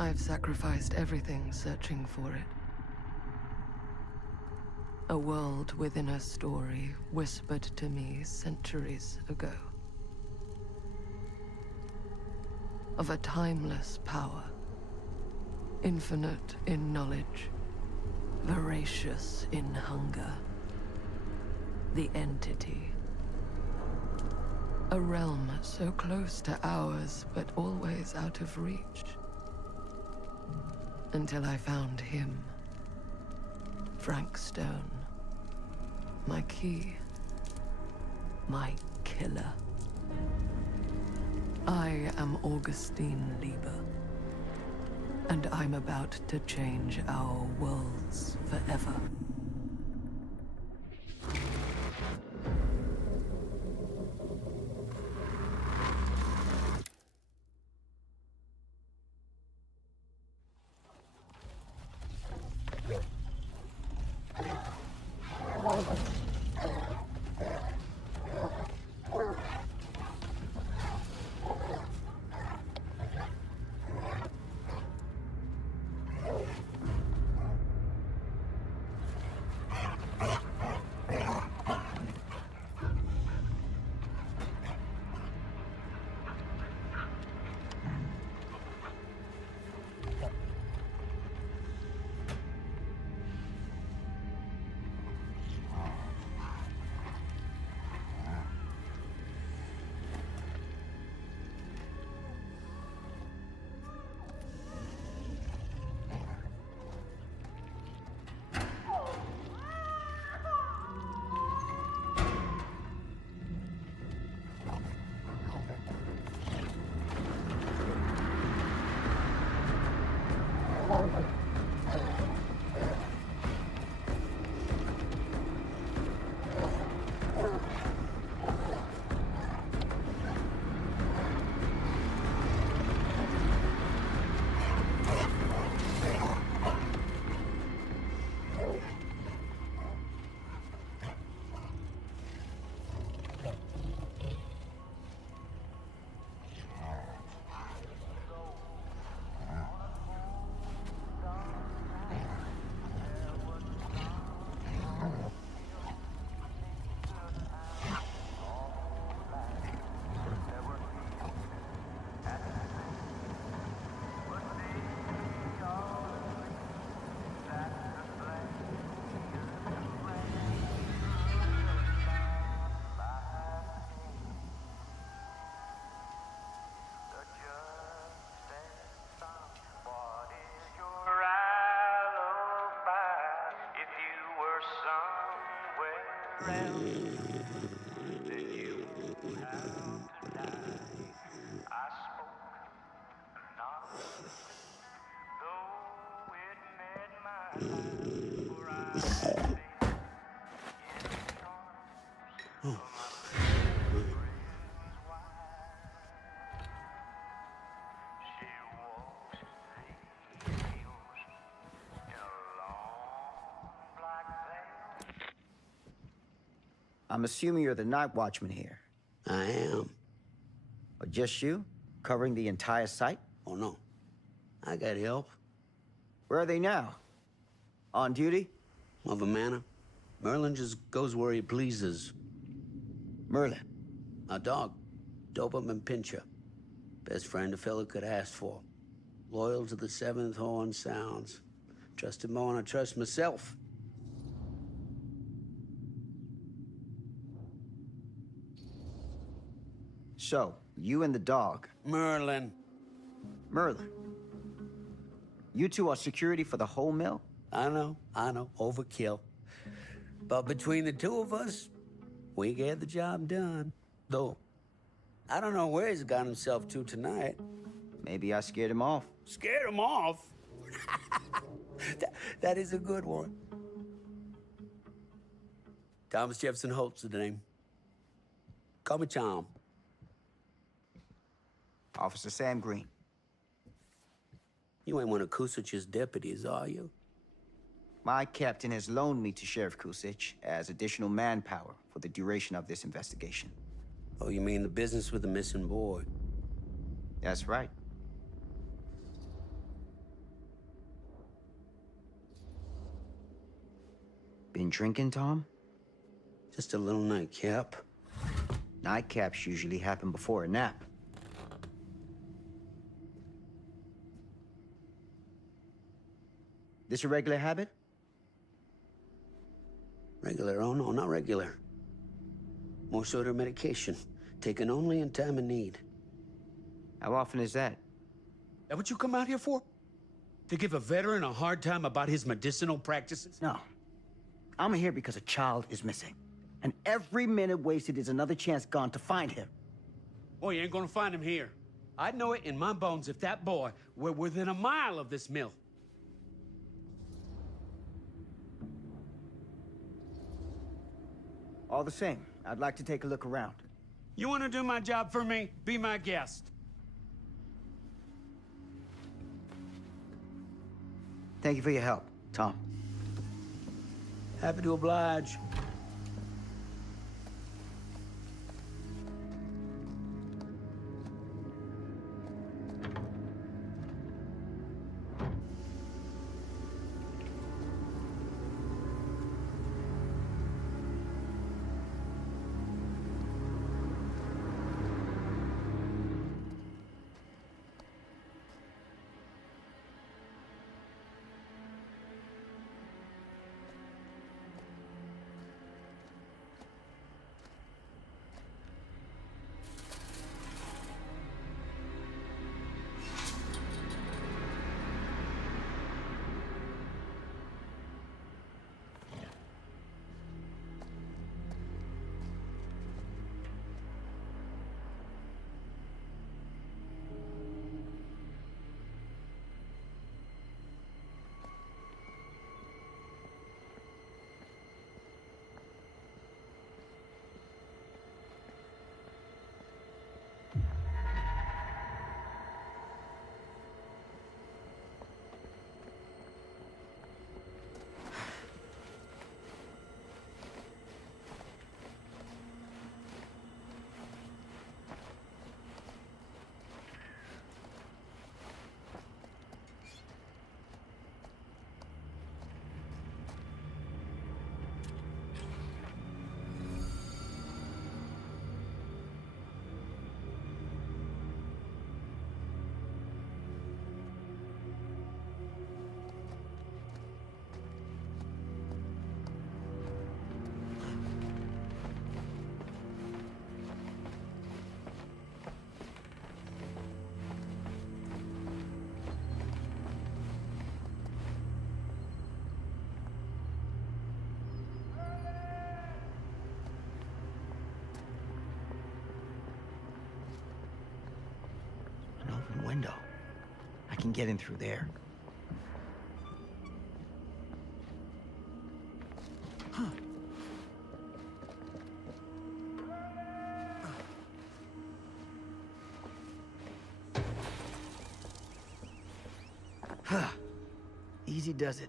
I've sacrificed everything searching for it. A world within a story whispered to me centuries ago. Of a timeless power, infinite in knowledge, voracious in hunger. The entity. A realm so close to ours, but always out of reach. Until I found him. Frank Stone. My key. My killer. I am Augustine Lieber. And I'm about to change our worlds forever. I'm assuming you're the night watchman here. I am. Or just you? Covering the entire site? Oh, no. I got help. Where are they now? On duty? Of a manner. Merlin just goes where he pleases. Merlin? A dog. Doberman Pinscher. Best friend a fella could ask for. Loyal to the seventh horn sounds. Trust him more than I trust myself. So, you and the dog. Merlin. Merlin. You two are security for the whole mill? I know. Overkill. But between the two of us, we get the job done. Though, I don't know where he's got himself to tonight. Maybe I scared him off. Scared him off? that is a good one. Thomas Jefferson Holt's the name. Call me Tom. Officer Sam Green. You ain't one of Kusich's deputies, are you? My captain has loaned me to Sheriff Kusich as additional manpower for the duration of this investigation. Oh, you mean the business with the missing boy? That's right. been drinking, Tom? Just a little nightcap. Nightcaps usually happen before a nap. This a regular habit? Regular? Oh, no, not regular. More sort of medication. Taken only in time of need. How often is that? That what you come out here for? To give a veteran a hard time about his medicinal practices? No. I'm here because a child is missing. And every minute wasted is another chance gone to find him. Boy, you ain't gonna find him here. I'd know it in my bones if that boy were within a mile of this mill. All the same, I'd like to take a look around. You wanna do my job for me? Be my guest. Thank you for your help, Tom. Happy to oblige. An open window. I can get in through there. Easy does it.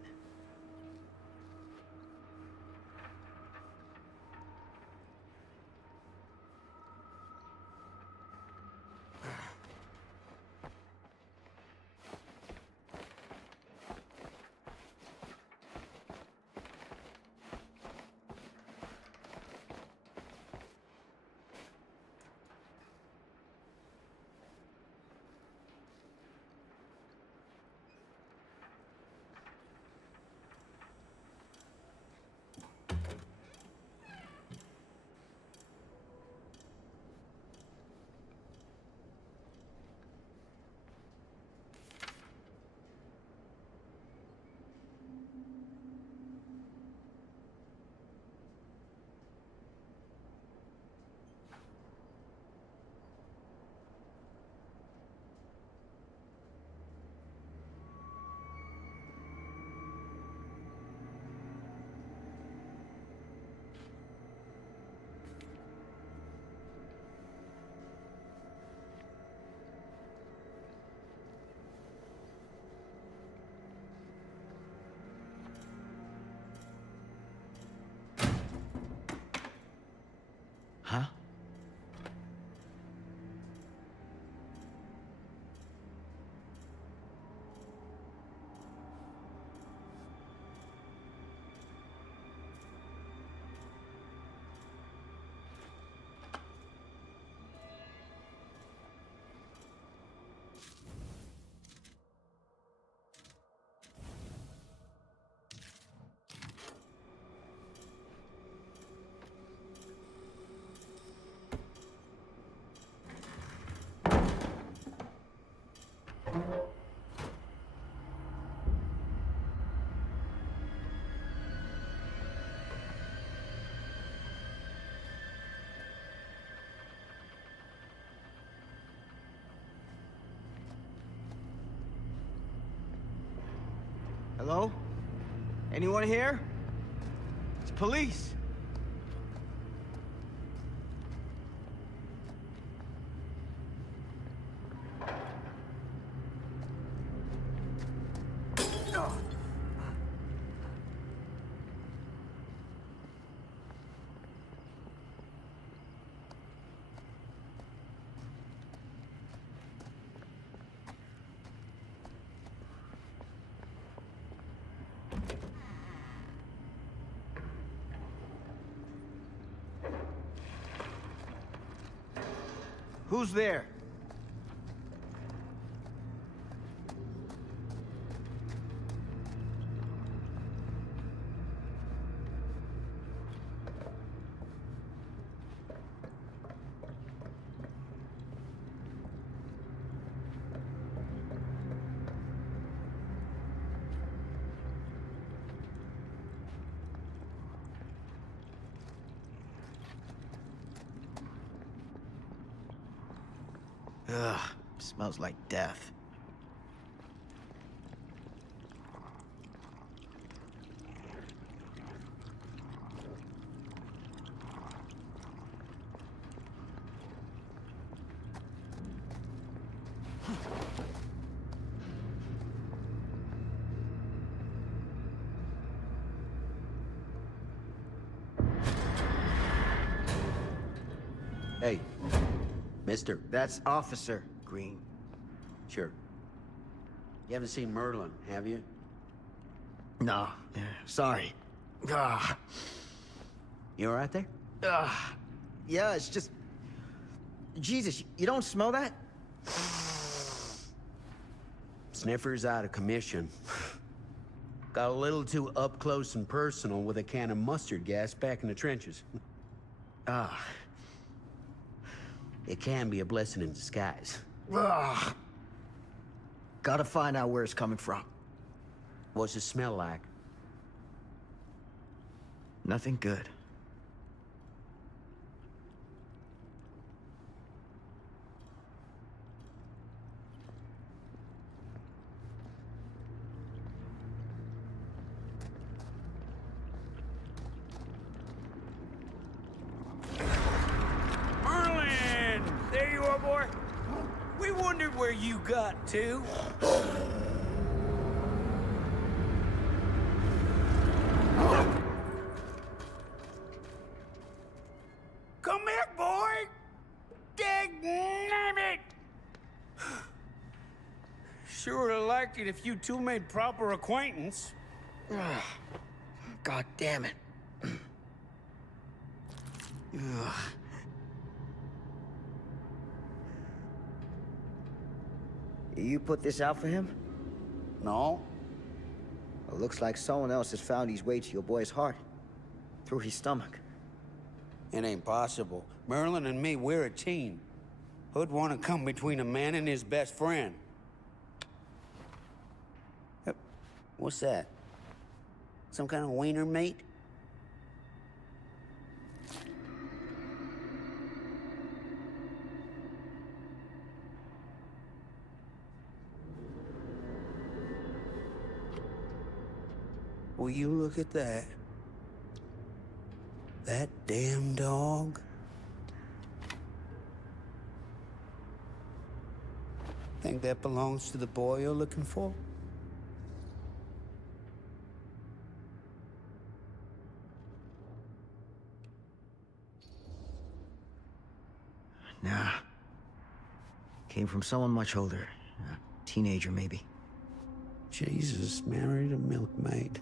Hello? Anyone here? It's police. Who's there? Ugh, smells like death. Hey, mister. That's Officer Green. Sure. You haven't seen Merlin, have you? No, sorry. Ah, You all right there? yeah, it's just... Jesus, you don't smell that? Sniffer's out of commission. Got a little too up close and personal with a can of mustard gas back in the trenches. Ah. It can be a blessing in disguise. Ugh. Gotta find out where it's coming from. What's it smell like? Nothing good. Merlin! There you are, boy. We wondered where you got to. Come here, boy! Dang it! Sure would have liked it if you two made proper acquaintance. Ugh. God damn it. Ugh. You put this out for him? No? Well, looks like someone else has found his way to your boy's heart. Through his stomach. It ain't possible. Merlin and me, we're a team. Who'd want to come between a man and his best friend? What's that? Some kind of wiener mate? Will you look at that? That damn dog? Think that belongs to the boy you're looking for? Nah. Came from someone much older. A teenager, maybe. Jesus married a milkmaid.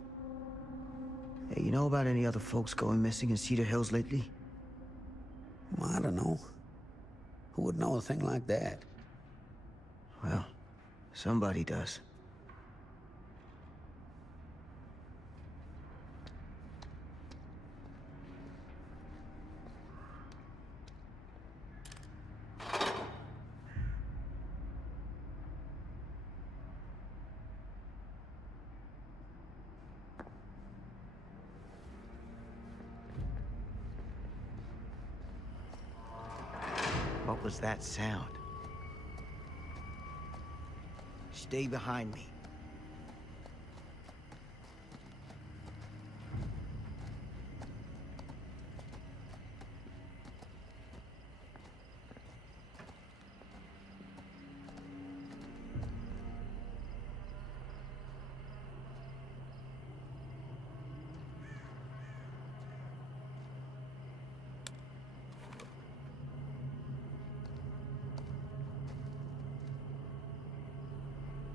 Hey, you know about any other folks going missing in Cedar Hills lately? Well, I don't know. Who would know a thing like that? Well, somebody does. What was that sound? Stay behind me.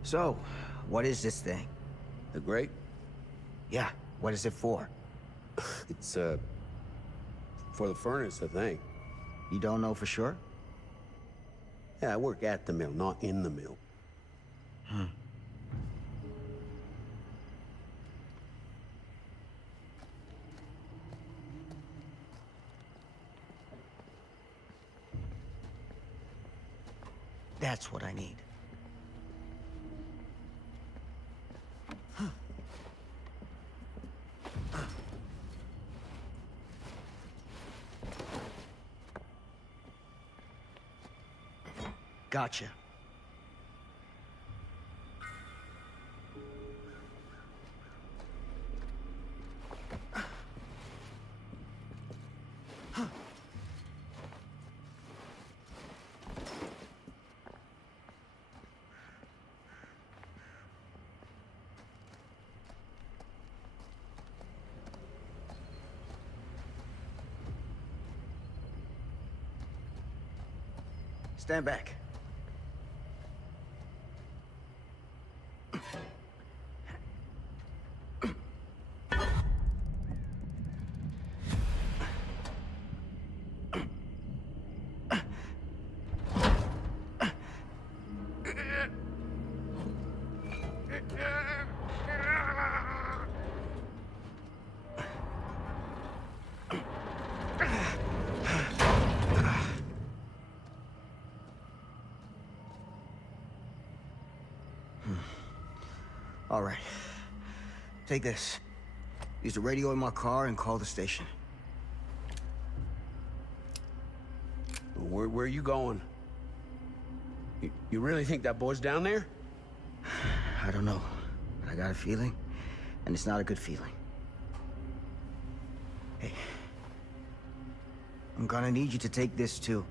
So, what is this thing? The grate? Yeah, what is it for? It's, for the furnace, I think. You don't know for sure? Yeah, I work at the mill, not in the mill. That's what I need. Gotcha. Stand back. All right. Take this. Use the radio in my car and call the station. Where are you going? You really think that boy's down there? I don't know. But I got a feeling, and it's not a good feeling. Hey. I'm gonna need you to take this too.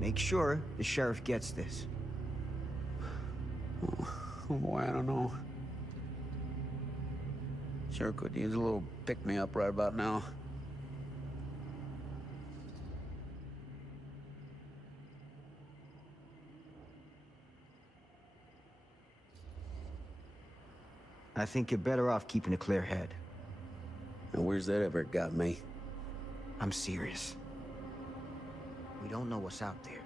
Make sure the sheriff gets this. Oh boy, I don't know. Sure could use a little pick-me-up right about now. I think you're better off keeping a clear head. And where's that ever got me? I'm serious. We don't know what's out there.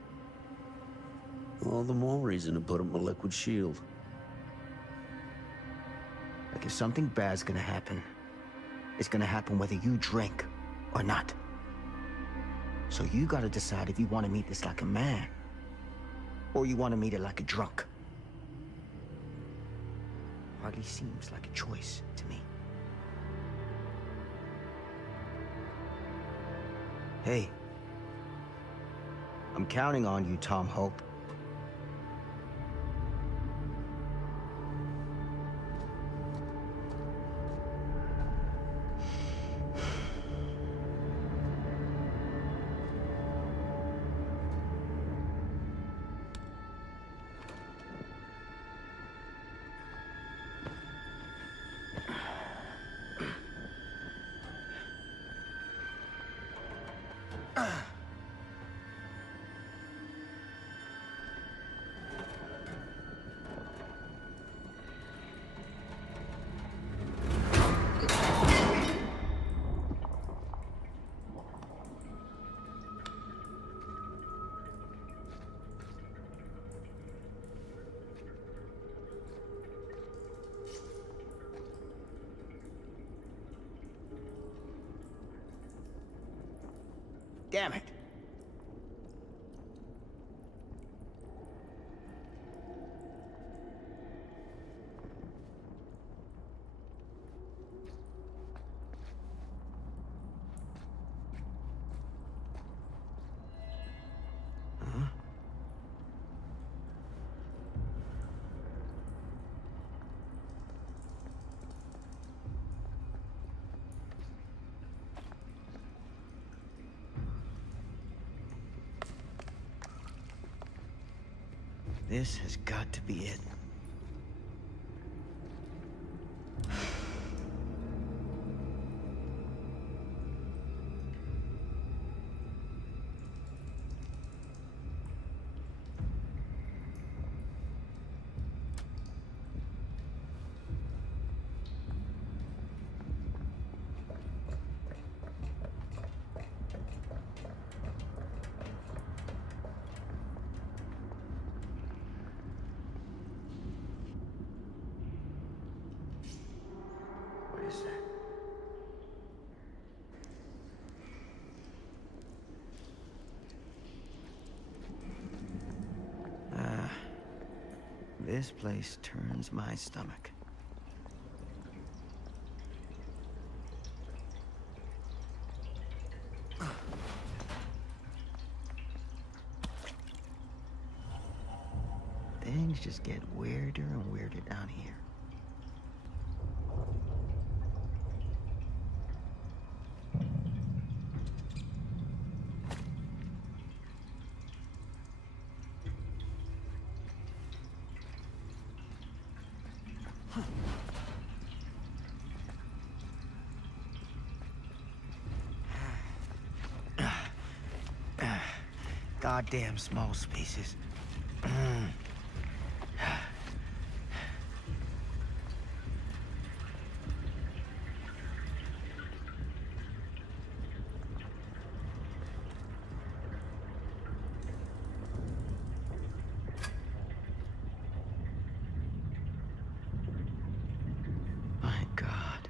All the more reason to put up a liquid shield. Like if something bad's gonna happen, it's gonna happen whether you drink or not. So you gotta decide if you want to meet this like a man, or you want to meet it like a drunk. Hardly seems like a choice to me. Hey, I'm counting on you, Tom Hope. Damn it. This has got to be it. is that? This place turns my stomach. Things just get weirder and weirder down here. Goddamn small spaces. My God.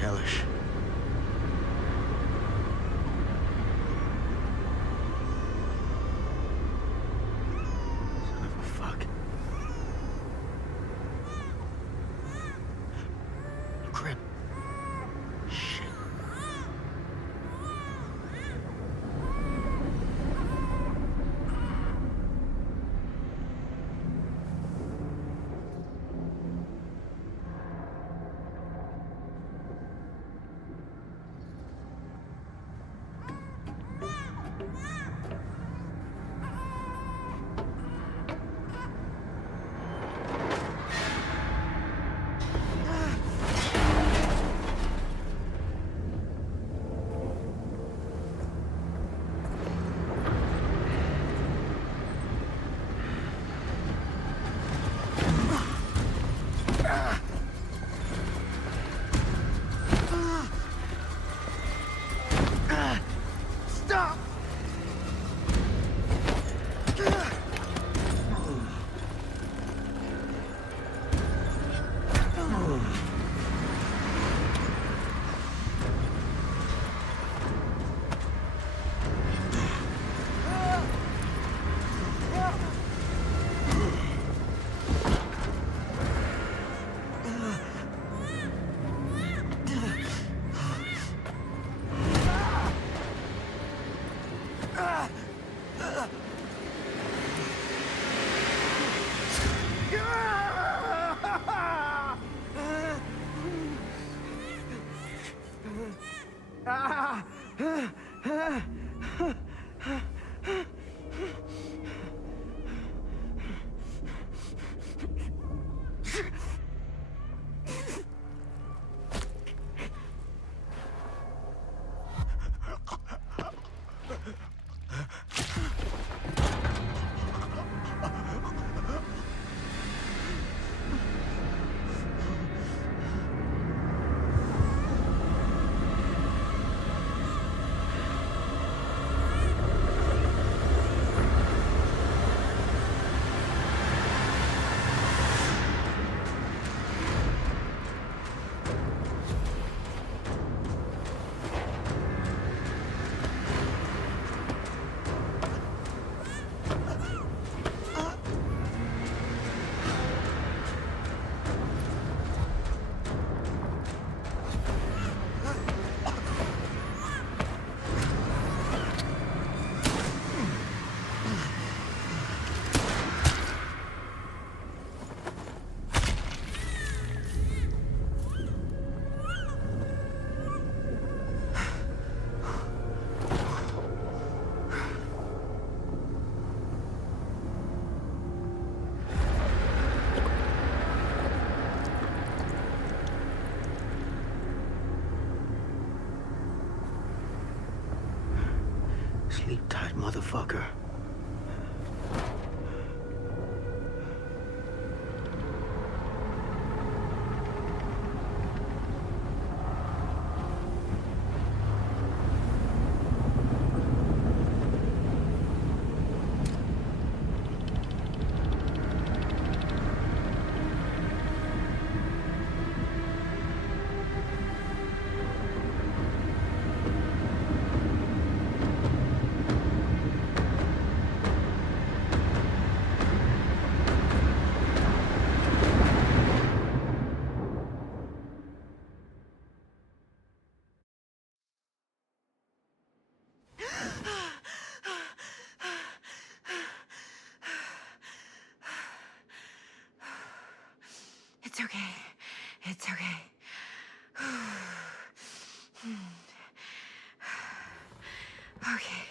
Hellish. Son of a fuck. Crap. Shit. Sleep tight, motherfucker. It's okay. It's okay. Okay.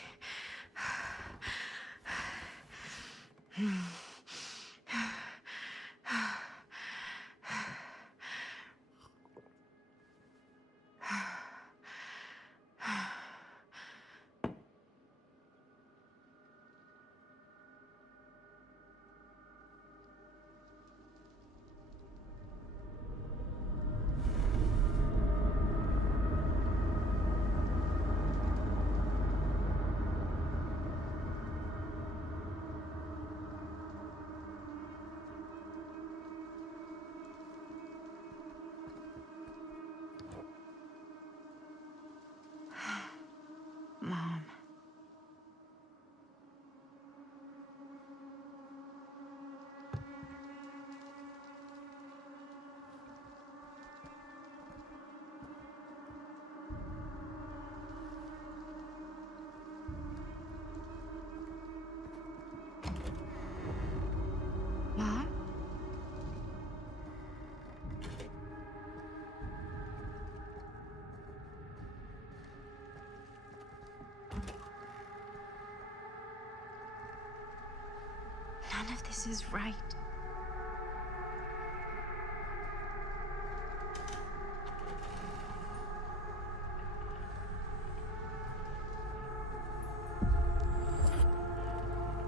Mom. Mom? None of this is right.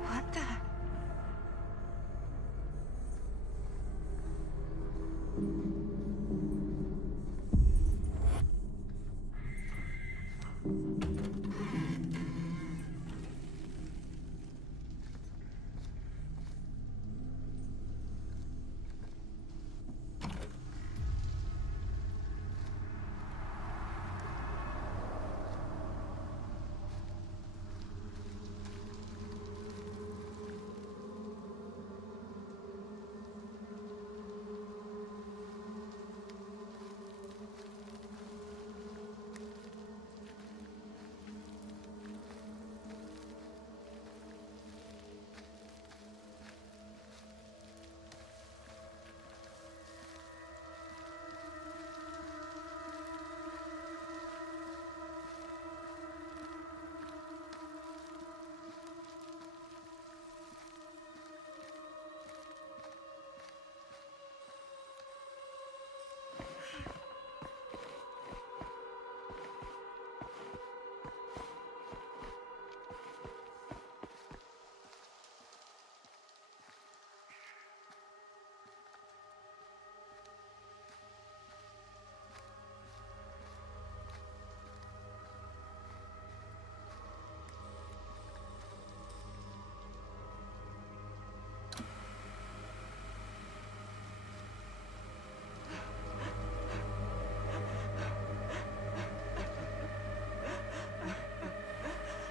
What the?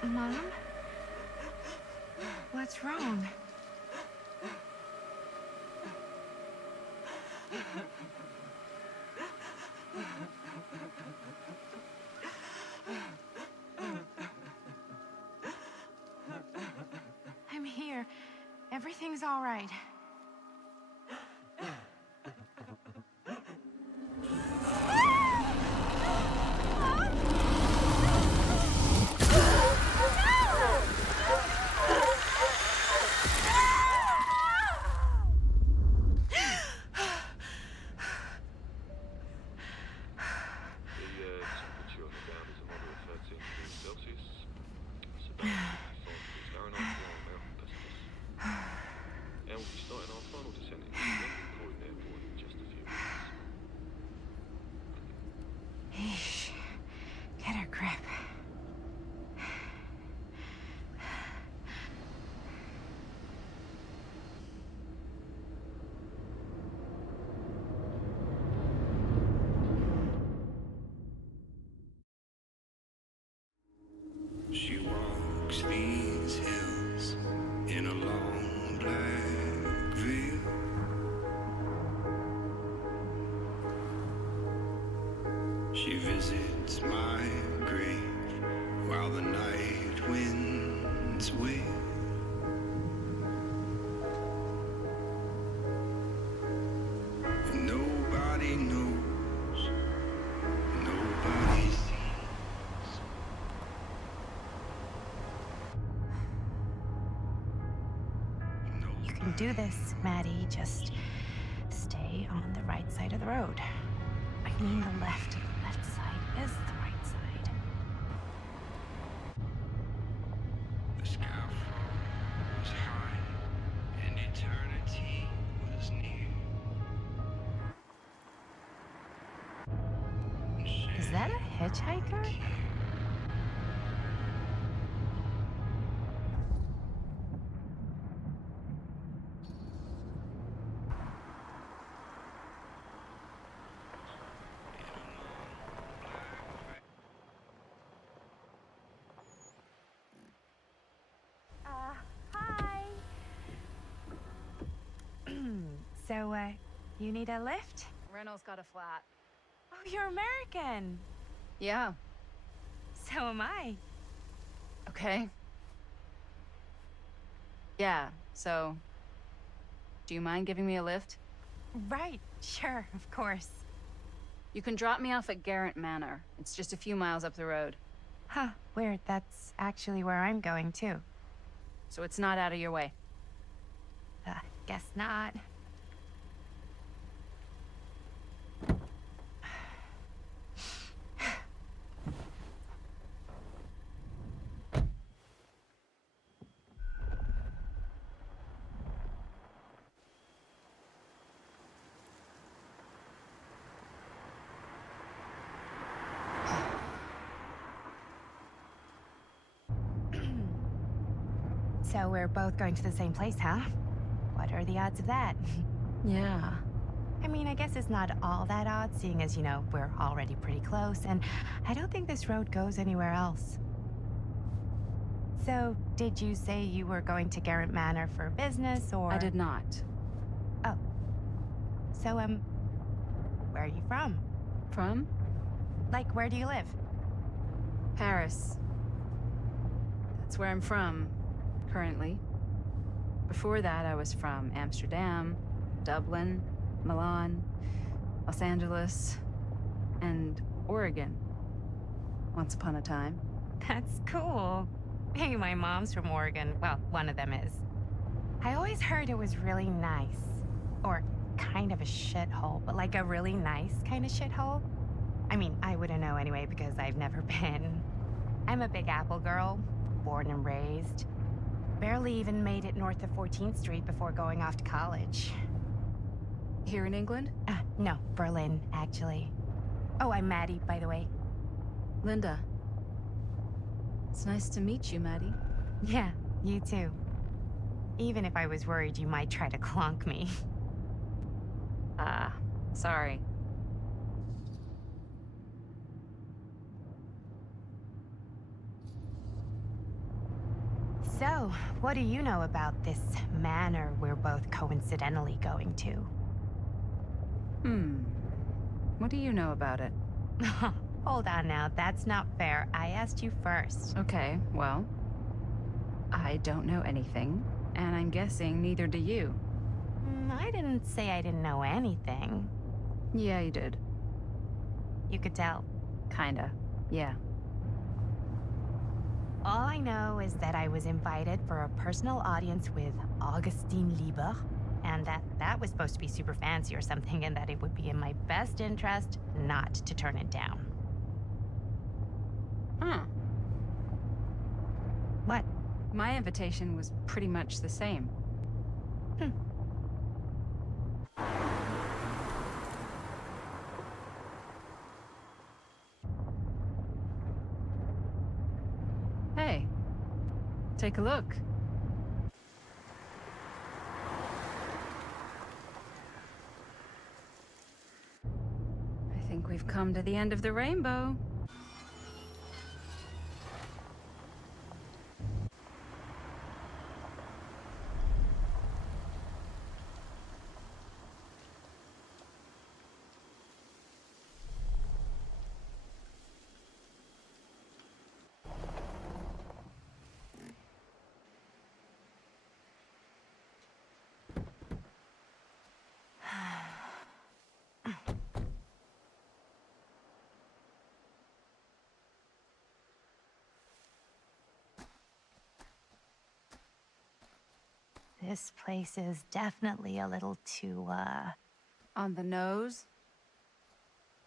Mom? What's wrong? I'm here. Everything's all right. Temperature on the ground is a moderate 13 degrees Celsius. It's about walks these hills in a long black veil. She visits my grave while the night winds wail. And nobody knows, nobody sees. You can do this, Maddie. Just stay on the right side of the road. I mean the left. The left side is the right side. The scaffold was high and eternity was near. Is that a hitchhiker? Hi. So, you need a lift? Reynolds got a flat. Oh, you're American. Yeah. So am I. Okay. Yeah, so... Do you mind giving me a lift? Right, sure, of course. You can drop me off at Garrett Manor. It's just a few miles up the road. Huh, weird. That's actually where I'm going, too. So it's not out of your way. Guess not. So we're both going to the same place, huh? What are the odds of that? Yeah. I mean, I guess it's not all that odd, seeing as, you know, we're already pretty close, and I don't think this road goes anywhere else. So, did you say you were going to Garrett Manor for business, or...? I did not. Oh. So, where are you from? From? Like, where do you live? Paris. That's where I'm from, currently. Before that, I was from Amsterdam, Dublin, Milan, Los Angeles, and Oregon. Once upon a time. That's cool. Hey, my mom's from Oregon. Well, one of them is. I always heard it was really nice. Or kind of a shithole, but like a really nice kind of shithole. I mean, I wouldn't know anyway because I've never been. I'm a Big Apple girl, born and raised. Barely even made it north of 14th Street before going off to college. Here in England? No, Berlin, actually. Oh, I'm Maddie, by the way. Linda. It's nice to meet you, Maddie. Yeah, you too. Even if I was worried you might try to clonk me. Sorry. So, what do you know about this manor we're both coincidentally going to? What do you know about it? Hold on now, that's not fair. I asked you first. Okay, well... I don't know anything, and I'm guessing neither do you. I didn't say I didn't know anything. Yeah, you did. You could tell. Kinda. Yeah. All I know is that I was invited for a personal audience with Augustine Lieber, and that was supposed to be super fancy or something, and that it would be in my best interest not to turn it down. Huh. What? My invitation was pretty much the same. Hey, take a look. I think we've come to the end of the rainbow. This place is definitely a little too, On the nose?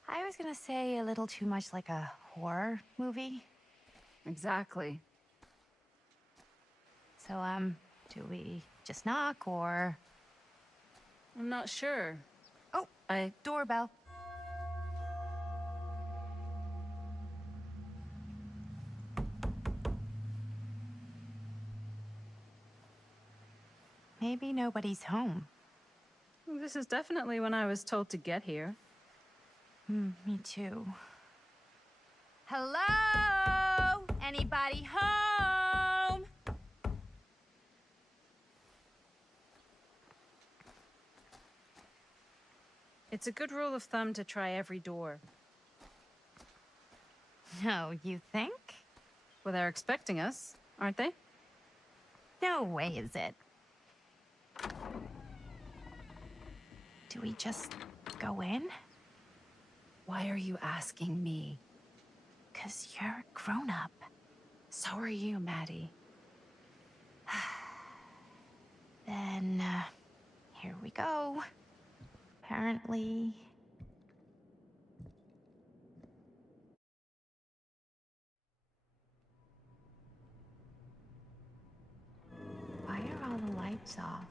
I was gonna say a little too much like a horror movie. Exactly. So, do we just knock or... I'm not sure. Oh, doorbell. Maybe nobody's home. This is definitely when I was told to get here. Me too. Hello? Anybody home? It's a good rule of thumb to try every door. No, you think? Well, they're expecting us, aren't they? No way is it. Do we just go in? Why are you asking me? 'Cause you're a grown-up. So are you, Maddie. Then, here we go. Apparently... Why are all the lights off?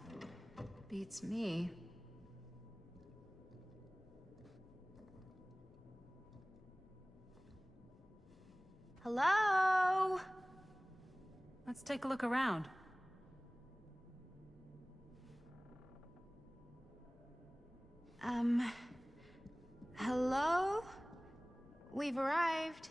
Beats me. Hello? Let's take a look around. Hello? We've arrived.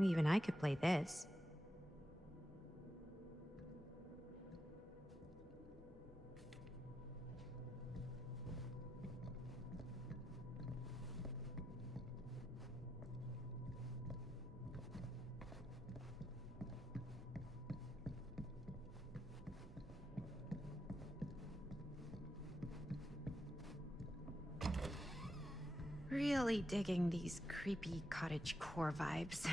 Even I could play this. Really digging these creepy cottagecore vibes.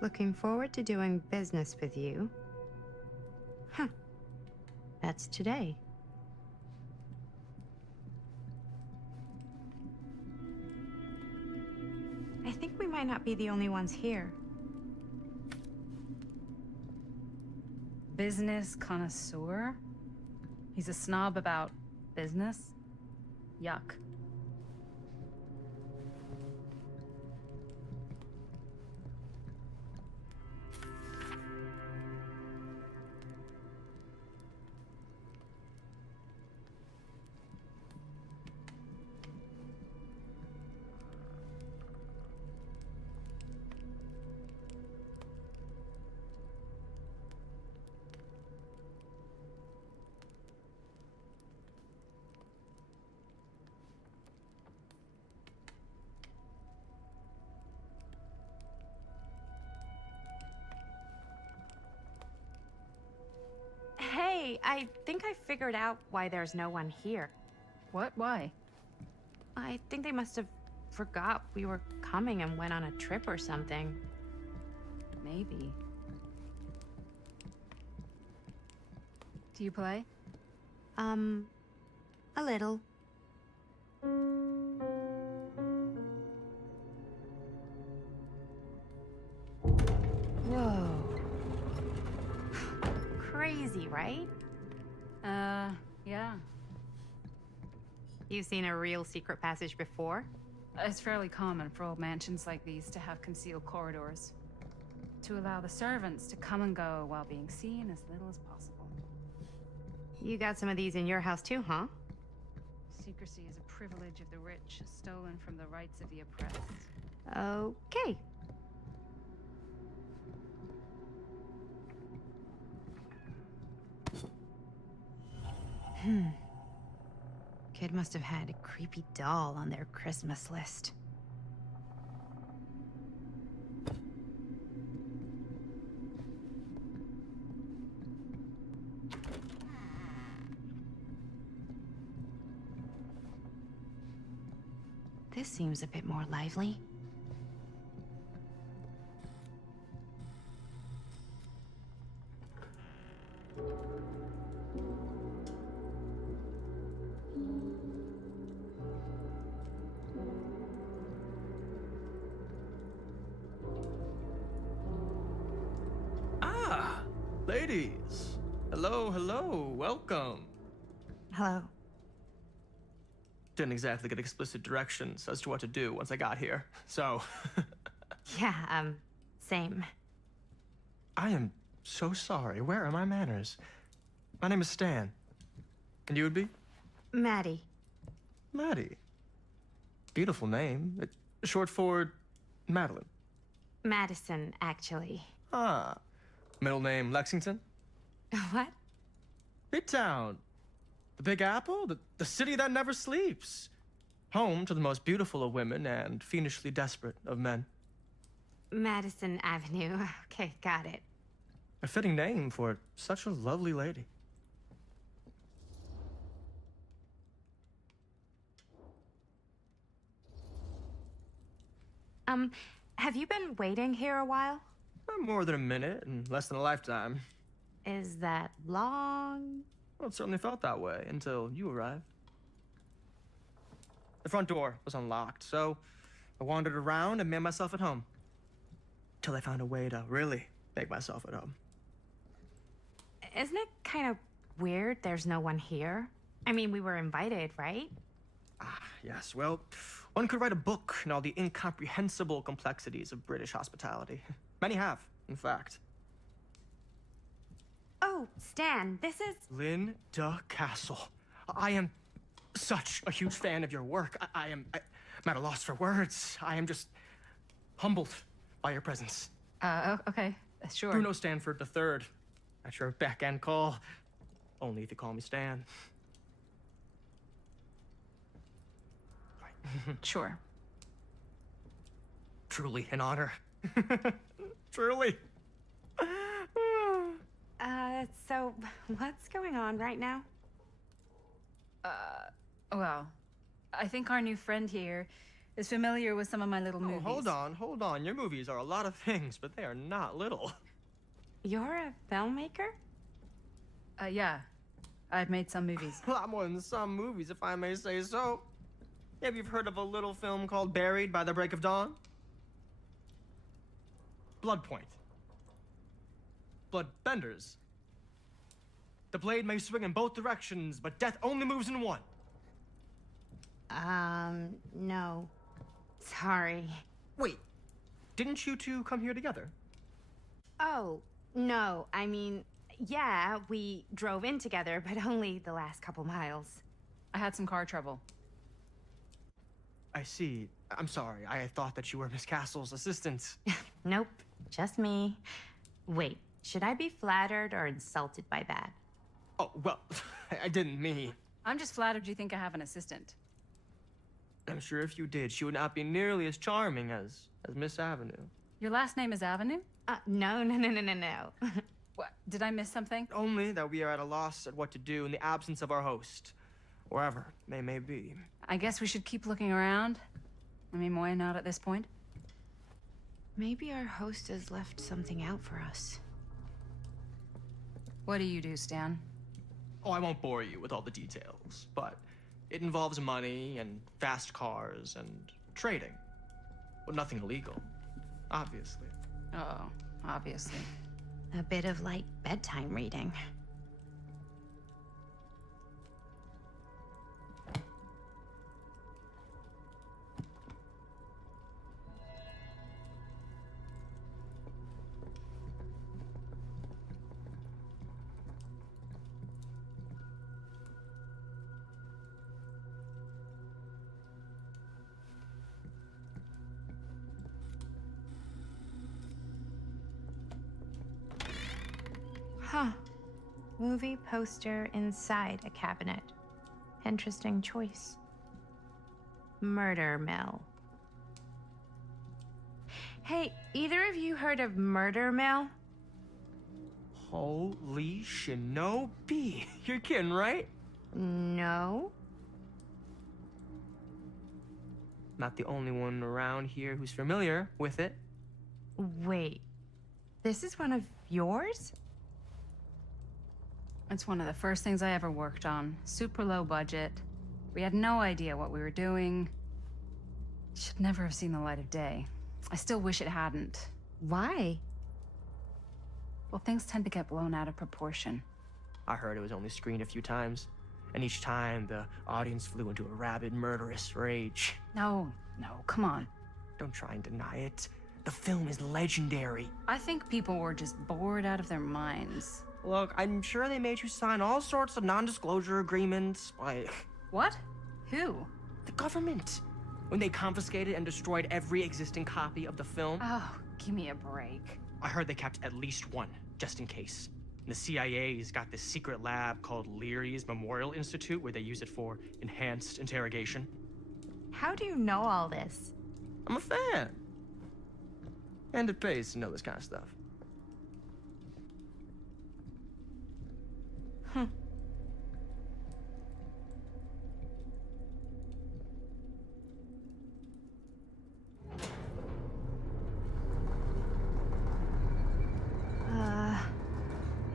Looking forward to doing business with you. Huh. That's today. I think we might not be the only ones here. Business connoisseur? He's a snob about business? Yuck. Hey, I think I figured out why there's no one here. What? Why? I think they must have forgot we were coming and went on a trip or something. Maybe. Do you play? A little. Whoa. Crazy, right? Yeah. You've seen a real secret passage before? It's fairly common for old mansions like these to have concealed corridors, to allow the servants to come and go while being seen as little as possible. You got some of these in your house too, huh? Secrecy is a privilege of the rich, stolen from the rights of the oppressed. Okay. Kid must have had a creepy doll on their Christmas list. This seems a bit more lively. Ah, ladies. Hello, hello, welcome. Hello. Didn't exactly get explicit directions as to what to do once I got here, so... Yeah, same. I am so sorry. Where are my manners? My name is Stan. And you would be? Maddie. Maddie. Beautiful name. Short for Madeline. Madison, actually. Ah. Middle name Lexington? What? Midtown. The Big Apple? The city that never sleeps. Home to the most beautiful of women and fiendishly desperate of men. Madison Avenue. Okay, got it. A fitting name for such a lovely lady. Have you been waiting here a while? More than a minute and less than a lifetime. Is that long? Well, it certainly felt that way until you arrived. The front door was unlocked, so I wandered around and made myself at home. Till I found a way to really make myself at home. Isn't it kind of weird there's no one here? I mean, we were invited, right? Ah, yes, well, one could write a book in all the incomprehensible complexities of British hospitality. Many have, in fact. Oh, Stan, this is... Linda Castle. I am such a huge fan of your work. I'm at a loss for words. I am just humbled by your presence. Okay, sure. Bruno Stanford III, at your beck and call. Only if you call me Stan. Sure. Truly an honor. Truly. So what's going on right now? Well, I think our new friend here is familiar with some of my little Oh, movies. hold on. Your movies are a lot of things, but they are not little. You're a filmmaker? Yeah. I've made some movies. A lot more than some movies, if I may say so. Maybe you've heard of a little film called Buried by the Break of Dawn? Blood Point. Bloodbenders. The blade may swing in both directions, but death only moves in one. No. Sorry. Wait, didn't you two come here together? Oh, no. I mean, yeah, we drove in together, but only the last couple miles. I had some car trouble. I see. I'm sorry. I thought that you were Miss Castle's assistant. Nope, just me. Wait, should I be flattered or insulted by that? Oh, well, I didn't mean. I'm just flattered you think I have an assistant. I'm sure if you did, she would not be nearly as charming as Miss Avenue. Your last name is Avenue? No. What? Did I miss something? Only that we are at a loss at what to do in the absence of our host, wherever they may be. I guess we should keep looking around. I mean, why not at this point? Maybe our host has left something out for us. What do you do, Stan? Oh, I won't bore you with all the details, but it involves money and fast cars and trading. But nothing illegal, obviously. Oh, obviously. A bit of light bedtime reading. Huh. Movie poster inside a cabinet. Interesting choice. Murder Mill. Hey, either of you heard of Murder Mill? Holy shinobi. You're kidding, right? No. Not the only one around here who's familiar with it. Wait. This is one of yours? It's one of the first things I ever worked on. Super low budget. We had no idea what we were doing. Should never have seen the light of day. I still wish it hadn't. Why? Well, things tend to get blown out of proportion. I heard it was only screened a few times, and each time the audience flew into a rabid, murderous rage. No, come on. Don't try and deny it. The film is legendary. I think people were just bored out of their minds. Look, I'm sure they made you sign all sorts of non-disclosure agreements. What? Who? The government. When they confiscated and destroyed every existing copy of the film. Oh, give me a break. I heard they kept at least one, just in case. And the CIA's got this secret lab called Leary's Memorial Institute where they use it for enhanced interrogation. How do you know all this? I'm a fan. And it pays to know this kind of stuff.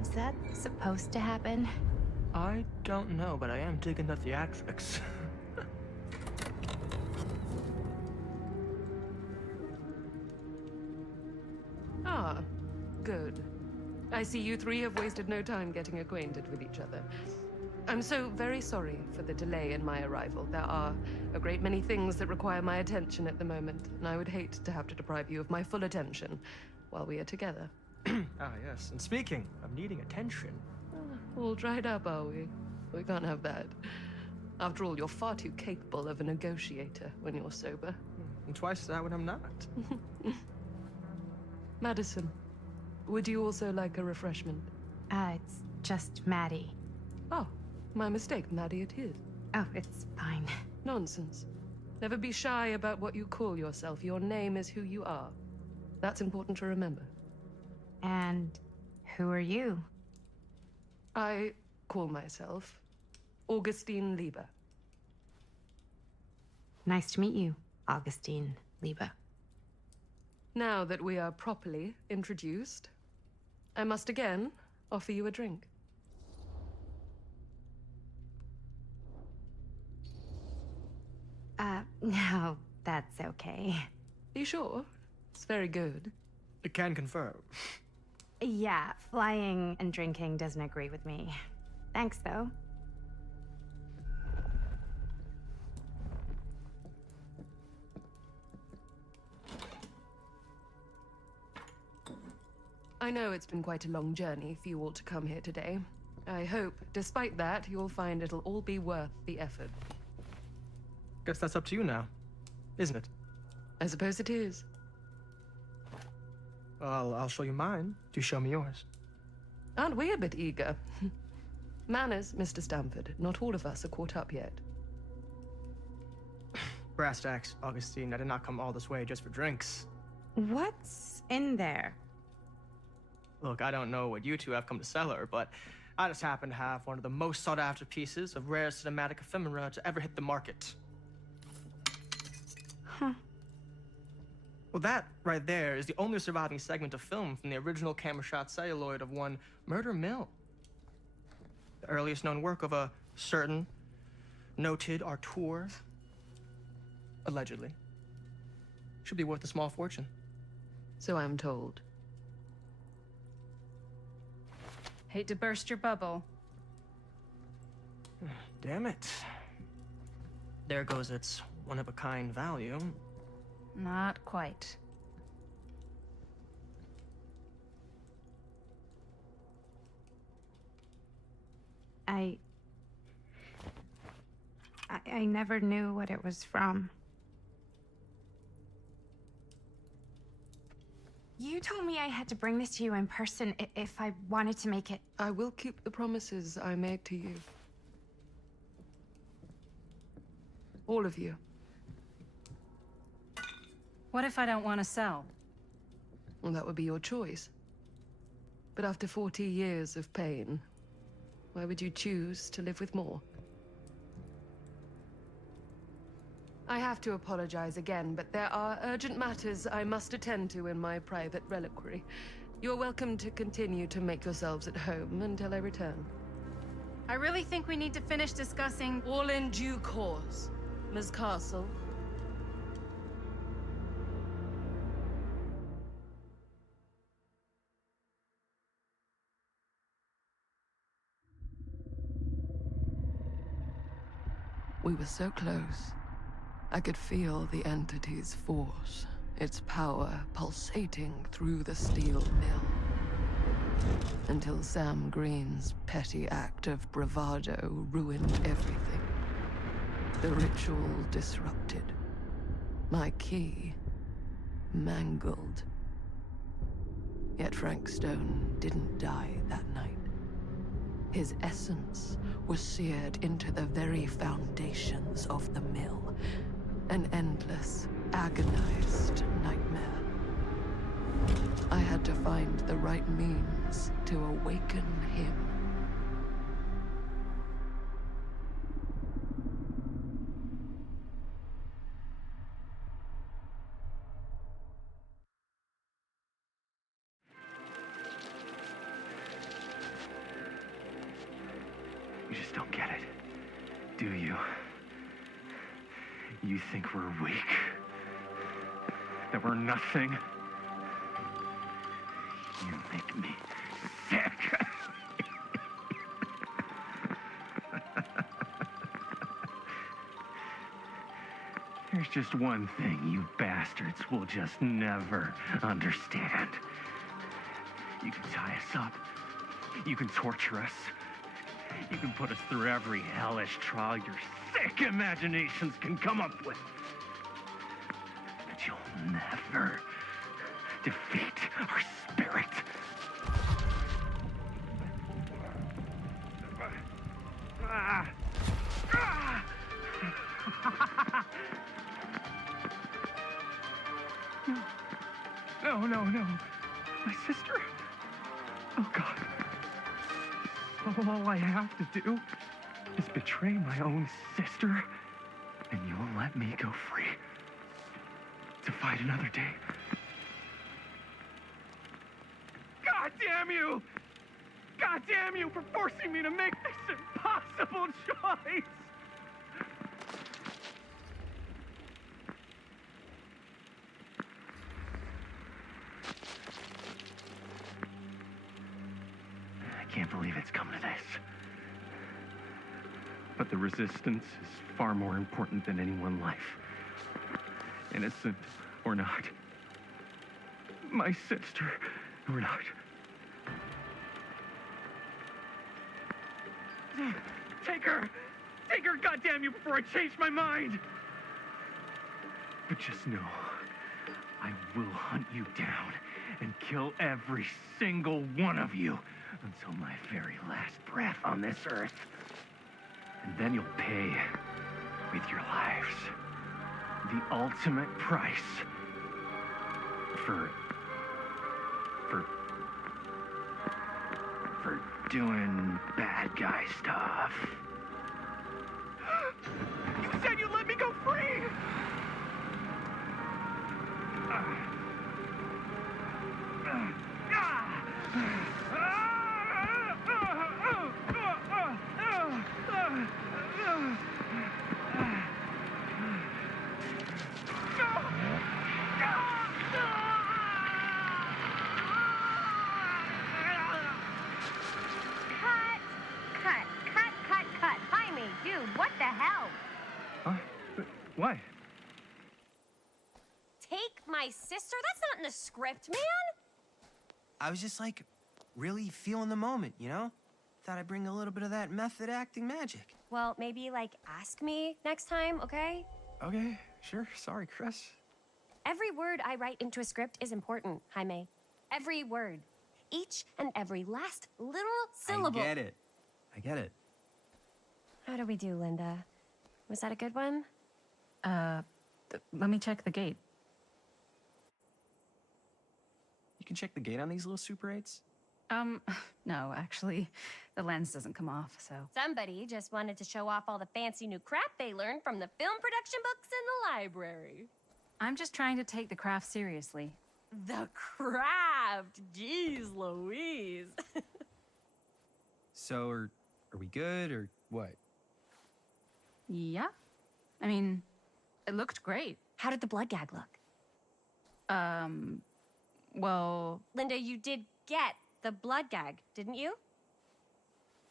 Is that supposed to happen? I don't know, but I am digging the theatrics. Ah, good. I see you three have wasted no time getting acquainted with each other. I'm so very sorry for the delay in my arrival. There are a great many things that require my attention at the moment, and I would hate to have to deprive you of my full attention while we are together. Ah, yes. And speaking of needing attention. All dried up, are we? We can't have that. After all, you're far too capable of a negotiator when you're sober. And twice that when I'm not. Madison, would you also like a refreshment? It's just Maddie. Oh, my mistake, Maddie it is. Oh, it's fine. Nonsense. Never be shy about what you call yourself. Your name is who you are. That's important to remember. And who are you? I call myself Augustine Lieber. Nice to meet you, Augustine Lieber. Now that we are properly introduced, I must again offer you a drink. No, that's okay. Are you sure? It's very good. I can confirm. Yeah, flying and drinking doesn't agree with me. Thanks, though. I know it's been quite a long journey for you all to come here today. I hope, despite that, you'll find it'll all be worth the effort. Guess that's up to you now, isn't it? I suppose it is. Well, I'll show you mine. Do show me yours. Aren't we a bit eager? Manners, Mr. Stamford. Not all of us are caught up yet. Brass tacks, Augustine. I did not come all this way just for drinks. What's in there? Look, I don't know what you two have come to cellar, but I just happen to have one of the most sought-after pieces of rare cinematic ephemera to ever hit the market. Huh. Well, that right there is the only surviving segment of film from the original camera shot celluloid of one Murder Mill. The earliest known work of a certain noted auteur, allegedly. Should be worth a small fortune. So I'm told. Hate to burst your bubble. Damn it. There goes its one-of-a-kind value. Not quite. I never knew what it was from. You You told me I had to bring this to you in person if I wanted to make it. I will keep the promises I made to you. All of you. What if I don't want to sell? Well, that would be your choice. But after 40 years of pain, why would you choose to live with more? I have to apologize again, but there are urgent matters I must attend to in my private reliquary. You're welcome to continue to make yourselves at home until I return. I really think we need to finish discussing. All in due course, Ms. Castle. We were so close. I could feel the entity's force, its power pulsating through the steel mill. Until Sam Green's petty act of bravado ruined everything. The ritual disrupted. My key mangled. Yet Frank Stone didn't die that night. His essence was seared into the very foundations of the mill. An endless, agonized nightmare. I had to find the right means to awaken him. You just don't get it, do you? You think we're weak? That we're nothing? You make me sick. There's just one thing you bastards will just never understand. You can tie us up. You can torture us. You can put us through every hellish trial your sick imaginations can come up with. But you'll never defeat our spirit. No. My sister? Oh, God. All I have to do is betray my own sister, and you'll let me go free to fight another day. God damn you! God damn you for forcing me to make this impossible choice! I can't believe it's come to this. But the resistance is far more important than any one life. Innocent or not. My sister or not. Take her! Take her, goddamn you, before I change my mind! But just know, I will hunt you down and kill every single one of you until my very last breath on this earth. And then you'll pay with your lives. The ultimate price for doing bad guy stuff. You said you'd let me go free! Cut. Jaime, dude, what the hell? What? Take my sister? That's not in the script, man. I was just like, really feeling the moment, you know? Thought I'd bring a little bit of that method acting magic. Well, maybe, like, ask me next time, okay? Okay, sure. Sorry, Chris. Every word I write into a script is important, Jaime. Every word. Each and every last little syllable. I get it. I get it. How do we do, Linda? Was that a good one? Let me check the gate. You can check the gate on these little Super 8s? No, actually, the lens doesn't come off, so. Somebody just wanted to show off all the fancy new crap they learned from the film production books in the library. I'm just trying to take the craft seriously. The craft! Jeez Louise. So, are we good, or what? Yeah. I mean, it looked great. How did the blood gag look? Well, Linda, you did get the blood gag, didn't you?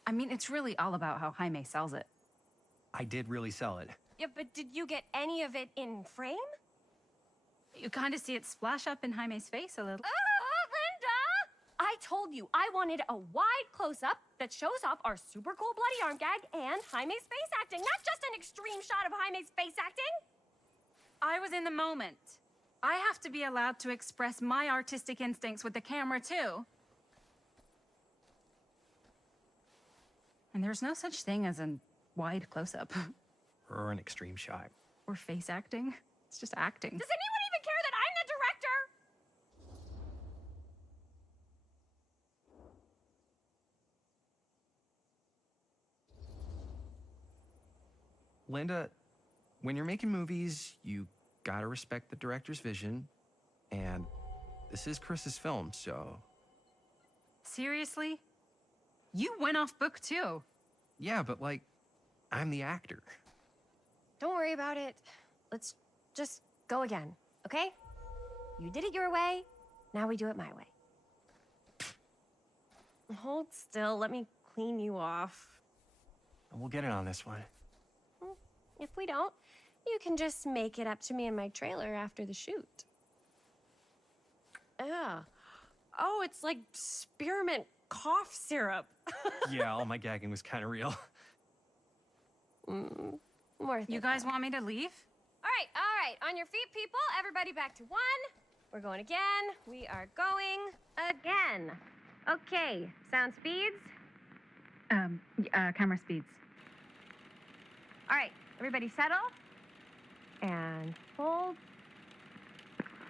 I mean, it's really all about how Jaime sells it. I did really sell it. Yeah, but did you get any of it in frame? You kind of see it splash up in Jaime's face a little. Linda! I told you I wanted a wide close-up that shows off our super cool bloody arm gag and Jaime's face acting, not just an extreme shot of Jaime's face acting. I was in the moment. I have to be allowed to express my artistic instincts with the camera, too. And there's no such thing as a wide close-up. Or an extreme shot. Or face acting. It's just acting. Does anyone even care that I'm the director? Linda, when you're making movies, you gotta respect the director's vision. And this is Chris's film, so... Seriously? You went off book, too. Yeah, but like, I'm the actor. Don't worry about it. Let's just go again, okay? You did it your way, now we do it my way. Hold still, let me clean you off. We'll get it on this one. If we don't, you can just make it up to me in my trailer after the shoot. Yeah. Oh, it's like spearmint cough syrup. Yeah, all my gagging was kind of real. More You guys want me to leave? All right. On your feet, people. Everybody back to one. We're going again. We are going again. Okay, sound speeds. Camera speeds. All right, everybody settle. And hold.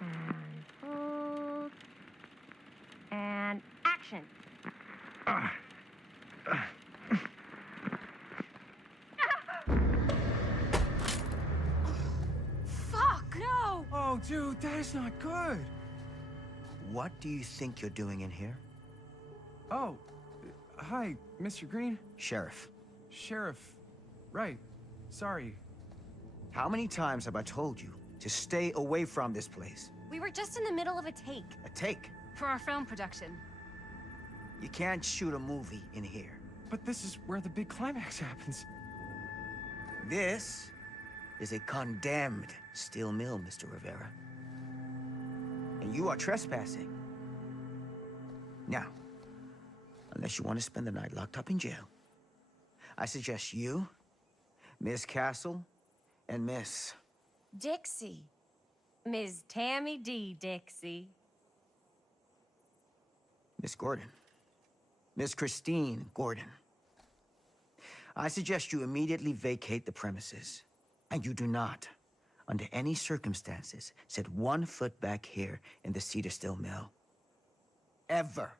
And hold. And action. Fuck, no! Oh, dude, that is not good. What do you think you're doing in here? Oh, hi, Mr. Green. Sheriff. Sheriff. Right. Sorry. How many times have I told you to stay away from this place? We were just in the middle of a take. A take? For our film production. You can't shoot a movie in here. But this is where the big climax happens. This is a condemned steel mill, Mr. Rivera. And you are trespassing. Now, unless you want to spend the night locked up in jail, I suggest you, Miss Castle, and Miss... Dixie. Ms. Tammy D. Dixie. Miss Gordon. Miss Christine Gordon. I suggest you immediately vacate the premises. And you do not, under any circumstances, set 1 foot back here in the Cedar Steel Mill. Ever.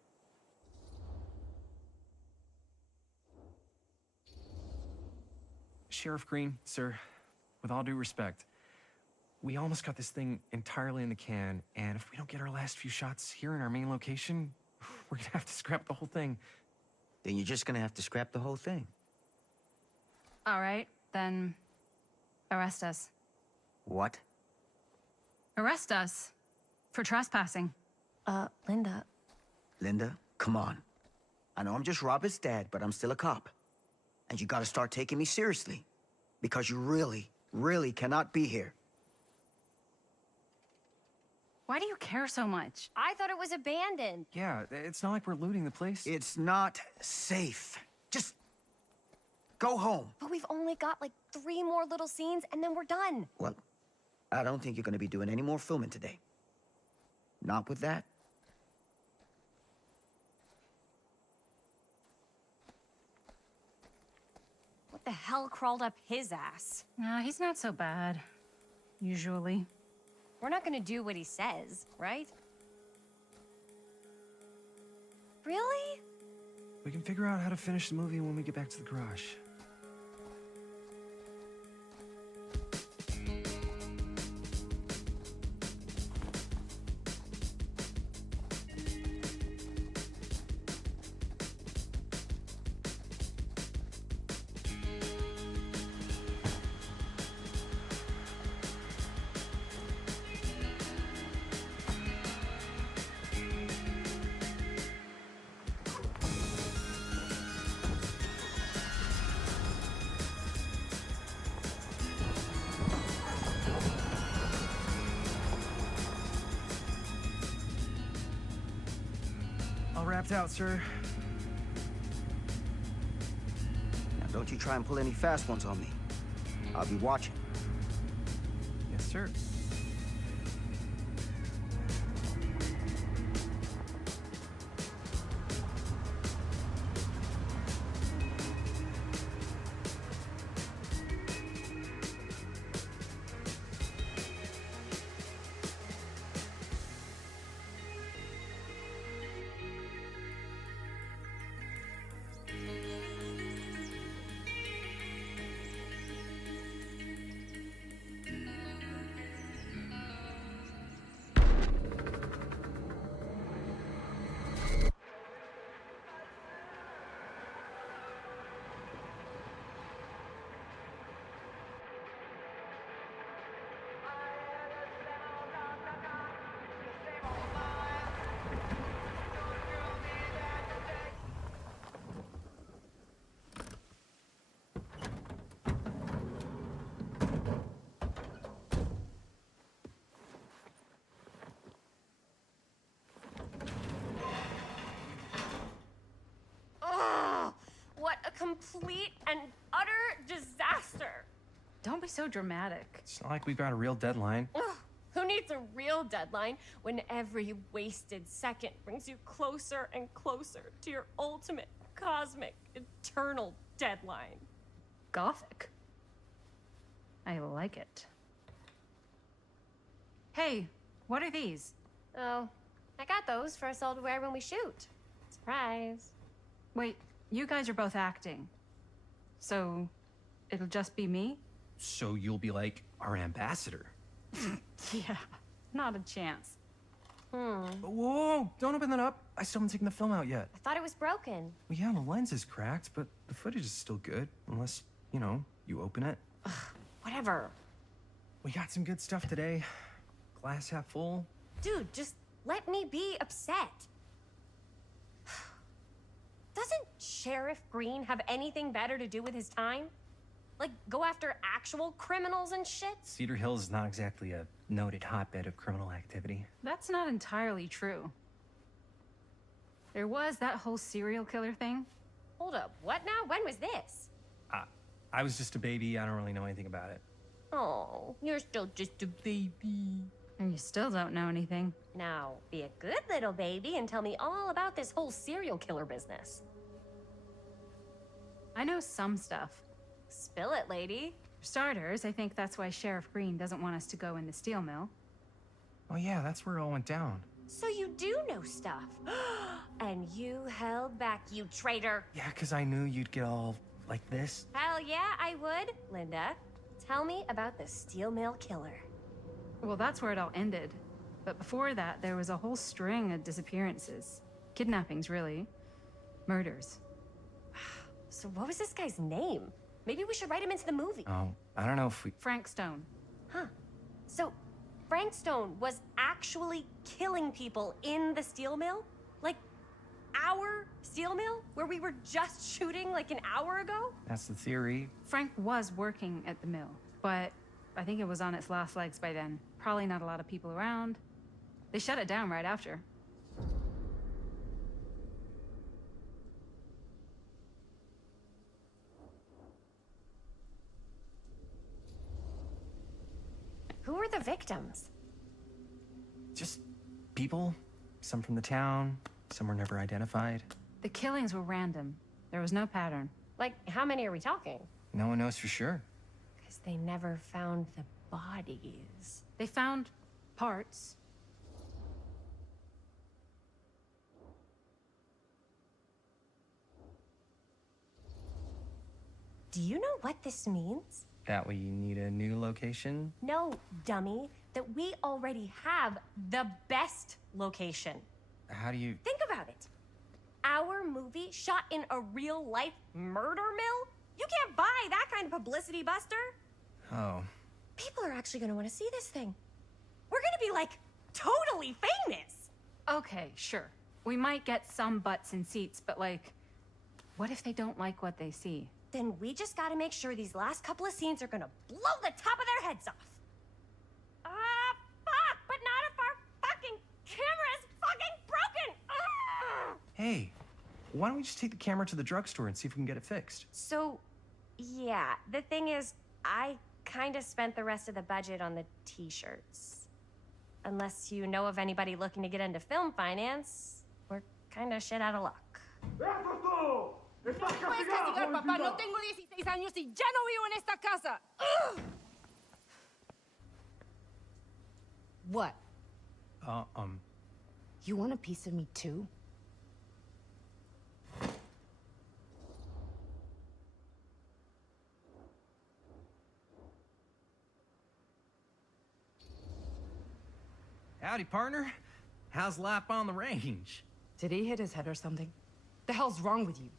Sheriff Green, sir, with all due respect, we almost got this thing entirely in the can, and if we don't get our last few shots here in our main location, we're gonna have to scrap the whole thing. Then you're just gonna have to scrap the whole thing. All right, then arrest us. What? Arrest us for trespassing. Linda. Linda, come on. I know I'm just Robert's dad, but I'm still a cop. And you gotta start taking me seriously. Because you really, really cannot be here. Why do you care so much? I thought it was abandoned. Yeah, it's not like we're looting the place. It's not safe. Just go home. But we've only got like 3 more little scenes and then we're done. Well, I don't think you're gonna be doing any more filming today. Not with that. the hell crawled up his ass? Nah, he's not so bad. Usually. We're not gonna do what he says, right? Really? We can figure out how to finish the movie when we get back to the garage. All wrapped out, sir. Now, don't you try and pull any fast ones on me. I'll be watching. Yes, sir. Complete and utter disaster. Don't be so dramatic. It's not like we've got a real deadline. Ugh, who needs a real deadline when every wasted second brings you closer and closer to your ultimate, cosmic, eternal deadline? Gothic. I like it. Hey, what are these? Oh, I got those for us all to wear when we shoot. Surprise. Wait, you guys are both acting. So, it'll just be me? So you'll be like our ambassador. Yeah, not a chance. Whoa, don't open that up. I still haven't taken the film out yet. I thought it was broken. Well, yeah, the lens is cracked, but the footage is still good. Unless, you know, you open it. Ugh, whatever. We got some good stuff today. Glass half full. Dude, just let me be upset. Doesn't Sheriff Green have anything better to do with his time? Like, go after actual criminals and shit? Cedar Hills is not exactly a noted hotbed of criminal activity. That's not entirely true. There was that whole serial killer thing. Hold up, what now? When was this? I was just a baby. I don't really know anything about it. Oh, you're still just a baby. And you still don't know anything. Now, be a good little baby and tell me all about this whole serial killer business. I know some stuff. Spill it, lady. For starters, I think that's why Sheriff Green doesn't want us to go in the steel mill. Oh yeah, that's where it all went down. So you do know stuff. And you held back, you traitor. Yeah, because I knew you'd get all like this. Hell yeah, I would. Linda, tell me about the steel mill killer. Well, that's where it all ended. But before that, there was a whole string of disappearances. Kidnappings, really. Murders. So what was this guy's name? Maybe we should write him into the movie. Oh, I don't know if we... Frank Stone. Huh. So Frank Stone was actually killing people in the steel mill? Like, our steel mill? Where we were just shooting like an hour ago? That's the theory. Frank was working at the mill, but I think it was on its last legs by then. Probably not a lot of people around. They shut it down right after. Who were the victims? Just people. Some from the town. Some were never identified. The killings were random. There was no pattern. Like, how many are we talking? No one knows for sure. Because they never found the bodies. They found parts. Do you know what this means? That way you need a new location? No, dummy. That we already have the best location. How do you... Think about it. Our movie shot in a real-life murder mill? You can't buy that kind of publicity, Buster. Oh. People are actually gonna want to see this thing. We're gonna be, like, totally famous. Okay, sure. We might get some butts in seats, but like, what if they don't like what they see? Then we just gotta make sure these last couple of scenes are gonna blow the top of their heads off. Fuck! But not if our fucking camera is fucking broken! Hey, why don't we just take the camera to the drugstore and see if we can get it fixed? So, yeah, the thing is, I kinda spent the rest of the budget on the t-shirts. Unless you know of anybody looking to get into film finance, we're kinda shit out of luck. Puedes castigar, papá. No tengo 16 años y ya no vivo en esta casa. What? Uh, You want a piece of me too? Howdy, partner. How's life on the range? Did he hit his head or something? The hell's wrong with you?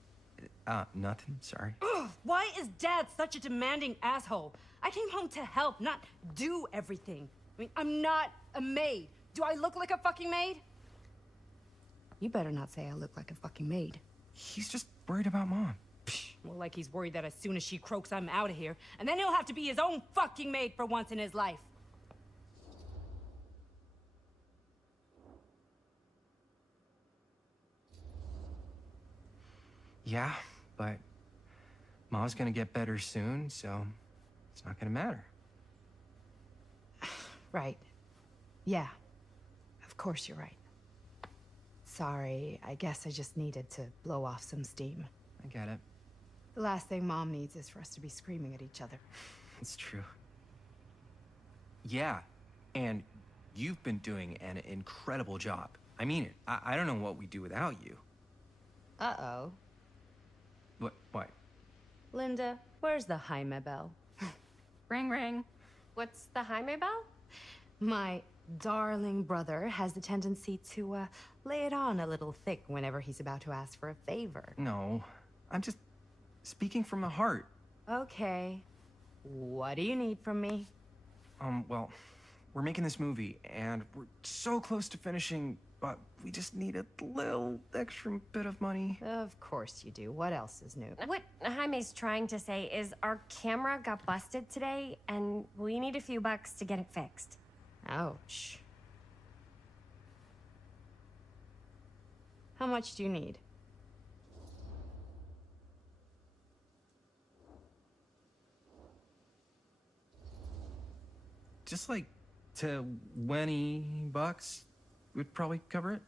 Nothing, sorry. Ugh, why is Dad such a demanding asshole? I came home to help, not do everything. I mean, I'm not a maid. Do I look like a fucking maid? You better not say I look like a fucking maid. He's just worried about Mom. More like he's worried that as soon as she croaks, I'm out of here. And then he'll have to be his own fucking maid for once in his life. Yeah, but Mom's gonna get better soon, so it's not gonna matter. Right. Yeah. Of course you're right. Sorry, I guess I just needed to blow off some steam. I get it. The last thing Mom needs is for us to be screaming at each other. It's true. Yeah, and you've been doing an incredible job. I mean it. I don't know what we'd do without you. Uh-oh. What? Linda, where's the Jaime bell? Ring, ring. What's the Jaime bell? My darling brother has the tendency to, lay it on a little thick whenever he's about to ask for a favor. No, I'm just speaking from the heart. Okay. What do you need from me? Well, we're making this movie, and we're so close to finishing, but we just need a little extra bit of money. Of course you do. What else is new? What Jaime's trying to say is our camera got busted today, and we need a few bucks to get it fixed. Ouch. How much do you need? Just like $20 would probably cover it.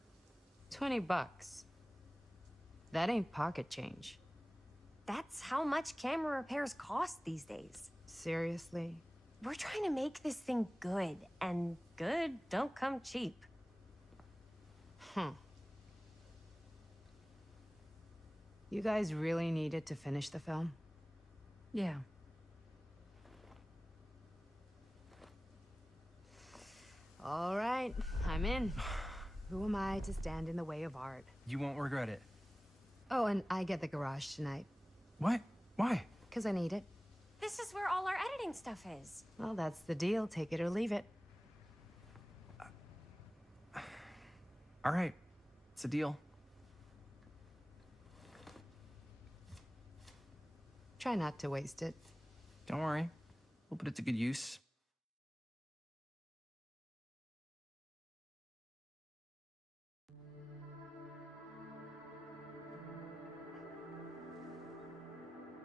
$20. That ain't pocket change. That's how much camera repairs cost these days. Seriously? We're trying to make this thing good, and good don't come cheap. You guys really needed to finish the film? Yeah. All right, I'm in. Who am I to stand in the way of art? You won't regret it. Oh, and I get the garage tonight. What? Why? 'Cause I need it. This is where all our editing stuff is. Well, that's the deal. Take it or leave it. All right, it's a deal. Try not to waste it. Don't worry, we'll put it to good use.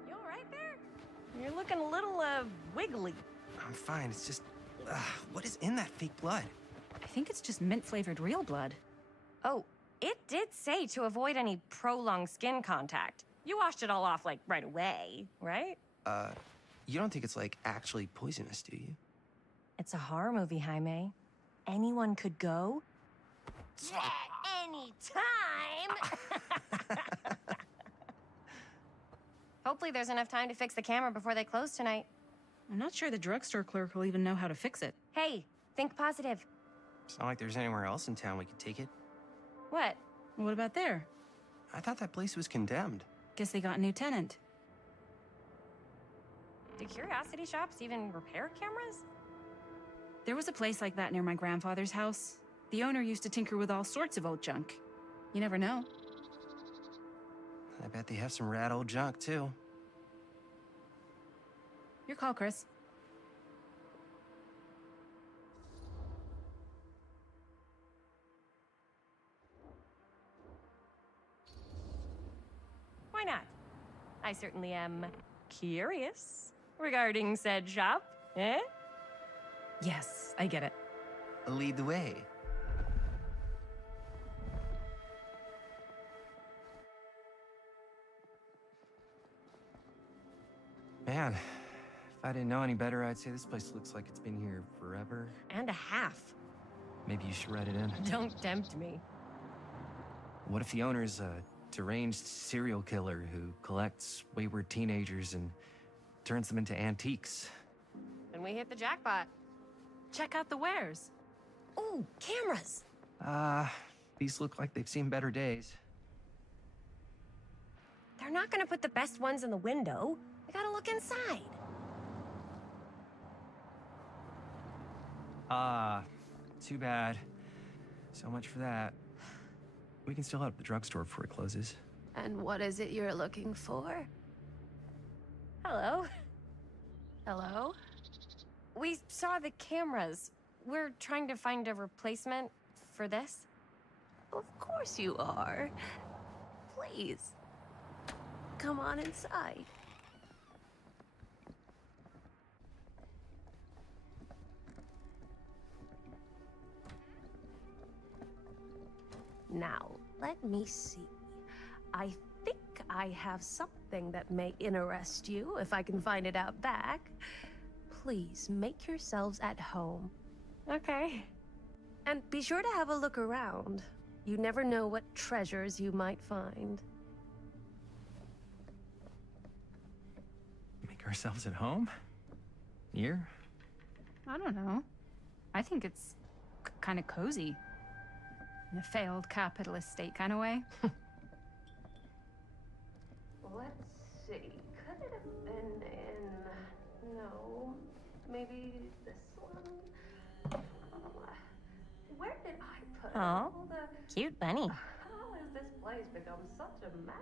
You all right there? You're looking a little, wiggly. I'm fine, it's just, what is in that fake blood? I think it's just mint-flavored real blood. Oh, it did say to avoid any prolonged skin contact. You washed it all off, like, right away, right? You don't think it's, like, actually poisonous, do you? It's a horror movie, Jaime. Anyone could go. Yeah, anytime! Hopefully there's enough time to fix the camera before they close tonight. I'm not sure the drugstore clerk will even know how to fix it. Hey, think positive. It's not like there's anywhere else in town we could take it. What? What about there? I thought that place was condemned. Guess they got a new tenant. Do curiosity shops even repair cameras? There was a place like that near my grandfather's house. The owner used to tinker with all sorts of old junk. You never know. I bet they have some rad old junk, too. Your call, Chris. Why not? I certainly am curious regarding said shop, eh? Yes, I get it. Lead the way. Man, if I didn't know any better, I'd say this place looks like it's been here forever. And a half. Maybe you should write it in. Don't tempt me. What if the owner's a deranged serial killer who collects wayward teenagers and turns them into antiques? And we hit the jackpot. Check out the wares. Ooh, cameras. These look like they've seen better days. They're not gonna put the best ones in the window. I gotta look inside. Too bad. So much for that. We can still head up the drugstore before it closes. And what is it you're looking for? Hello. Hello? We saw the cameras. We're trying to find a replacement for this. Of course you are. Please. Come on inside. Now, let me see. I think I have something that may interest you, if I can find it out back. Please make yourselves at home. Okay. And be sure to have a look around. You never know what treasures you might find. Make ourselves at home? Here? I don't know. I think it's kind of cozy. In a failed capitalist state kind of way. Let's see. Could it have been in... No. Maybe this one? Where did I put Oh, all the... cute bunny. How has this place become such a mess?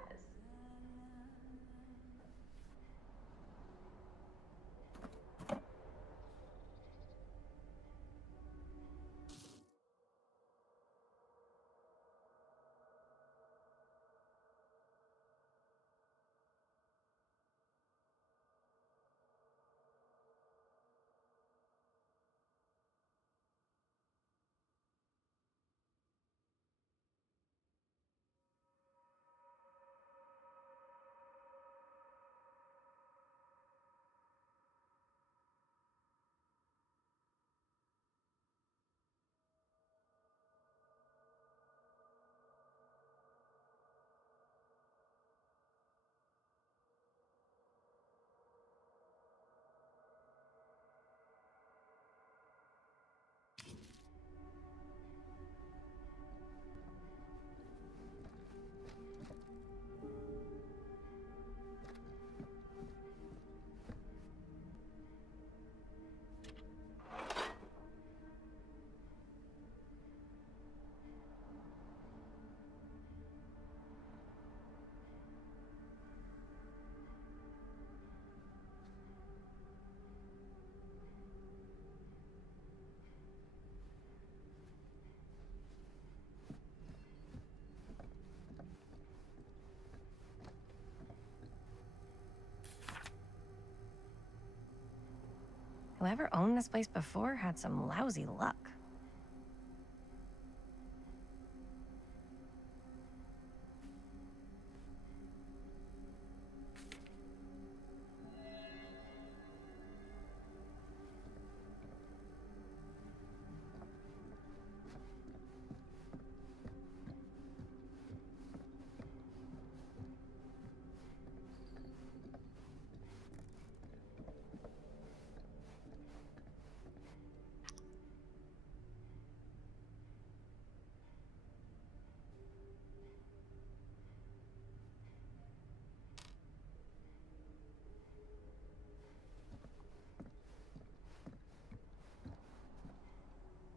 Whoever owned this place before had some lousy luck.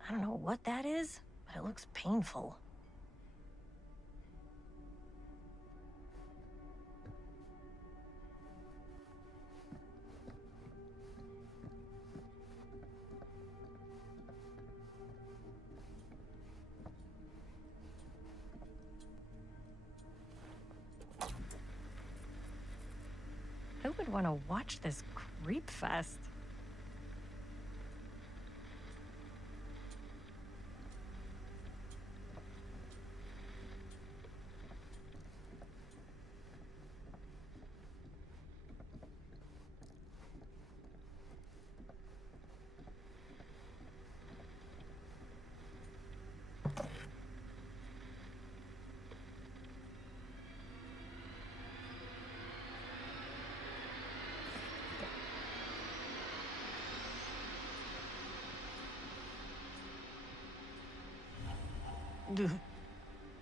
I don't know what that is, but it looks painful. Who would want to watch this creep fest?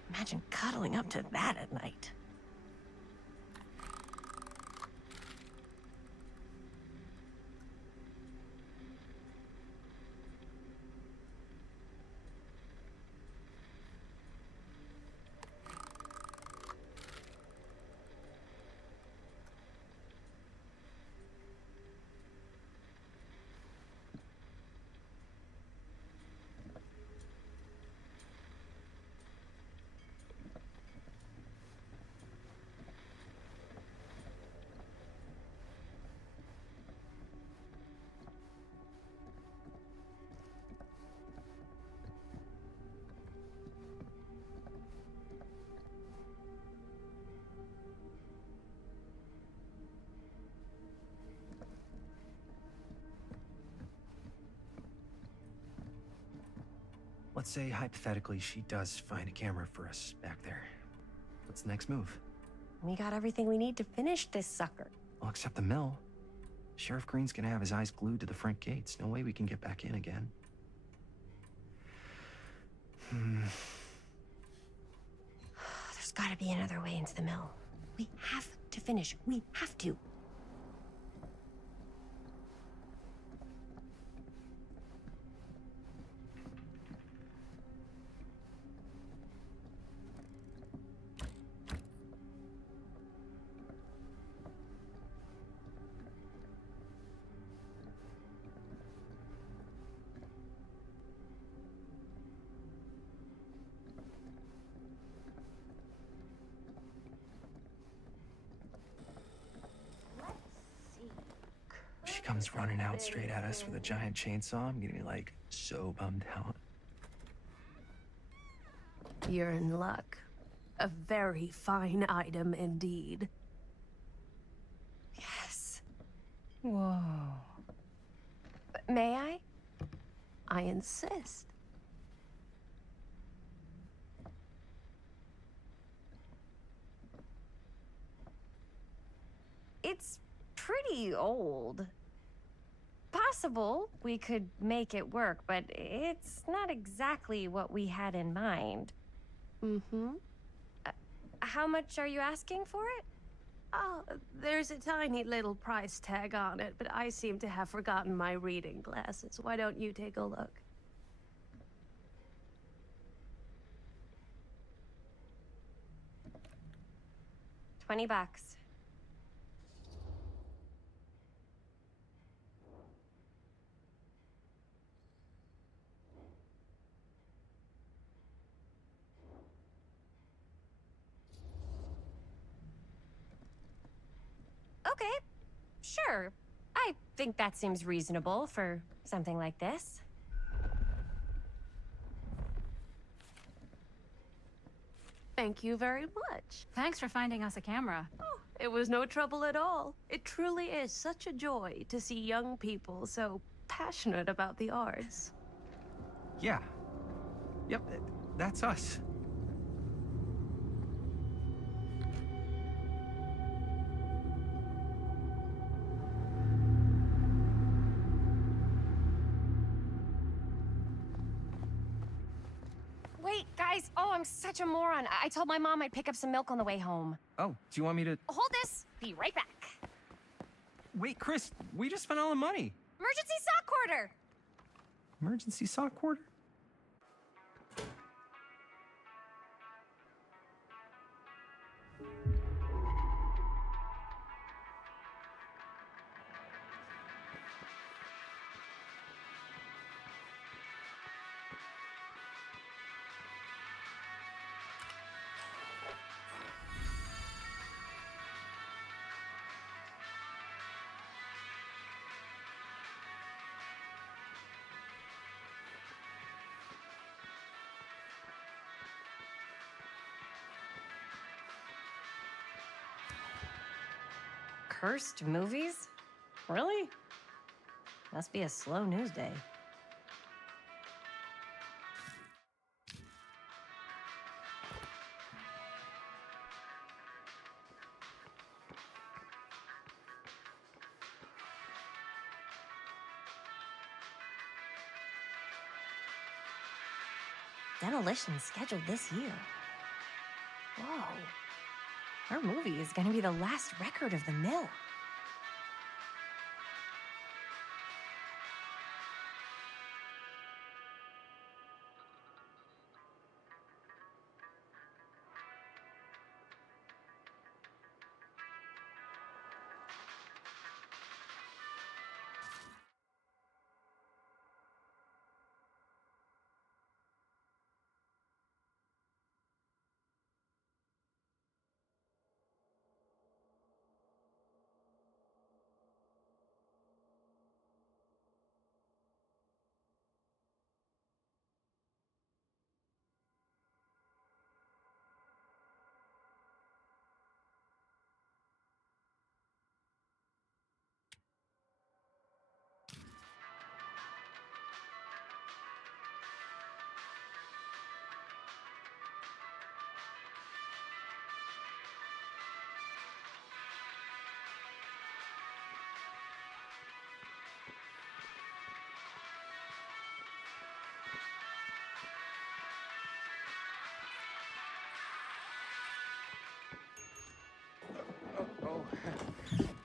Imagine cuddling up to that at night. Let's say, hypothetically, she does find a camera for us back there. What's the next move? We got everything we need to finish this sucker. Well, except the mill. Sheriff Green's gonna have his eyes glued to the front gates. No way we can get back in again. There's gotta be another way into the mill. We have to finish. We have to. She comes running out straight at us with a giant chainsaw. I'm gonna be like so bummed out. You're in luck. A very fine item indeed. Yes. Whoa. May I? I insist. It's pretty old. Possible we could make it work, but it's not exactly what we had in mind. Mm-hmm. How much are you asking for it? Oh, there's a tiny little price tag on it, but I seem to have forgotten my reading glasses. Why don't you take a look? $20. Okay, sure. I think that seems reasonable for something like this. Thank you very much. Thanks for finding us a camera. Oh, it was no trouble at all. It truly is such a joy to see young people so passionate about the arts. Yeah. Yep, that's us. Wait, guys. Oh, I'm such a moron. I told my mom I'd pick up some milk on the way home. Oh, do you want me to... Hold this. Be right back. Wait, Chris, we just spent all the money. Emergency sock quarter. Emergency sock quarter? Cursed movies? Really? Must be a slow news day. Demolition scheduled this year. Whoa. Our movie is gonna be the last record of the mill.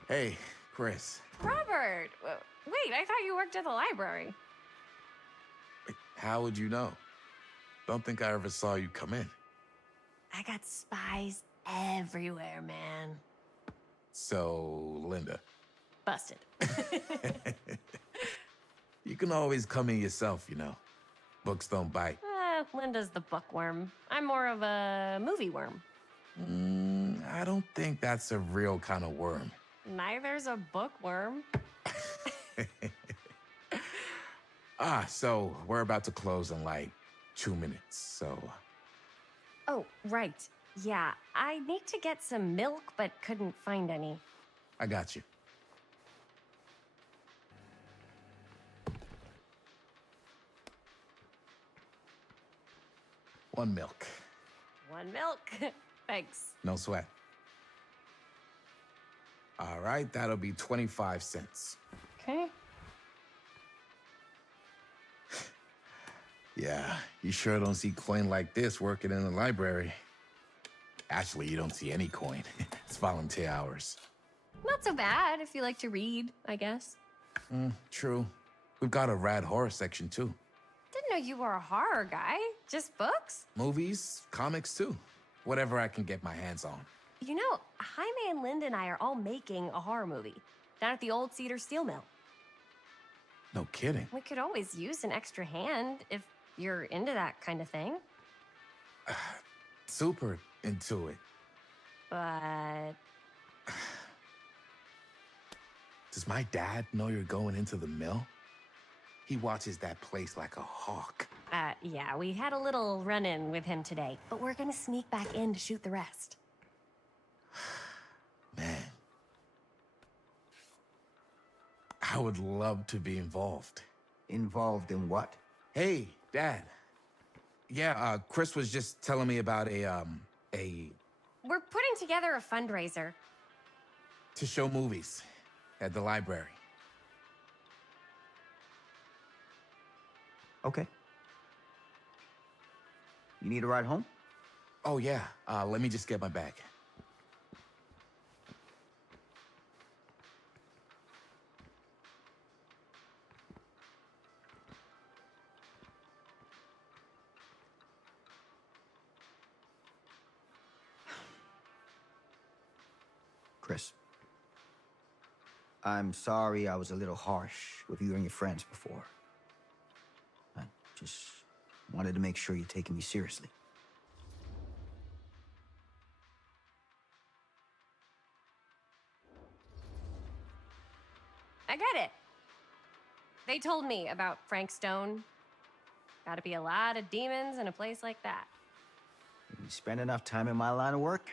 Hey, Chris. Robert! Wait, I thought you worked at the library. How would you know? Don't think I ever saw you come in. I got spies everywhere, man. So, Linda. Busted. You can always come in yourself, you know. Books don't bite. Linda's the bookworm. I'm more of a movie worm. I don't think that's a real kind of worm. Neither's a bookworm. So we're about to close in like 2 minutes, so... Oh, right. Yeah, I need to get some milk, but couldn't find any. I got you. One milk. One milk. Thanks. No sweat. All right, that'll be 25 cents. Okay. Yeah, you sure don't see coin like this working in the library. Actually, you don't see any coin. It's volunteer hours. Not so bad if you like to read, I guess. True. We've got a rad horror section, too. Didn't know you were a horror guy. Just books? Movies, comics, too. Whatever I can get my hands on. You know, Jaime and Linda and I are all making a horror movie down at the old Cedar Steel Mill. No kidding. We could always use an extra hand if you're into that kind of thing. Super into it. But... Does my dad know you're going into the mill? He watches that place like a hawk. Yeah, we had a little run-in with him today, but we're gonna sneak back in to shoot the rest. Man. I would love to be involved. Involved in what? Hey, Dad. Yeah, Chris was just telling me about a... We're putting together a fundraiser. to show movies at the library. Okay. You need a ride home? Oh, yeah. Let me just get my bag. Chris. I'm sorry I was a little harsh with you and your friends before. I just wanted to make sure you're taking me seriously. I get it. They told me about Frank Stone. Gotta be a lot of demons in a place like that. You spend enough time in my line of work,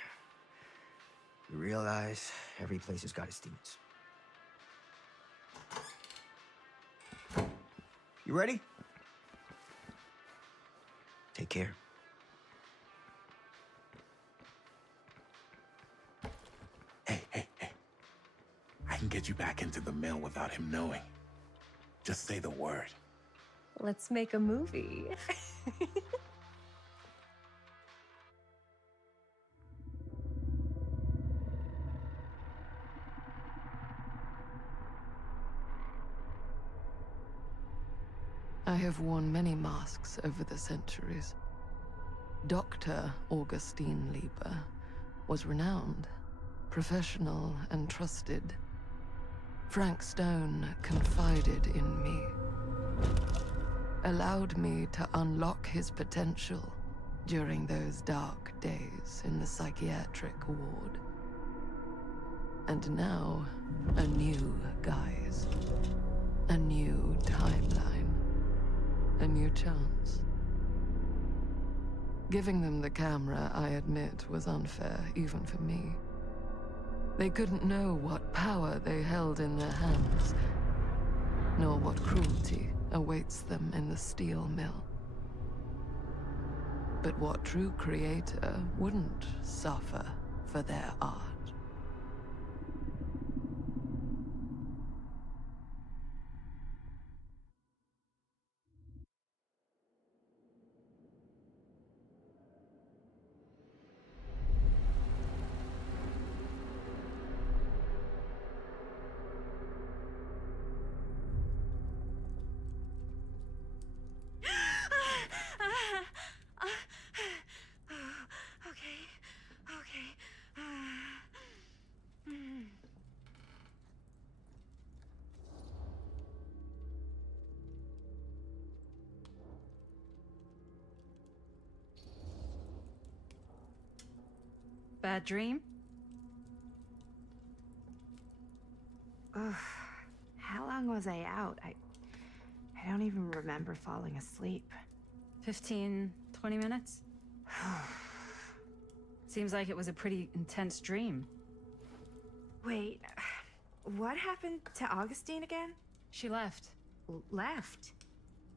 You realize every place has got its demons. You ready? Take care. Hey, hey, hey. I can get you back into the mill without him knowing. Just say the word. Let's make a movie. I have worn many masks over the centuries. Dr. Augustine Lieber was renowned, professional, and trusted. Frank Stone confided in me, allowed me to unlock his potential during those dark days in the psychiatric ward. And now, a new guise, a new timeline, a new chance. Giving them the camera, I admit, was unfair, even for me. They couldn't know what power they held in their hands, nor what cruelty awaits them in the steel mill. But what true creator wouldn't suffer for their art? Bad dream? Ugh. How long was I out? I don't even remember falling asleep. 15, 20 minutes? Seems like it was a pretty intense dream. Wait, what happened to Augustine again? She left. Left?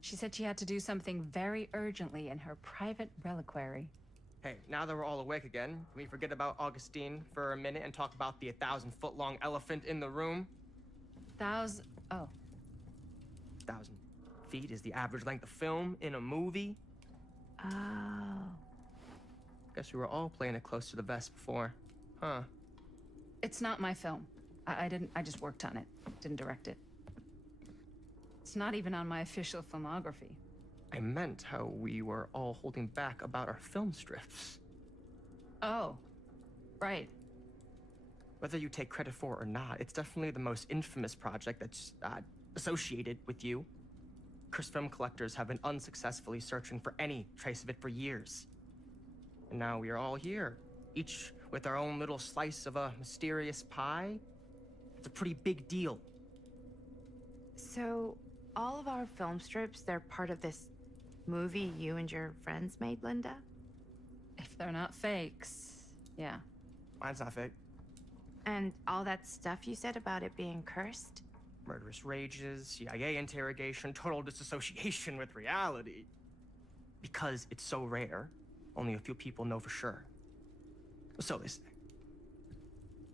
She said she had to do something very urgently in her private reliquary. Hey, now that we're all awake again, can we forget about Augustine for a minute and talk about the 1,000-foot-long elephant in the room? Oh. 1,000 feet is the average length of film in a movie. Oh. Guess we were all playing it close to the vest before, huh? It's not my film. I just worked on it, didn't direct it. It's not even on my official filmography. I meant how we were all holding back about our film strips. Oh, right. Whether you take credit for it or not, it's definitely the most infamous project that's associated with you. Cursed film collectors have been unsuccessfully searching for any trace of it for years. And now we are all here, each with our own little slice of a mysterious pie. It's a pretty big deal. So, all of our film strips, they're part of this movie you and your friends made, Linda? If they're not fakes, yeah. Mine's not fake. And all that stuff you said about it being cursed? Murderous rages, CIA interrogation, total disassociation with reality. Because it's so rare, only a few people know for sure. So they say.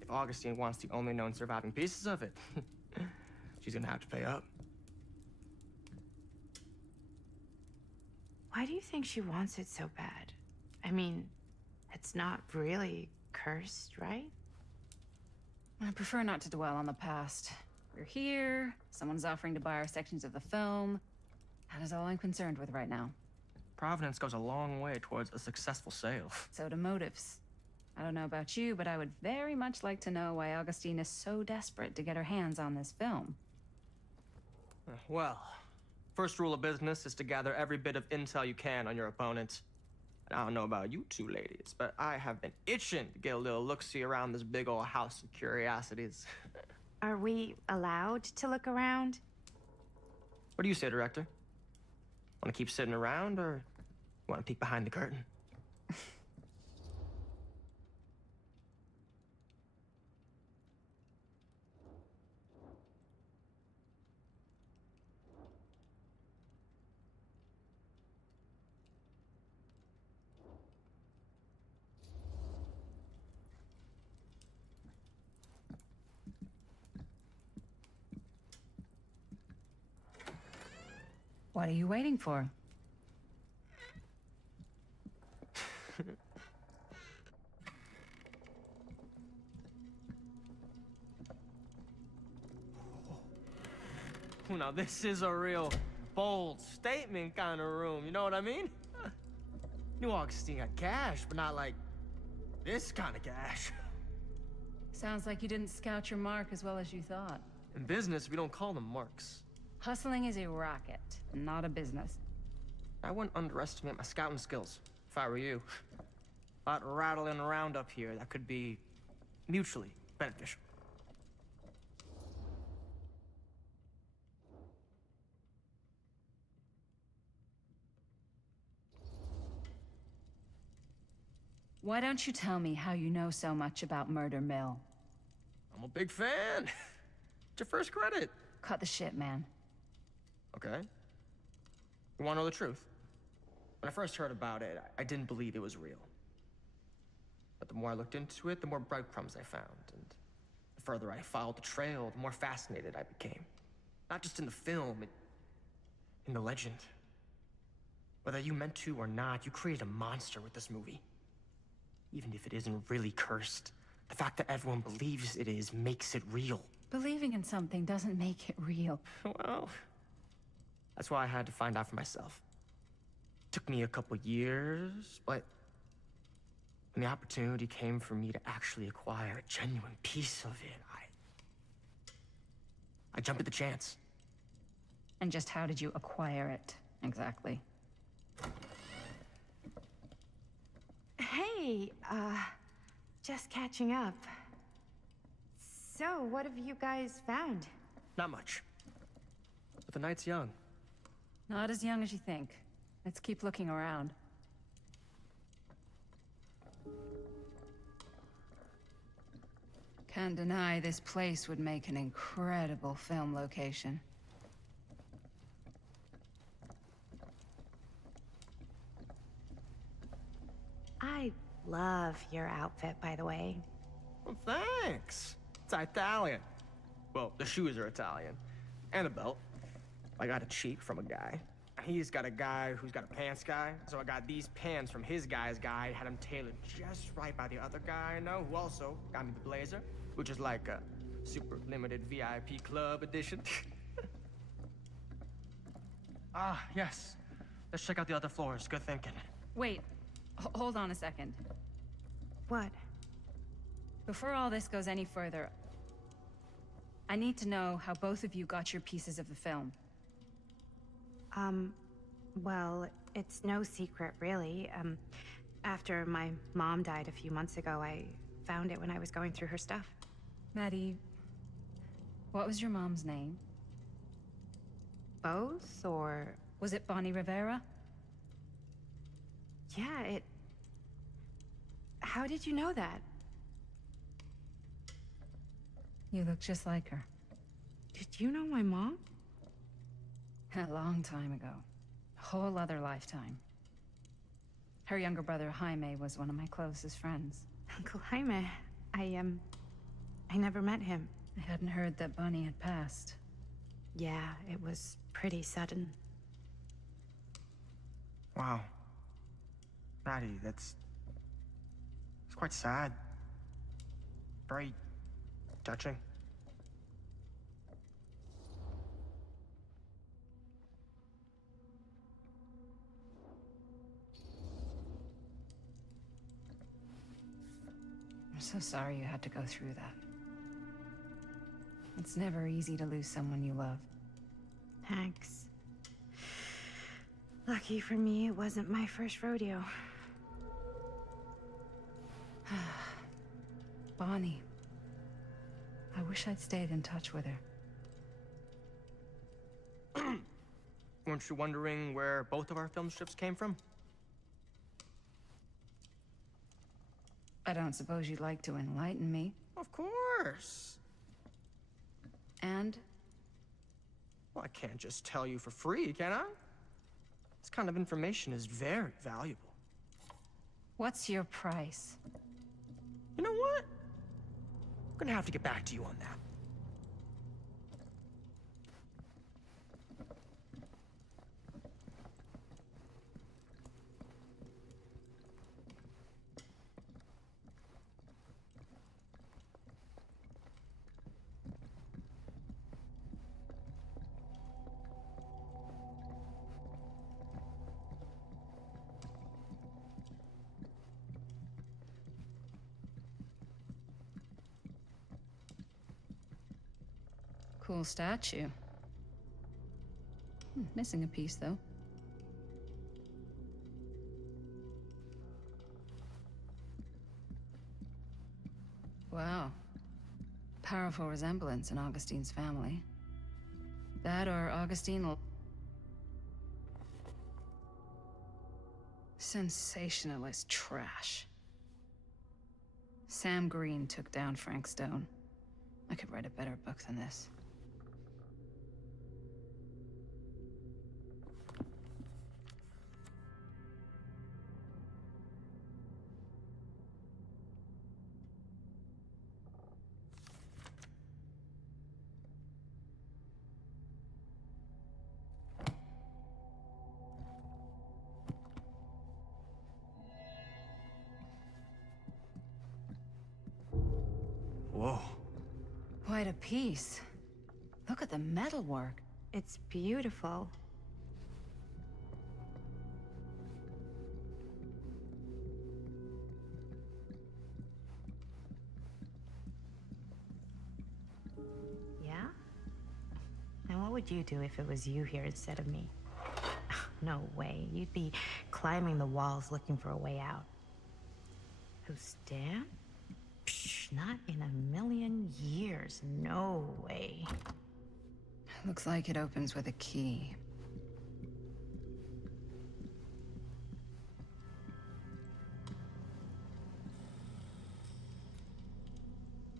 If Augustine wants the only known surviving pieces of it, she's gonna have to pay up. Why do you think she wants it so bad? I mean, it's not really cursed, right? I prefer not to dwell on the past. We're here, someone's offering to buy our sections of the film. That is all I'm concerned with right now. Providence goes a long way towards a successful sale. So do motives. I don't know about you, but I would very much like to know why Augustine is so desperate to get her hands on this film. Well, first rule of business is to gather every bit of intel you can on your opponent. And I don't know about you two ladies, but I have been itching to get a little look-see around this big old house of curiosities. Are we allowed to look around? What do you say, director? Want to keep sitting around, or want to peek behind the curtain? What are you waiting for? Now this is a real bold statement kind of room, you know what I mean? New Augustine got cash, but not like this kind of cash. Sounds like you didn't scout your mark as well as you thought. In business, we don't call them marks. Hustling is a racket, not a business. I wouldn't underestimate my scouting skills, if I were you. A lot rattling around up here that could be mutually beneficial. Why don't you tell me how you know so much about Murder Mill? I'm a big fan. It's your first credit. Cut the shit, man. Okay. You wanna know the truth? When I first heard about it, I didn't believe it was real. But the more I looked into it, the more breadcrumbs I found. And the further I followed the trail, the more fascinated I became. Not just in the film, in the legend. Whether you meant to or not, you created a monster with this movie. Even if it isn't really cursed, the fact that everyone believes it is makes it real. Believing in something doesn't make it real. Well, that's why I had to find out for myself. Took me a couple years, but when the opportunity came for me to actually acquire a genuine piece of it, I jumped at the chance. And just how did you acquire it, exactly? Hey, just catching up. So, what have you guys found? Not much. But the night's young. Not as young as you think. Let's keep looking around. Can't deny this place would make an incredible film location. I love your outfit, by the way. Well, thanks. It's Italian. Well, the shoes are Italian. And a belt. I got it cheap from a guy. He's got a guy who's got a pants guy, so I got these pants from his guy's guy, had them tailored just right by the other guy I know, who also got me the blazer, which is like a super limited VIP club edition. Ah, yes. Let's check out the other floors. Good thinking. Wait, hold on a second. What? Before all this goes any further, I need to know how both of you got your pieces of the film. Well, it's no secret, really. After my mom died a few months ago, I found it when I was going through her stuff. Maddie, what was your mom's name? Both, or... Was it Bonnie Rivera? Yeah, How did you know that? You look just like her. Did you know my mom? A long time ago. A whole other lifetime. Her younger brother, Jaime, was one of my closest friends. Uncle Jaime, I never met him. I hadn't heard that Bonnie had passed. Yeah, it was pretty sudden. Wow. Maddie, it's quite sad. Very touching. I'm so sorry you had to go through that. It's never easy to lose someone you love. Thanks. Lucky for me, it wasn't my first rodeo. Bonnie. I wish I'd stayed in touch with her. Weren't you wondering where both of our film strips came from? I don't suppose you'd like to enlighten me. Of course. And? Well, I can't just tell you for free, can I? This kind of information is very valuable. What's your price? You know what? I'm gonna have to get back to you on that. Cool statue. Missing a piece, though. Wow. Powerful resemblance in Augustine's family. That or Augustine will... Sensationalist trash. Sam Green took down Frank Stone. I could write a better book than this. Whoa. Quite a piece. Look at the metalwork. It's beautiful. Yeah? And what would you do if it was you here instead of me? No way. You'd be climbing the walls looking for a way out. Who, Stan? Psh, not in a million years. No way. Looks like it opens with a key.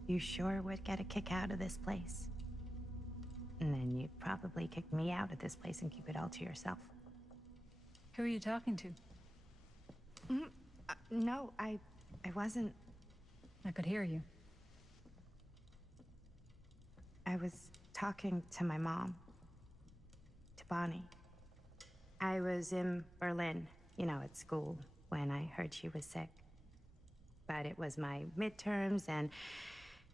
You sure would get a kick out of this place. And then you'd probably kick me out of this place and keep it all to yourself. Who are you talking to? No, I wasn't. I could hear you. I was talking to my mom. To Bonnie. I was in Berlin, you know, at school, when I heard she was sick. But it was my midterms, and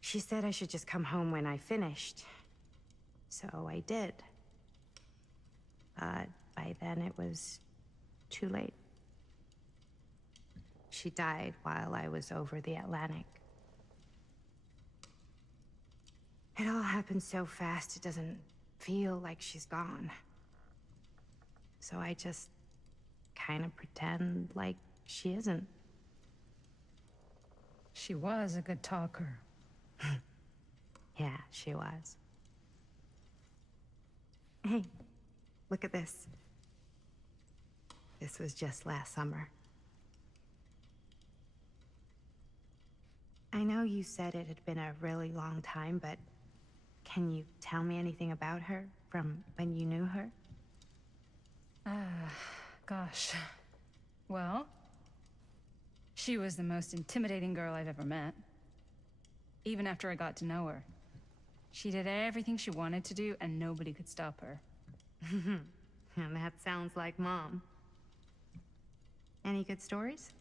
she said I should just come home when I finished. So I did. But by then it was too late. She died while I was over the Atlantic. It all happened so fast, it doesn't feel like she's gone. So I just kind of pretend like she isn't. She was a good talker. Yeah, she was. Hey, look at this. This was just last summer. I know you said it had been a really long time, but can you tell me anything about her from when you knew her? Gosh. Well, she was the most intimidating girl I've ever met. Even after I got to know her. She did everything she wanted to do, and nobody could stop her. And that sounds like Mom. Any good stories?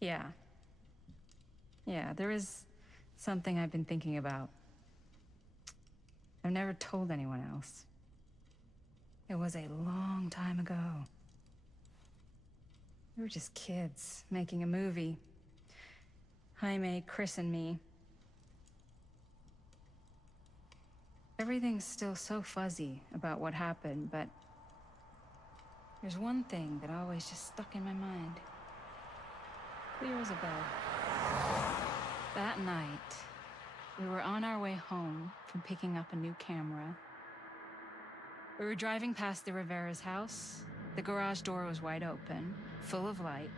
Yeah. Yeah, there is something I've been thinking about. I've never told anyone else. It was a long time ago. We were just kids, making a movie. Jaime, Chris, and me. Everything's still so fuzzy about what happened, but there's one thing that always just stuck in my mind. Clear as a bell. That night, we were on our way home from picking up a new camera. We were driving past the Rivera's house. The garage door was wide open, full of light.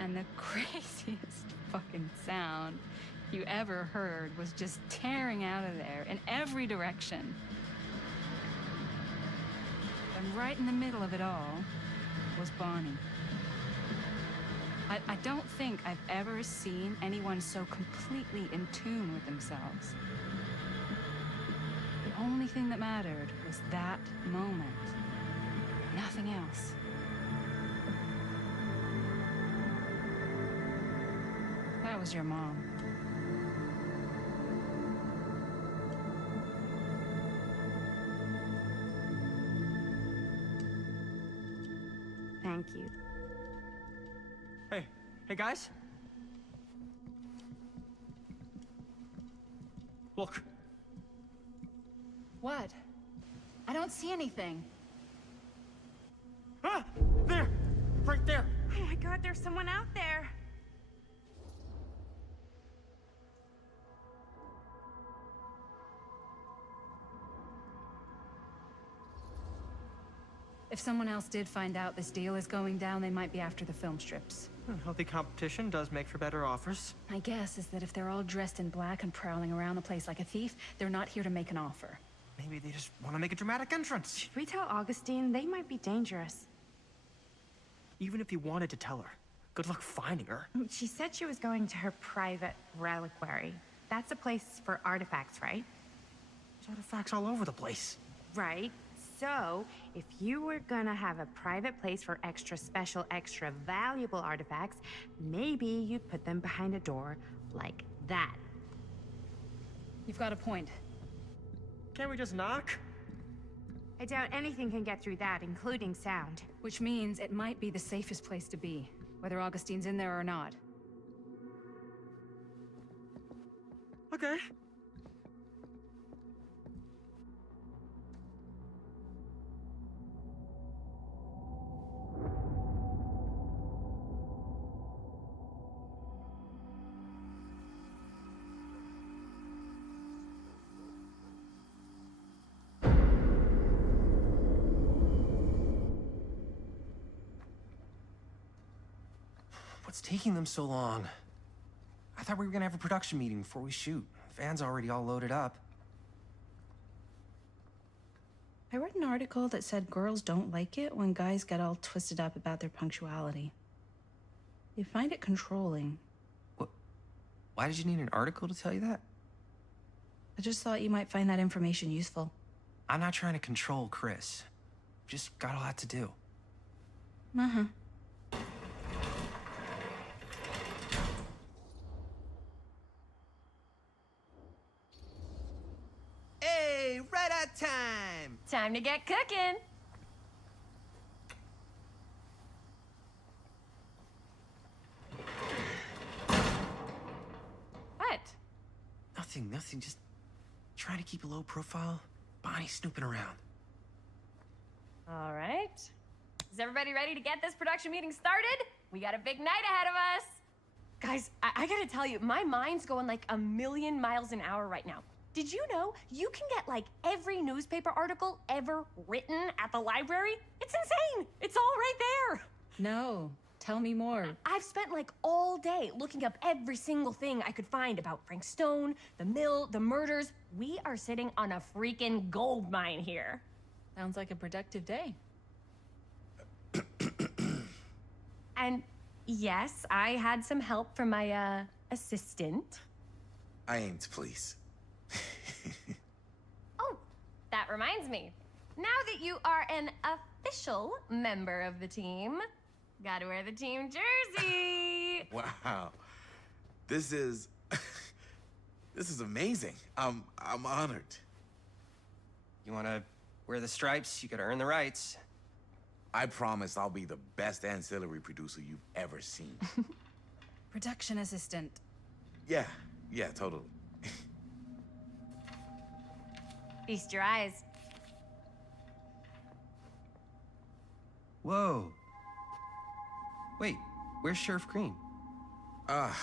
And the craziest fucking sound you ever heard was just tearing out of there in every direction. And right in the middle of it all was Bonnie. I don't think I've ever seen anyone so completely in tune with themselves. The only thing that mattered was that moment. Nothing else. That was your mom. Thank you. Hey guys. Look. What? I don't see anything. Ah! There! Right there! Oh my god, there's someone out there. If someone else did find out this deal is going down, they might be after the film strips. Healthy competition does make for better offers. My guess is that if they're all dressed in black and prowling around the place like a thief, they're not here to make an offer. Maybe they just want to make a dramatic entrance. Should we tell Augustine? They might be dangerous. Even if you wanted to tell her, good luck finding her. She said she was going to her private reliquary. That's a place for artifacts, right? There's artifacts all over the place. Right. So, if you were gonna have a private place for extra special, extra valuable artifacts, maybe you'd put them behind a door like that. You've got a point. Can't we just knock? I doubt anything can get through that, including sound. Which means it might be the safest place to be, whether Augustine's in there or not. Okay. What's taking them so long? I thought we were gonna have a production meeting before we shoot. The van's already all loaded up. I read an article that said girls don't like it when guys get all twisted up about their punctuality. They find it controlling. What? Why did you need an article to tell you that? I just thought you might find that information useful. I'm not trying to control Chris. Just got a lot to do. Uh-huh. Hey, right on time! Time to get cooking! What? Nothing. Just trying to keep a low profile. Bonnie snooping around. All right. Is everybody ready to get this production meeting started? We got a big night ahead of us. Guys, I gotta tell you, my mind's going like a million miles an hour right now. Did you know you can get like every newspaper article ever written at the library? It's insane. It's all right there. No, tell me more. I've spent like all day looking up every single thing I could find about Frank Stone, the mill, the murders. We are sitting on a freaking gold mine here. Sounds like a productive day. And yes, I had some help from my assistant. I aim to please. Oh, that reminds me. Now that you are an official member of the team, gotta wear the team jersey. Wow. This is amazing. I'm honored. You wanna wear the stripes? You gotta earn the rights. I promise I'll be the best ancillary producer you've ever seen. Production assistant. Yeah, totally. Feast your eyes. Whoa. Wait, where's Sheriff Green? Yeah,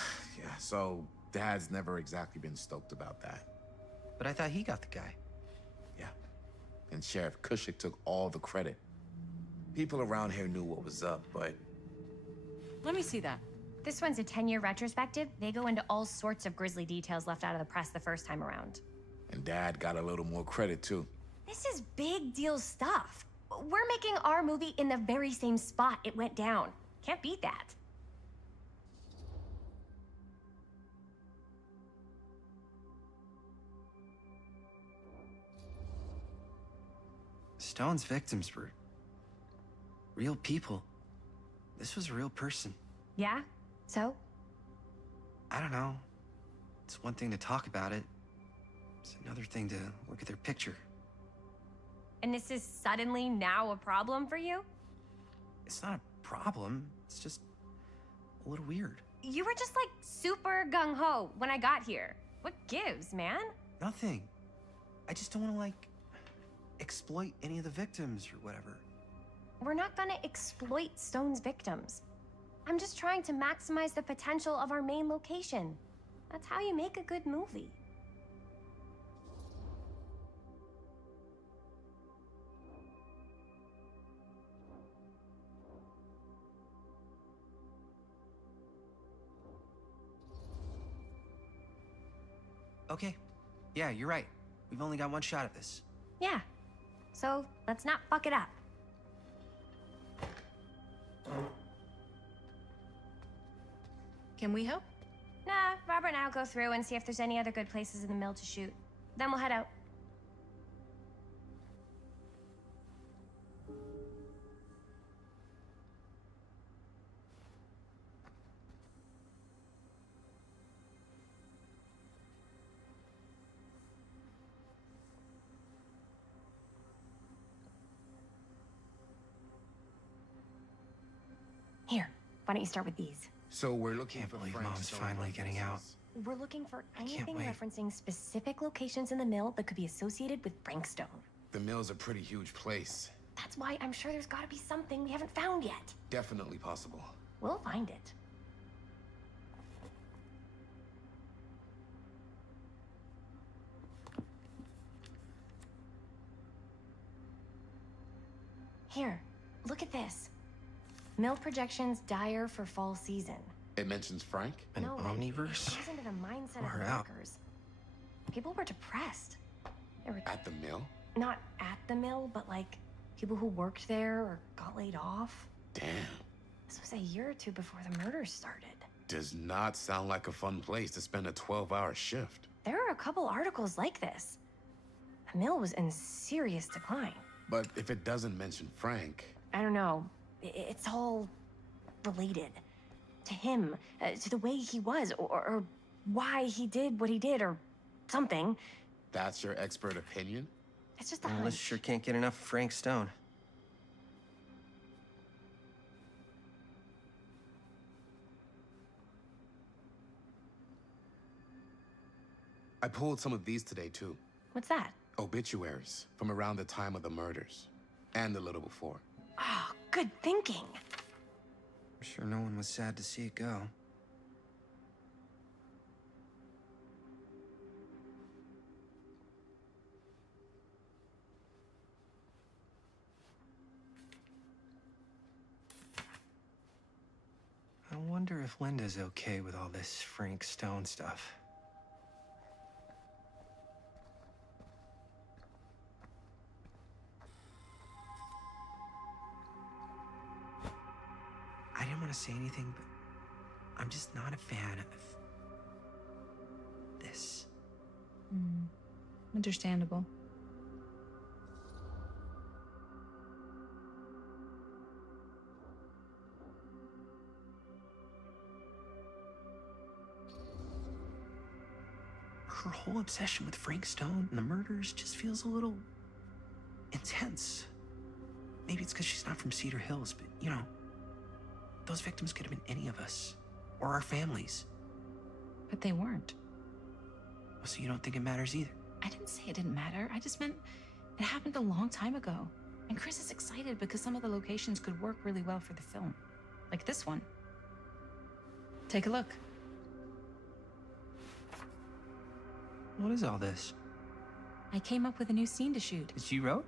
so Dad's never exactly been stoked about that. But I thought he got the guy. Yeah, and Sheriff Kushik took all the credit. People around here knew what was up, but... Let me see that. This one's a 10-year retrospective. They go into all sorts of grisly details left out of the press the first time around. And Dad got a little more credit, too. This is big deal stuff. We're making our movie in the very same spot it went down. Can't beat that. Stone's victims were real people. This was a real person. Yeah? So? I don't know. It's one thing to talk about it. It's another thing to look at their picture. And this is suddenly now a problem for you? It's not a problem. It's just a little weird. You were just like super gung-ho when I got here. What gives, man? Nothing. I just don't want to, like, exploit any of the victims or whatever. We're not gonna exploit Stone's victims. I'm just trying to maximize the potential of our main location. That's how you make a good movie. Okay. Yeah, you're right. We've only got one shot at this. Yeah. So let's not fuck it up. Can we help? Nah, Robert and I'll go through and see if there's any other good places in the mill to shoot. Then we'll head out. Here, why don't you start with these? So we're looking Can't for believe Frank Mom's Stone finally like getting this. out. We're looking for can't anything wait. referencing specific locations in the mill that could be associated with Frank Stone. The mill's a pretty huge place. That's why I'm sure there's gotta be something we haven't found yet. Definitely possible. We'll find it. Here, look at this. Mill projections dire for fall season. It mentions Frank? An No, omniverse? It goes into the mindset Far of out. workers. People were depressed. They were At the mill? not at the mill, but like people who worked there or got laid off. Damn. This was a year or two before the murders started. Does not sound like a fun place to spend a 12-hour shift. There are a couple articles like this. The mill was in serious decline. But if it doesn't mention Frank, I don't know. It's all related to him, to the way he was, or why he did what he did, or something. that's your expert opinion? It's just a Well, this hunch. sure can't get enough of Frank Stone. I pulled some of these today, too. What's that? Obituaries from around the time of the murders. And a little before. Oh, good thinking. I'm sure no one was sad to see it go. I wonder if Linda's okay with all this Frank Stone stuff. I didn't want to say anything, but I'm just not a fan of this. Understandable. Her whole obsession with Frank Stone and the murders just feels a little intense. Maybe it's because she's not from Cedar Hills, but you know, those victims could have been any of us or our families. But they weren't. So you don't think it matters either? I didn't say it didn't matter. I just meant it happened a long time ago. And Chris is excited because some of the locations could work really well for the film. Like this one. Take a look. What is all this? I came up with a new scene to shoot. That you wrote?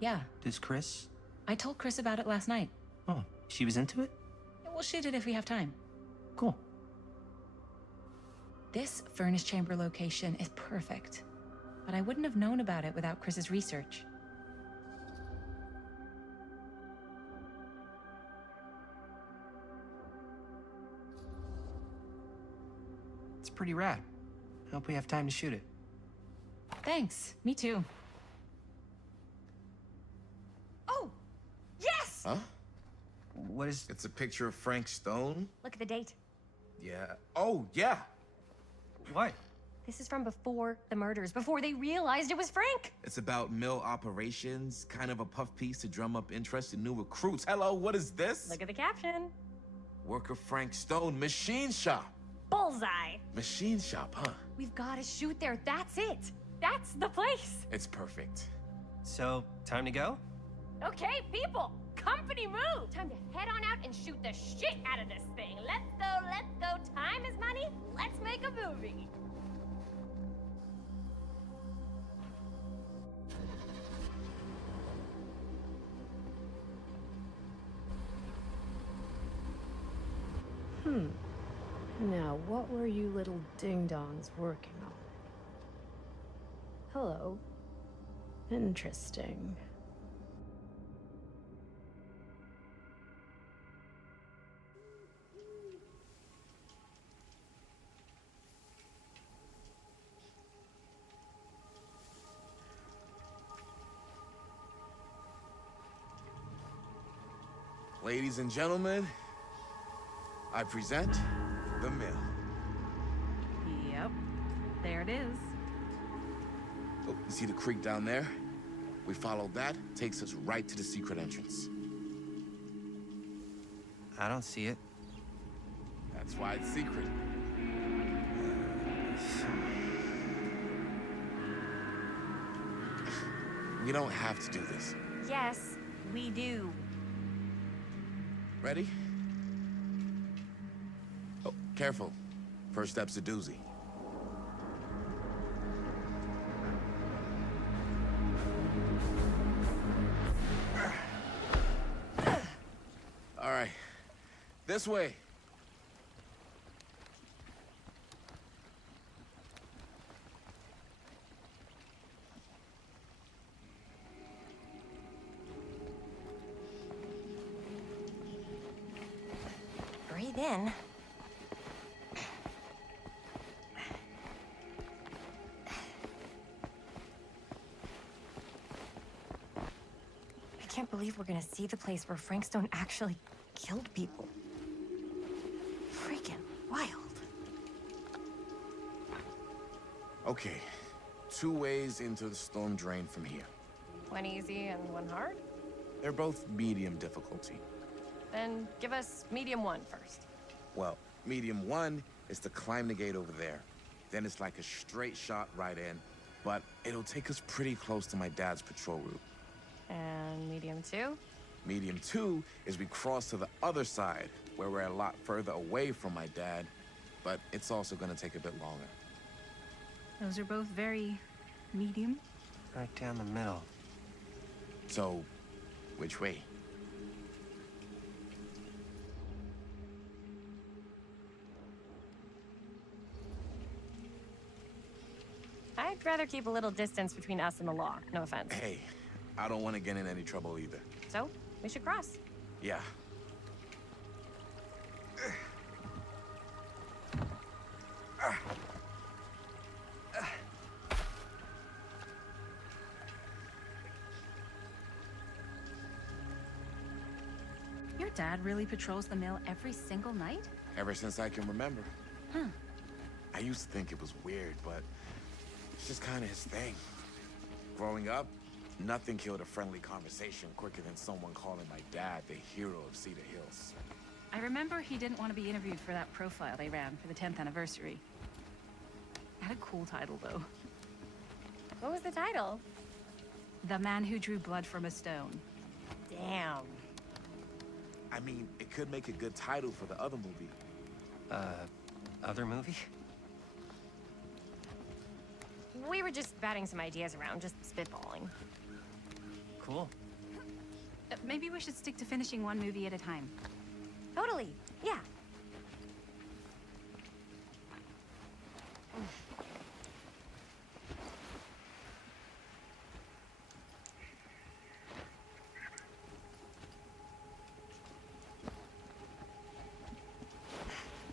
Yeah, Does Chris? I told Chris about it last night. Oh, she was into it? We'll shoot it if we have time. Cool. This furnace chamber location is perfect. But I wouldn't have known about it without Chris's research. It's pretty rad. I hope we have time to shoot it. Thanks. Me too. Oh, yes! Huh? What is... It's a picture of Frank Stone? Look at the date. Yeah. Oh, yeah. What? This is from before the murders, before they realized it was Frank. It's about mill operations, kind of a puff piece to drum up interest in new recruits. Hello, what is this? Look at the caption. Worker Frank Stone, machine shop. Bullseye. Machine shop, huh? We've got to shoot there. That's it. That's the place. It's perfect. So, time to go? Okay, people. Company move. Time to head on out and shoot the shit out of this thing. Let's go, let's go. Time is money. Let's make a movie. Now, what were you little ding-dongs working on? Hello. Interesting. Ladies and gentlemen, I present the mill. Yep. There it is. Oh, you see the creek down there? We follow that, takes us right to the secret entrance. I don't see it. That's why it's secret. We don't have to do this. Yes, we do. Ready? Oh, careful. First step's a doozy. All right, this way. Breathe in. I can't believe we're gonna see the place where Frank Stone actually killed people. Freaking wild. Okay, 2 ways into the storm drain from here. One easy and one hard? They're both medium difficulty. Then give us medium one first. Well, medium 1 is to climb the gate over there. Then it's like a straight shot right in, but it'll take us pretty close to my dad's patrol route. And medium 2? Medium 2 is we cross to the other side, where we're a lot further away from my dad, but it's also gonna take a bit longer. Those are both very medium. Right down the middle. So, which way? I'd rather keep a little distance between us and the law. No offense. Hey, I don't want to get in any trouble either. So, we should cross. Yeah. Your dad really patrols the mill every single night? Ever since I can remember. Huh. I used to think it was weird, but it's just kind of his thing. Growing up, nothing killed a friendly conversation quicker than someone calling my dad the hero of Cedar Hills. I remember he didn't want to be interviewed for that profile they ran for the 10th anniversary. Had a cool title, though. What was the title? The Man Who Drew Blood from a Stone. Damn. I mean, it could make a good title for the other movie. Other movie? We were just batting some ideas around, just spitballing. Cool. Maybe we should stick to finishing one movie at a time. Totally, yeah.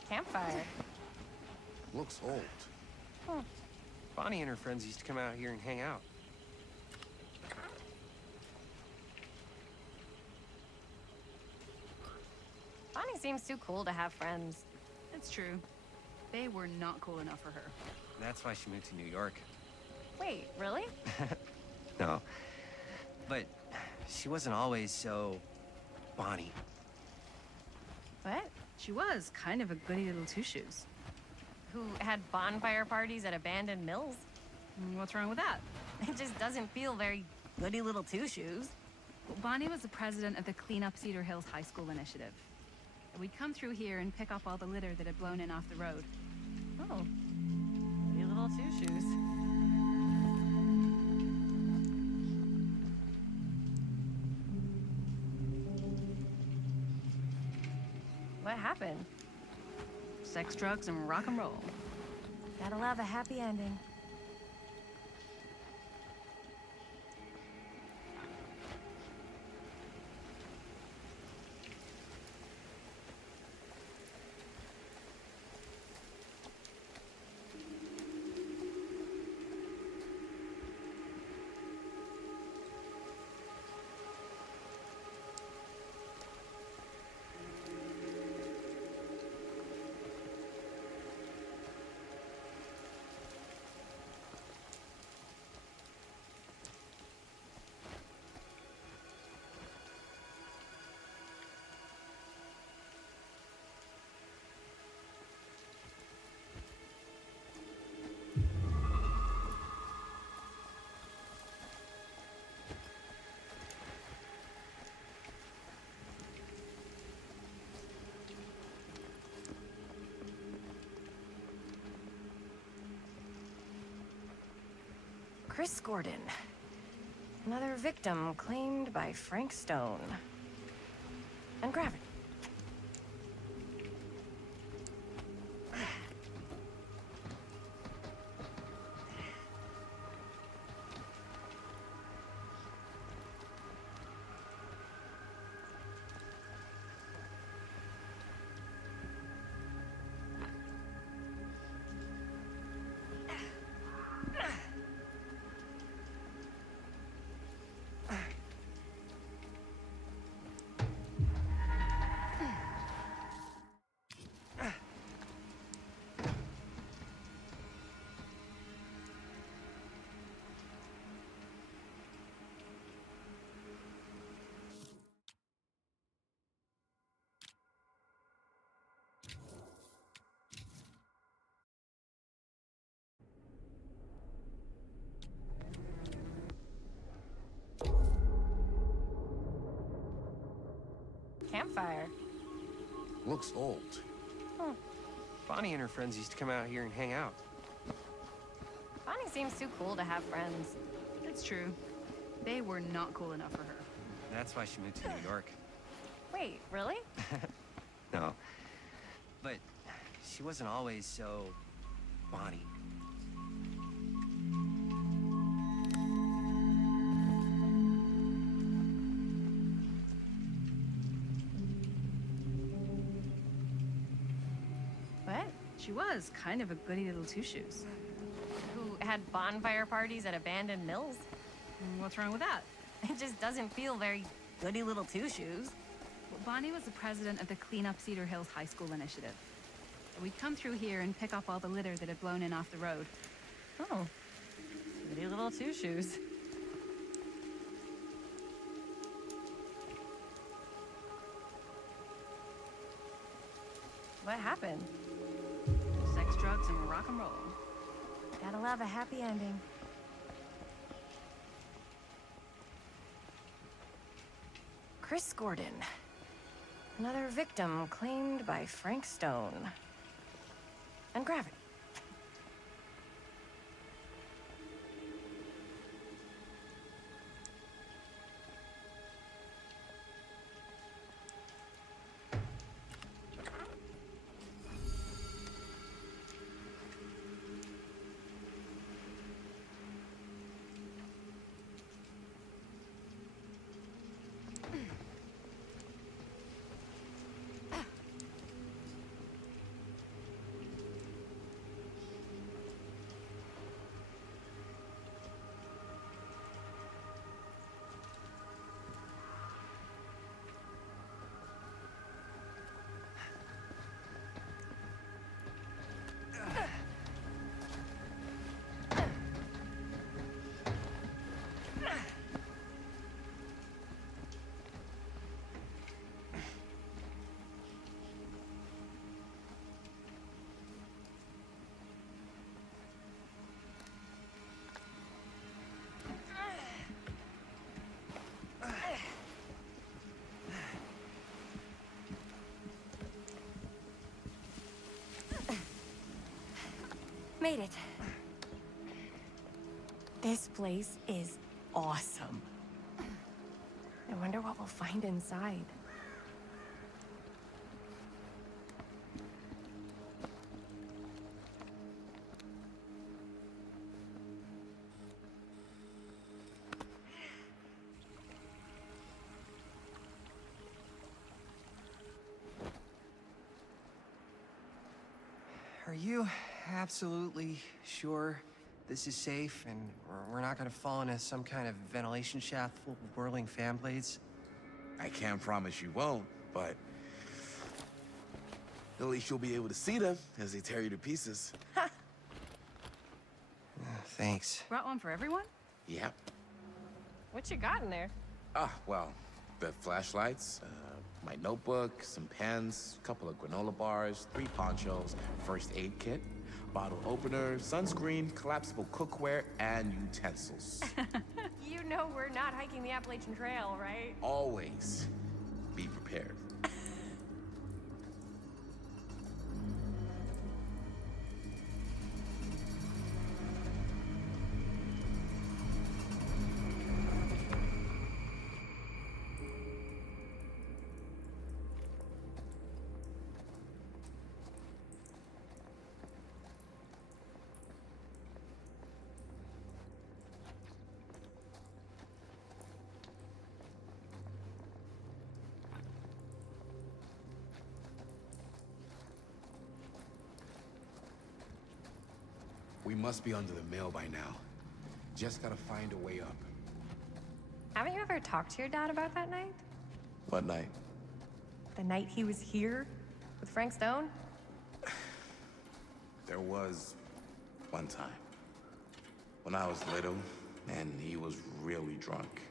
Campfire. Looks old. Huh. Bonnie and her friends used to come out here and hang out. Bonnie seems too cool to have friends. That's true. They were not cool enough for her. That's why she moved to New York. Wait, really? No. But she wasn't always so Bonnie. What? She was kind of a goody little two-shoes. Who had bonfire parties at abandoned mills? What's wrong with that? It just doesn't feel very goody little two-shoes. Well, Bonnie was the president of the Clean Up Cedar Hills High School initiative. We'd come through here and pick up all the litter that had blown in off the road. Oh. Goody little two-shoes. What happened? Sex, drugs, and rock and roll. Gotta love a happy ending. Chris Gordon. Another victim claimed by Frank Stone. And gravity. Campfire. Looks old. Huh. Bonnie and her friends used to come out here and hang out. Bonnie seems too cool to have friends. It's true. They were not cool enough for her. That's why she moved to New York. Wait, really? No. But she wasn't always so Bonnie. What? She was kind of a goody little two-shoes. Who had bonfire parties at abandoned mills? What's wrong with that? It just doesn't feel very goody little two-shoes. Well, Bonnie was the president of the Clean Up Cedar Hills High School initiative. We'd come through here and pick up all the litter that had blown in off the road. Oh. Goody little two-shoes. What happened? Sex, drugs, and rock and roll. Gotta love a happy ending. Chris Gordon. Another victim claimed by Frank Stone. And gravity. Made it. This place is awesome. I wonder what we'll find inside. Are you absolutely sure this is safe and we're not gonna fall into some kind of ventilation shaft full of whirling fan blades? I can't promise you won't, but at least you'll be able to see them as they tear you to pieces. Thanks. Brought one for everyone? Yep. What you got in there? Well, the flashlights, my notebook, some pens, a couple of granola bars, 3 ponchos, first aid kit, bottle opener, sunscreen, collapsible cookware, and utensils. You know we're not hiking the Appalachian Trail, right? Always be prepared. We must be under the mill by now. Just gotta find a way up. Haven't you ever talked to your dad about that night? What night? The night he was here with Frank Stone? There was one time when I was little and he was really drunk.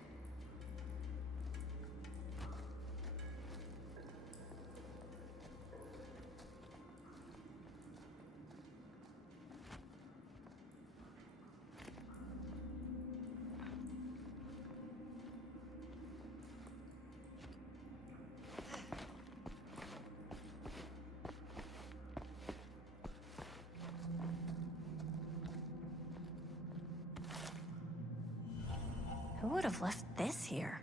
Who would have left this here?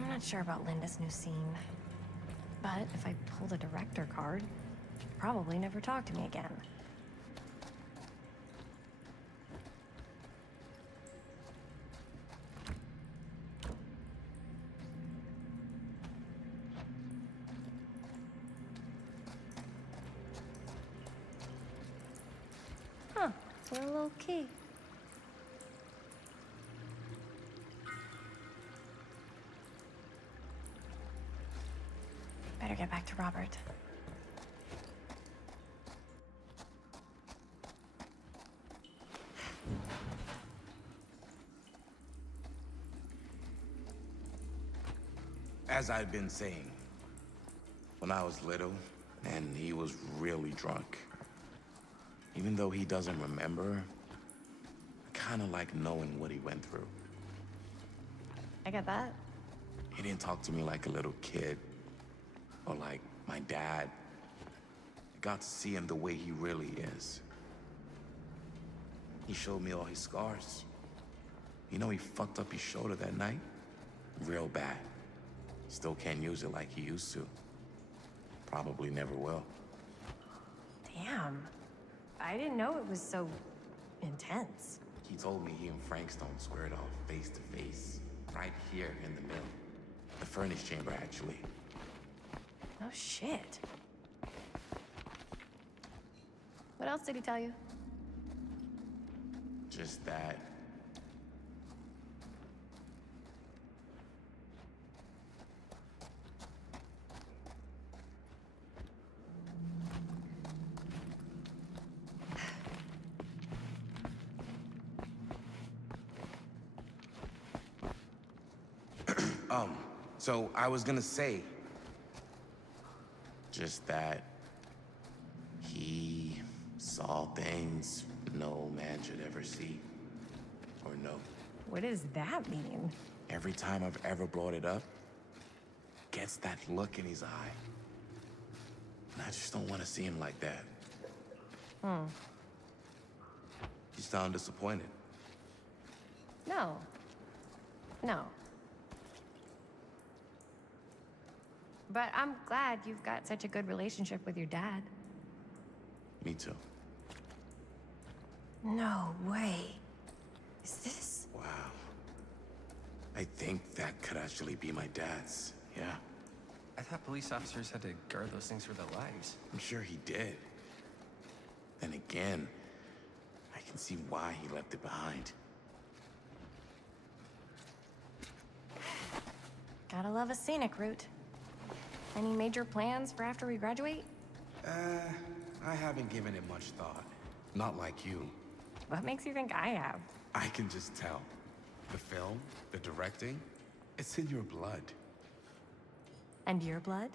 I'm not sure about Linda's new scene. But if I pull the director card, she'll probably never talk to me again. Huh, we're a little key. Better get back to Robert. As I've been saying, when I was little and he was really drunk, even though he doesn't remember, I kind of like knowing what he went through. I get that. He didn't talk to me like a little kid or like my dad. I got to see him the way he really is. He showed me all his scars. You know, he fucked up his shoulder that night? Real bad. Still can't use it like he used to. Probably never will. Damn. I didn't know it was so intense. He told me he and Frank Stone squared off face to face, right here in the mill. The furnace chamber, actually. Oh, shit. What else did he tell you? Just that. So I was gonna say, just that he saw things no man should ever see or know. What does that mean? Every time I've ever brought it up, gets that look in his eye. And I just don't want to see him like that. You sound disappointed. No. No. But I'm glad you've got such a good relationship with your dad. Me too. No way. Is this? Wow. I think that could actually be my dad's, yeah. I thought police officers had to guard those things for their lives. I'm sure he did. Then again, I can see why he left it behind. Gotta love a scenic route. Any major plans for after we graduate? I haven't given it much thought. Not like you. What makes you think I have? I can just tell. The film, the directing, it's in your blood. And your blood?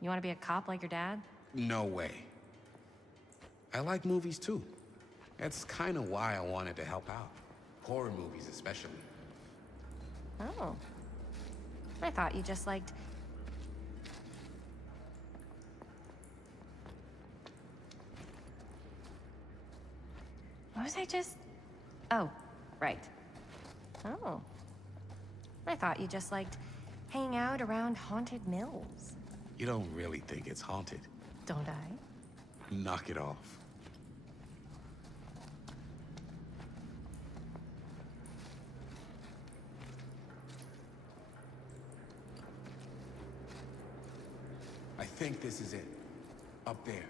You want to be a cop like your dad? No way. I like movies too. That's kind of why I wanted to help out. Horror movies especially. Oh. I thought you just liked... What was I just... Oh, right. Oh. I thought you just liked hanging out around haunted mills. You don't really think it's haunted. Don't I? Knock it off. I think this is it. Up there.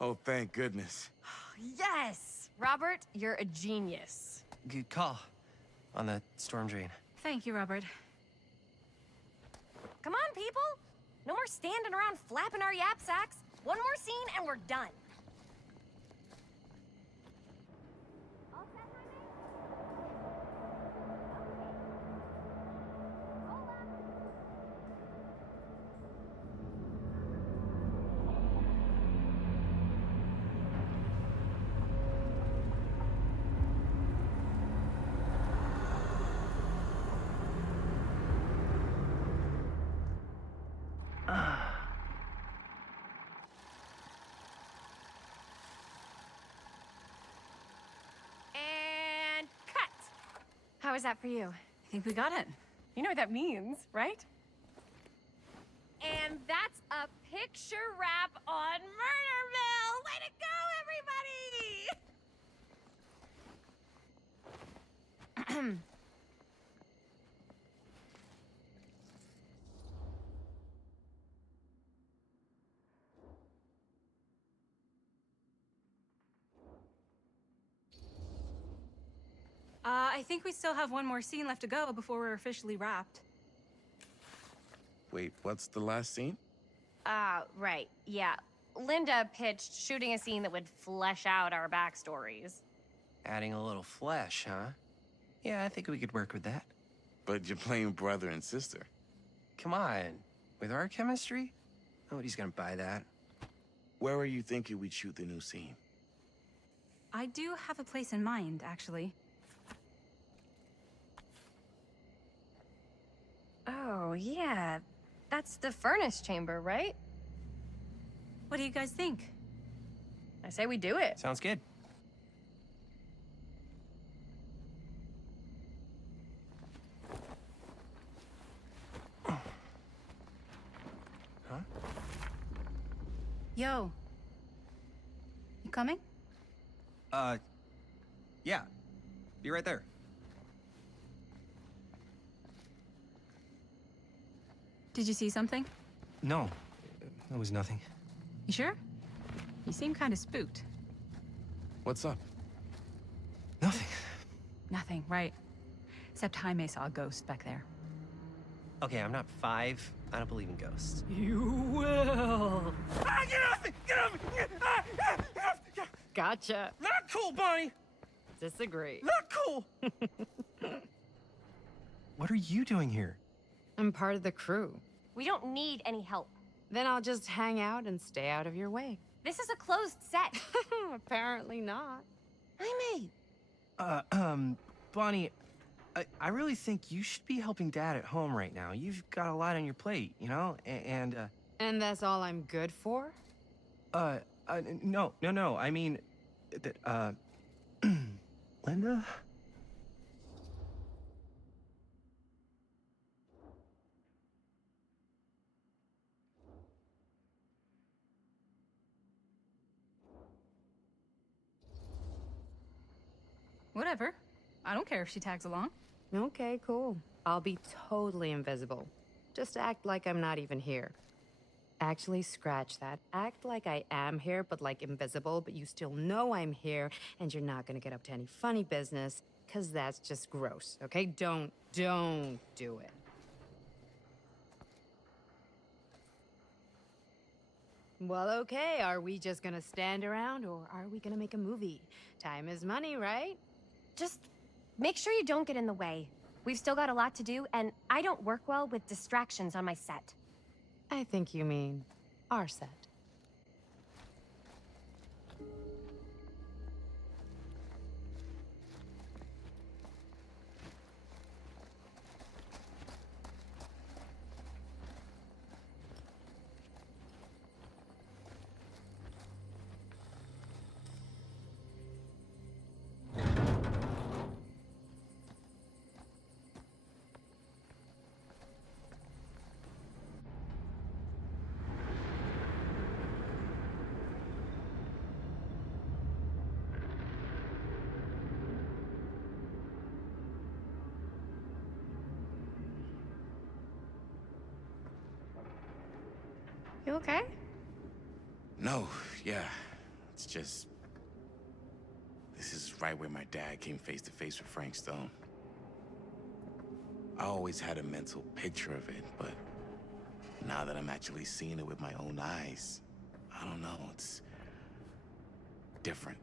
Oh, thank goodness. Yes! Robert, you're a genius. Good call on the storm drain. Thank you, Robert. Come on, people! No more standing around flapping our yap sacks. One more scene and we're done. And cut! How is that for you? I think we got it. You know what that means, right? And that's a picture wrap on Murder Mill! Way to go, everybody! I think we still have one more scene left to go before we're officially wrapped. Wait, what's the last scene? Right, yeah. Linda pitched shooting a scene that would flesh out our backstories. Adding a little flesh, huh? Yeah, I think we could work with that. But you're playing brother and sister. Come on. With our chemistry? Nobody's gonna buy that. Where were you thinking we'd shoot the new scene? I do have a place in mind, actually. Oh, yeah. That's the furnace chamber, right? What do you guys think? I say we do it. Sounds good. Huh? Yo. You coming? Yeah. Be right there. Did you see something? No, it was nothing. You sure? You seem kind of spooked. What's up? Nothing, right? Except Jaime saw a ghost back there. Okay, I'm not 5. I don't believe in ghosts. You will. Ah, get off me! Get off me! Gotcha. Not cool, Bonnie! Disagree. Not cool! What are you doing here? I'm part of the crew. We don't need any help. Then I'll just hang out and stay out of your way. This is a closed set. Apparently not. Jaime! Bonnie, I really think you should be helping Dad at home right now. You've got a lot on your plate, you know? And that's all I'm good for? no. I mean, Linda? Whatever. I don't care if she tags along. Okay, cool. I'll be totally invisible. Just act like I'm not even here. Actually, scratch that. Act like I am here, but like invisible, but you still know I'm here, and you're not gonna get up to any funny business, because that's just gross, okay? Don't do it. Well, okay, are we just gonna stand around, or are we gonna make a movie? Time is money, right? Just make sure you don't get in the way. We've still got a lot to do, and I don't work well with distractions on my set. I think you mean our set. You okay? No, yeah. It's just... This is right where my dad came face to face with Frank Stone. I always had a mental picture of it, but now that I'm actually seeing it with my own eyes, I don't know, it's different.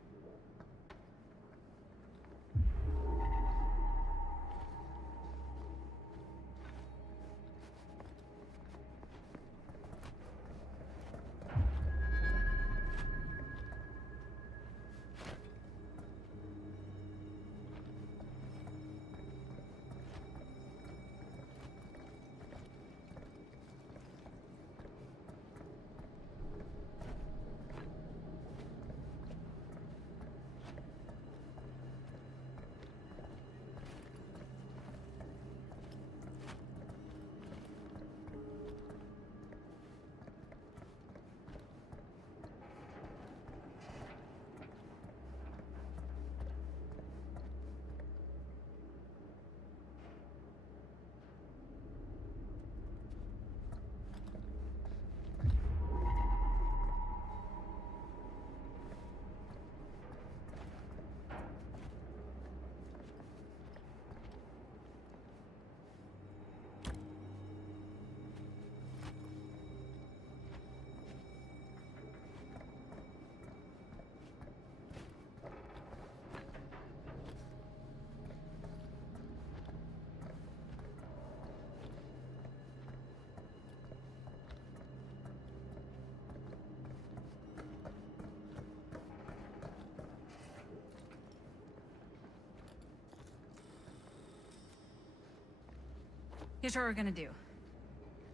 Here's what we're gonna do.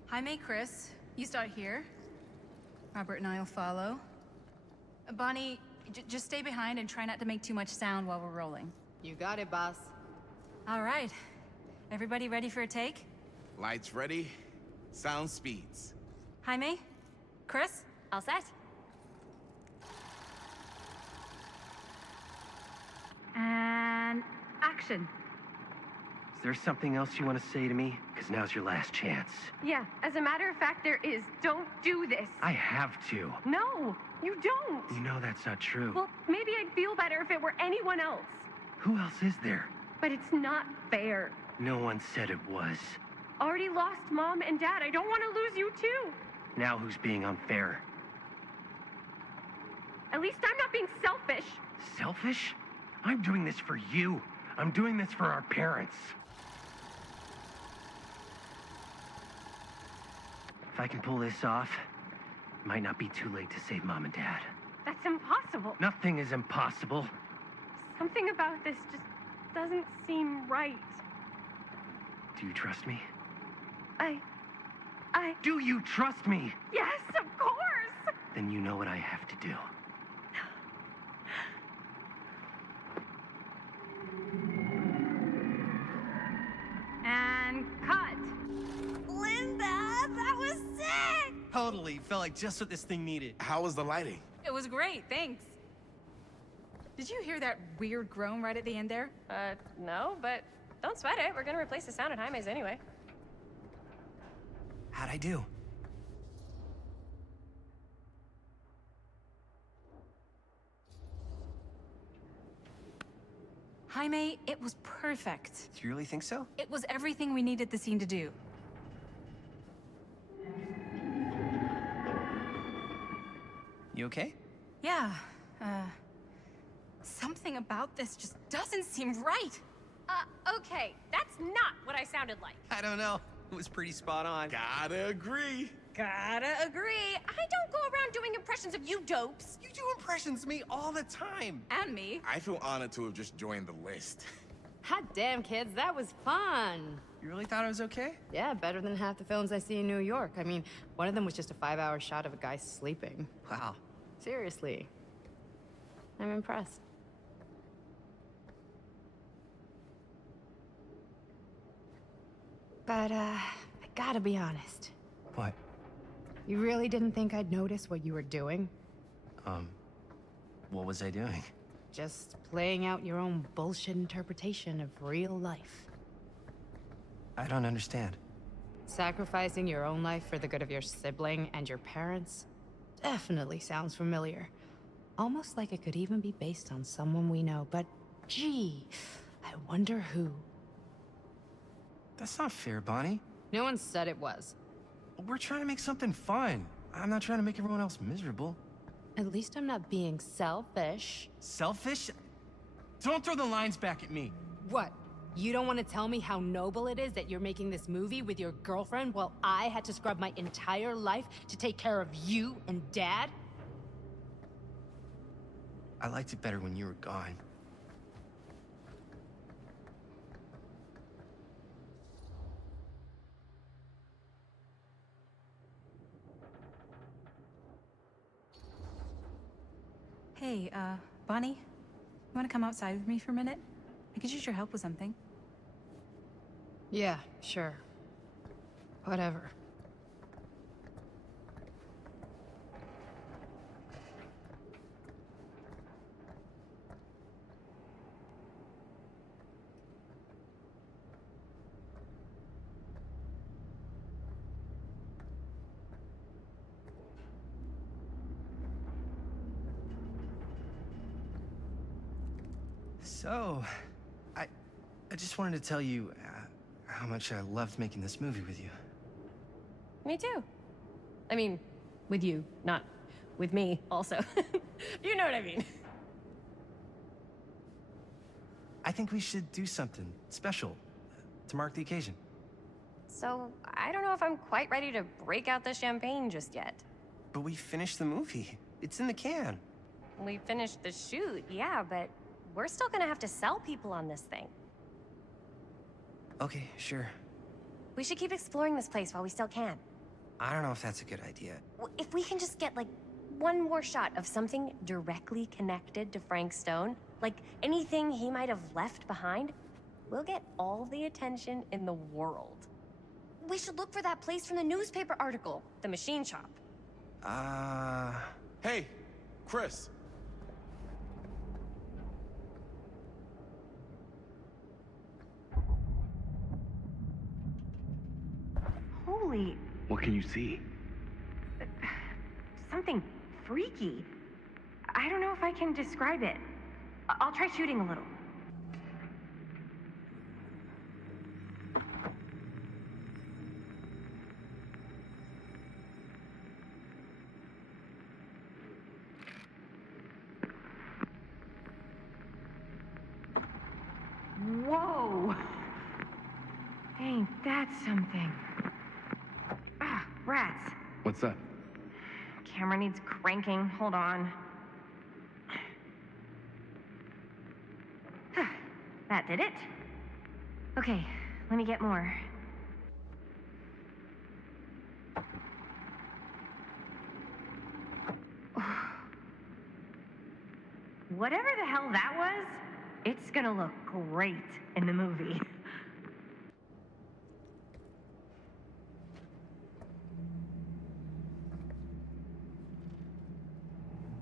Jaime, Chris, you start here. Robert and I will follow. Bonnie, just stay behind and try not to make too much sound while we're rolling. You got it, boss. All right. Everybody ready for a take? Lights ready, sound speeds. Jaime? Chris? All set? And action. Is there something else you want to say to me? Because now's your last chance. Yeah, as a matter of fact, there is. Don't do this. I have to. No, you don't. You know that's not true. Well, maybe I'd feel better if it were anyone else. Who else is there? But it's not fair. No one said it was. Already lost Mom and Dad. I don't want to lose you too. Now who's being unfair? At least I'm not being selfish. Selfish? I'm doing this for you. I'm doing this for our parents. If I can pull this off, it might not be too late to save Mom and Dad. That's impossible. Nothing is impossible. Something about this just doesn't seem right. Do you trust me? I... Do you trust me? Yes, of course! Then you know what I have to do. And cut. Linda, that was sick! Totally. Felt like just what this thing needed. How was the lighting? It was great, thanks. Did you hear that weird groan right at the end there? No, but don't sweat it. We're gonna replace the sound at Jaime's anyway. How'd I do? Jaime, it was perfect. Do you really think so? It was everything we needed the scene to do. You okay? Yeah, something about this just doesn't seem right. Okay, that's not what I sounded like. I don't know. It was pretty spot on. Gotta agree. Gotta agree. I don't go around doing impressions of you dopes. You do impressions of me all the time. And me. I feel honored to have just joined the list. Hot damn, kids, that was fun. You really thought it was okay? Yeah, better than half the films I see in New York. I mean, one of them was just a 5-hour shot of a guy sleeping. Wow. Seriously. I'm impressed. But, I gotta be honest. What? You really didn't think I'd notice what you were doing? What was I doing? Just playing out your own bullshit interpretation of real life. I don't understand. Sacrificing your own life for the good of your sibling and your parents definitely sounds familiar. Almost like it could even be based on someone we know, but gee, I wonder who. That's not fair, Bonnie. No one said it was. We're trying to make something fun. I'm not trying to make everyone else miserable. At least I'm not being selfish. Selfish? Don't throw the lines back at me. What? You don't want to tell me how noble it is that you're making this movie with your girlfriend while I had to scrub my entire life to take care of you and Dad? I liked it better when you were gone. Hey, Bonnie, you want to come outside with me for a minute? I could use your help with something. Yeah, sure. Whatever. So, I just wanted to tell you how much I loved making this movie with you. Me too. I mean, with you, not with me, also. You know what I mean. I think we should do something special to mark the occasion. So, I don't know if I'm quite ready to break out the champagne just yet. But we finished the movie. It's in the can. We finished the shoot, yeah, but we're still gonna have to sell people on this thing. Okay, sure. We should keep exploring this place while we still can. I don't know if that's a good idea. If we can just get, like, one more shot of something directly connected to Frank Stone, like anything he might have left behind, we'll get all the attention in the world. We should look for that place from the newspaper article, the machine shop. Hey, Chris. Holy... What can you see? something freaky. I don't know if I can describe it. I'll try shooting a little. Whoa! Ain't that something? Ah, rats. What's up? Camera needs cranking. Hold on. That did it. Okay, let me get more. Whatever the hell that was, it's gonna look great in the movie.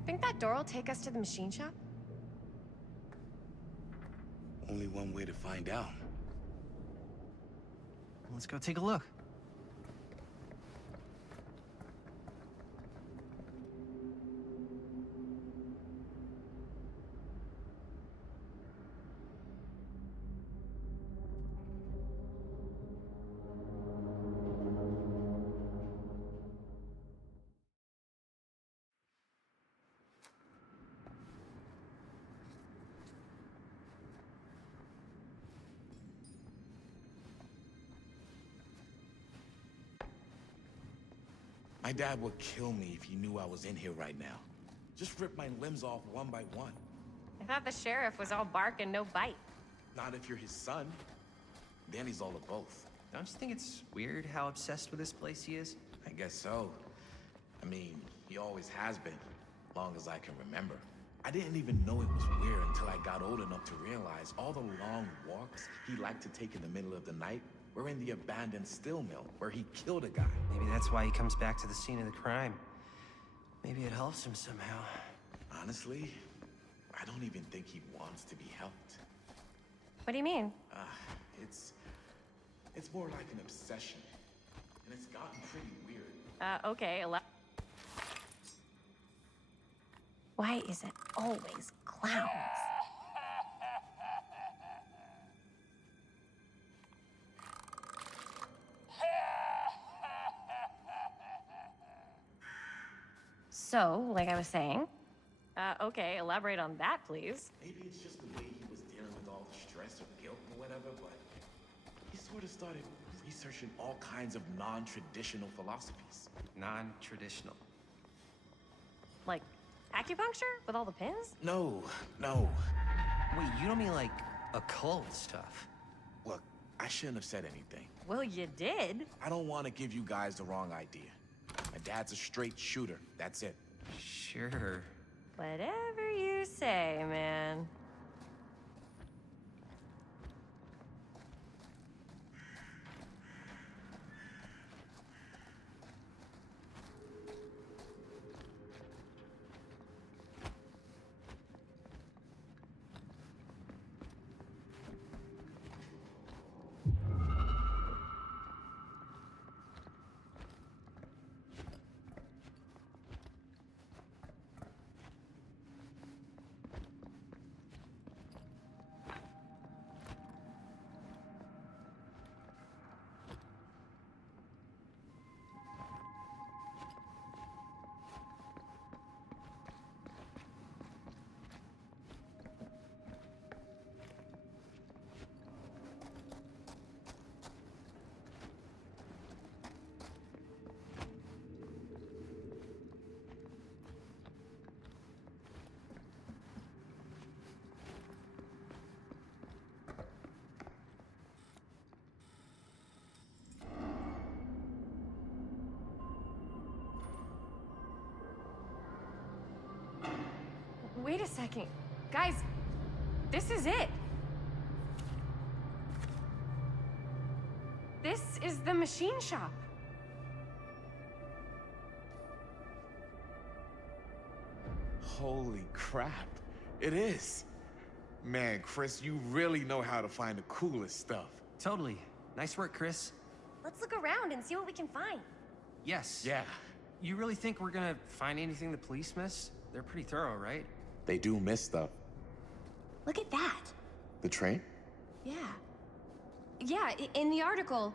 Think that door will take us to the machine shop? Only one way to find out. Let's go take a look. My dad would kill me if he knew I was in here right now. Just rip my limbs off one by one. I thought the sheriff was all bark and no bite. Not if you're his son. Then he's all of both. Don't you think it's weird how obsessed with this place he is? I guess so. I mean, he always has been, long as I can remember. I didn't even know it was weird until I got old enough to realize all the long walks he liked to take in the middle of the night were in the abandoned steel mill where he killed a guy. Maybe that's why he comes back to the scene of the crime. Maybe it helps him somehow. Honestly, I don't even think he wants to be helped. What do you mean? It's more like an obsession. And it's gotten pretty weird. Okay, why is it always clowns? So, like I was saying, okay, elaborate on that, please. Maybe it's just the way he was dealing with all the stress or guilt or whatever, but he sort of started researching all kinds of non-traditional philosophies. Non-traditional? Like acupuncture with all the pins? No. Wait, you don't mean like occult stuff? Look, I shouldn't have said anything. Well, you did. I don't want to give you guys the wrong idea. My dad's a straight shooter, that's it. Sure. Whatever you say, man. Wait a second. Guys, this is it. This is the machine shop. Holy crap. It is. Man, Chris, you really know how to find the coolest stuff. Totally. Nice work, Chris. Let's look around and see what we can find. Yes. Yeah. You really think we're gonna find anything the police miss? They're pretty thorough, right? They do miss stuff. Look at that. The train? Yeah. Yeah, in the article,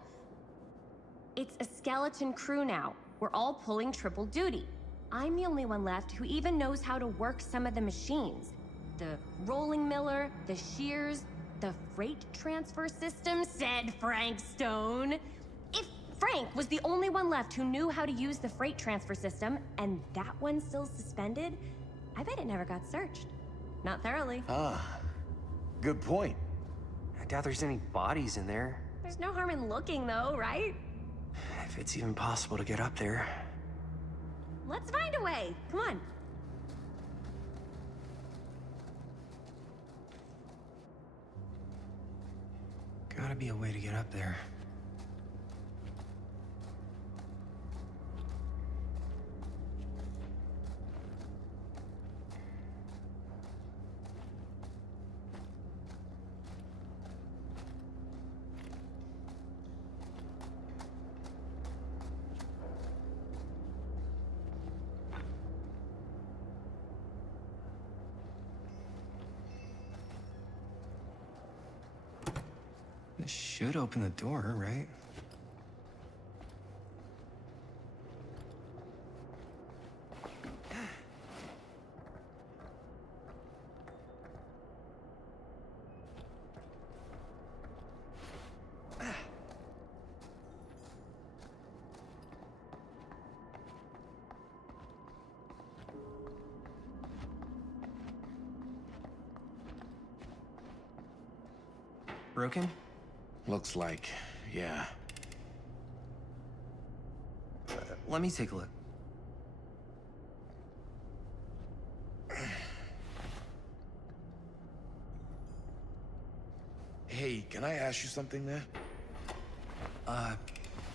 it's a skeleton crew now. We're all pulling triple duty. I'm the only one left who even knows how to work some of the machines. The rolling miller, the shears, the freight transfer system, said Frank Stone. If Frank was the only one left who knew how to use the freight transfer system, and that one's still suspended, I bet it never got searched. Not thoroughly. Ah, good point. I doubt there's any bodies in there. There's no harm in looking, though, right? If it's even possible to get up there. Let's find a way. Come on. Gotta be a way to get up there. This should open the door, right? Broken? Looks like, yeah. Let me take a look. Hey, can I ask you something, man?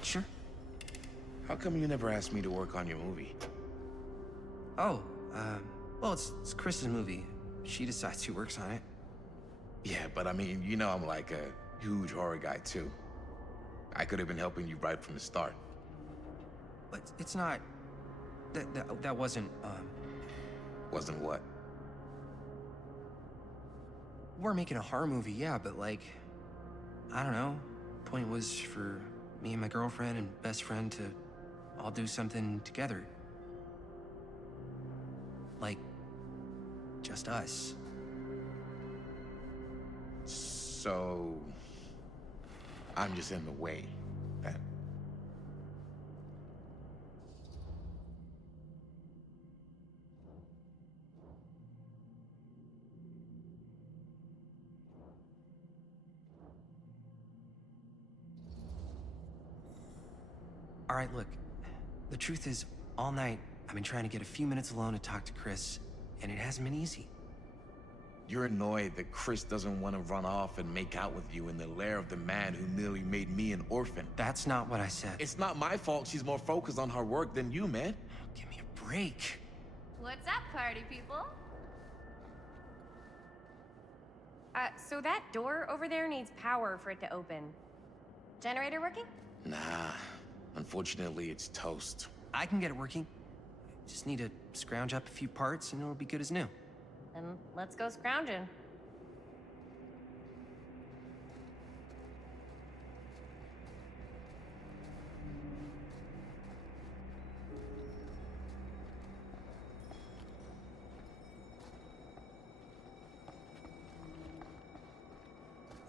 Sure. How come you never asked me to work on your movie? Oh, well, it's Chris's movie. She decides who works on it. Yeah, but I mean, you know I'm like a huge horror guy, too. I could have been helping you right from the start. But it's not... That wasn't, Wasn't what? We're making a horror movie, yeah, but like... I don't know. Point was for me and my girlfriend and best friend to all do something together. Like... just us. So... I'm just in the way, then. All right, look. The truth is, all night, I've been trying to get a few minutes alone to talk to Chris, and it hasn't been easy. You're annoyed that Chris doesn't want to run off and make out with you in the lair of the man who nearly made me an orphan. That's not what I said. It's not my fault she's more focused on her work than you, man. Give me a break. What's up, party people? So that door over there needs power for it to open. Generator working? Nah. Unfortunately, it's toast. I can get it working. Just need to scrounge up a few parts and it'll be good as new. Then let's go scrounging.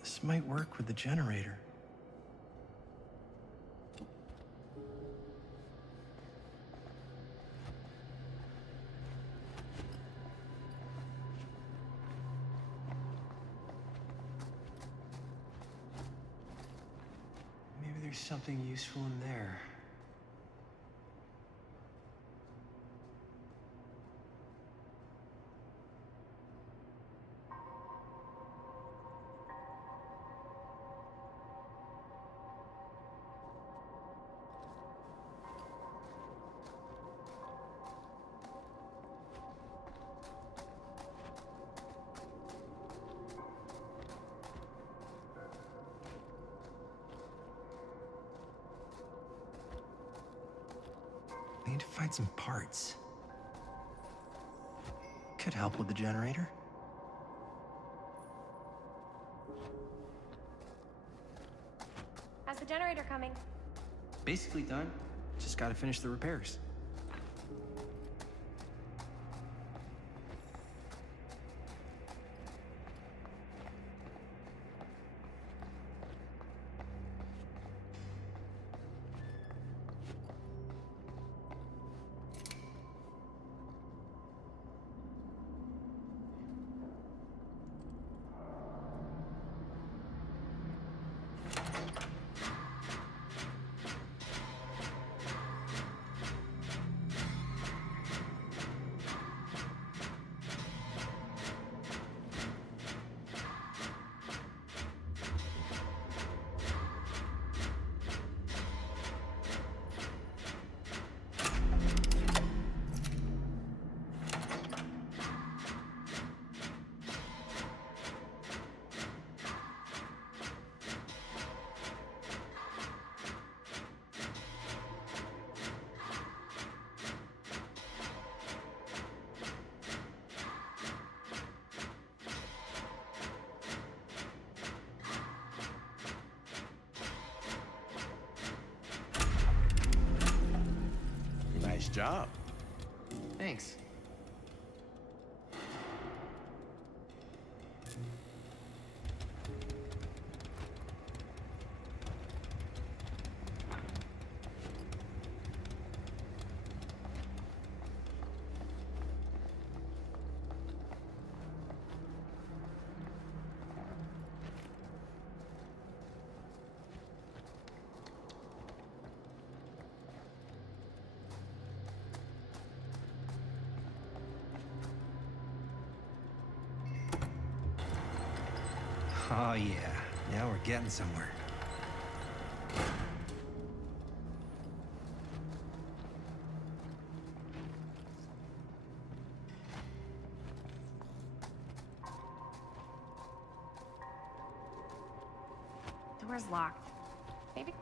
This might work with the generator. Maybe there's something useful in there. need to find some parts. Could help with the generator. How's the generator coming? Basically done. Just gotta finish the repairs. Nice job. Thanks. Oh yeah, now we're getting somewhere. Door's locked. Maybe.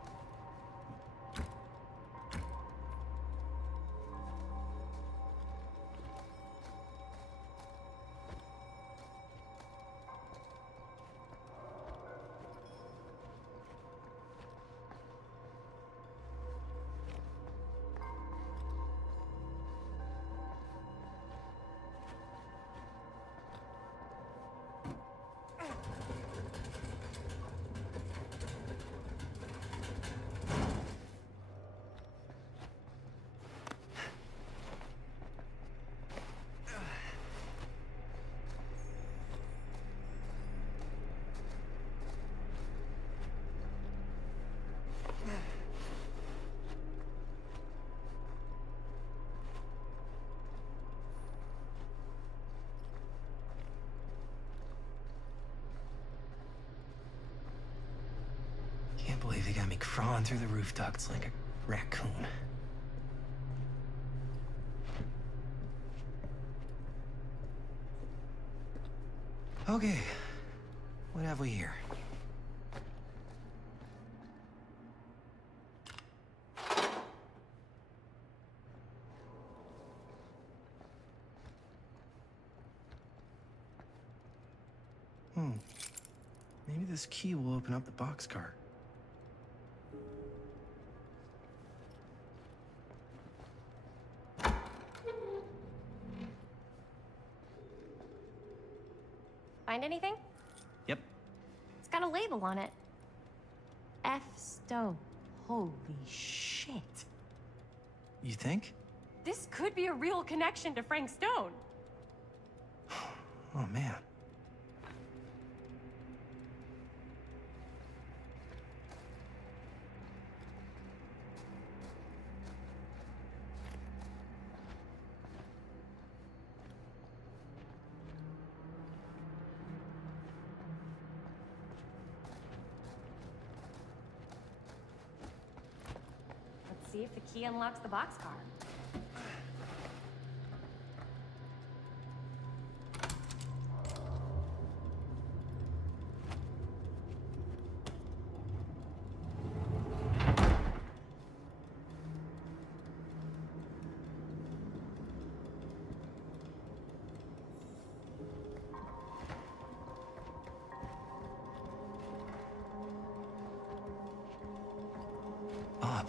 Can't believe they got me crawling through the roof ducts like a raccoon. Okay, what have we here? Maybe this key will open up the boxcar. Find anything? Yep. It's got a label on it. F. Stone. Holy shit. You think? This could be a real connection to Frank Stone. Oh man. Let's see if the key unlocks the boxcar. Up.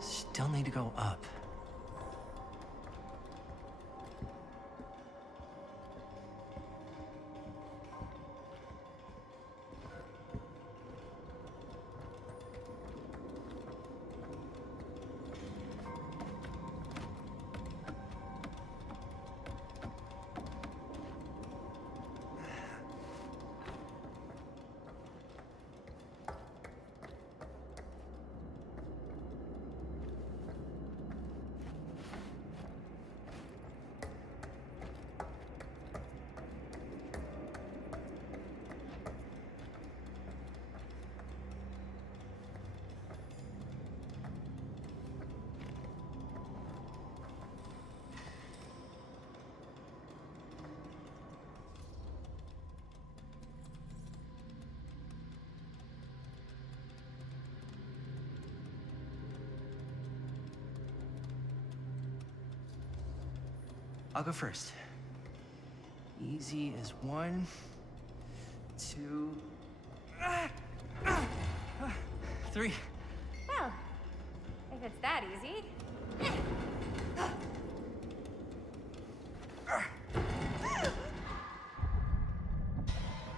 Still need to go up. I'll go first. Easy as 1, 2, 3. Well, if it's that easy.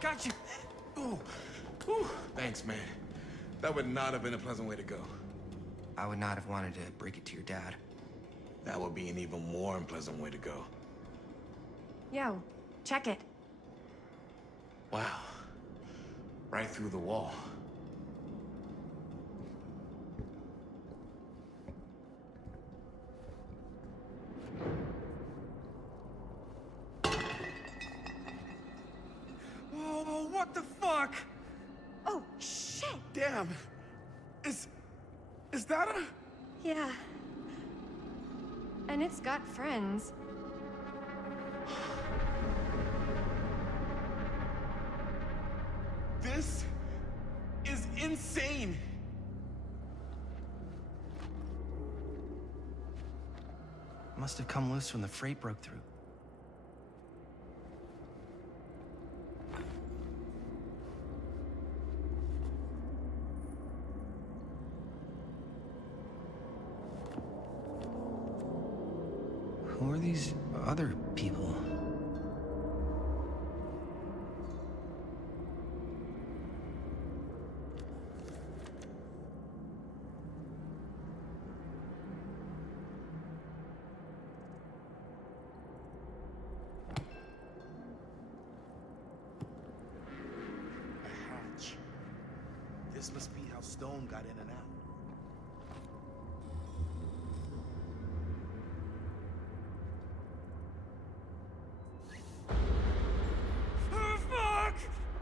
Got you. Ooh. Ooh. Thanks, man. That would not have been a pleasant way to go. I would not have wanted to break it to your dad. That would be an even more unpleasant way to go. Yo, check it. Wow. Right through the wall. Whoa, what the fuck? Oh, shit! Damn. Is that a... Yeah. And it's got friends. This is insane. Must have come loose when the freight broke through. Who are these other people? A hatch. This must be how Stone got in and out.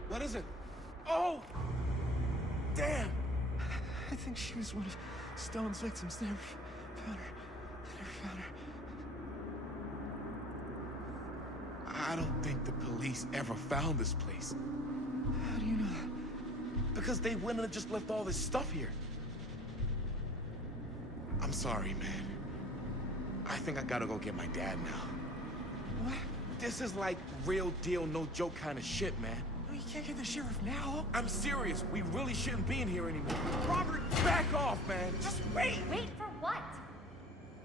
What is it? Oh! Damn! I think she was one of Stone's victims. They never found her. I don't think the police ever found this place. How do you know that? Because they wouldn't have just left all this stuff here. I'm sorry, man. I think I gotta go get my dad now. What? This is like real deal, no joke kind of shit, man. You can't get the sheriff now. I'm serious. We really shouldn't be in here anymore. Robert, back off, man. Just wait. Wait for what?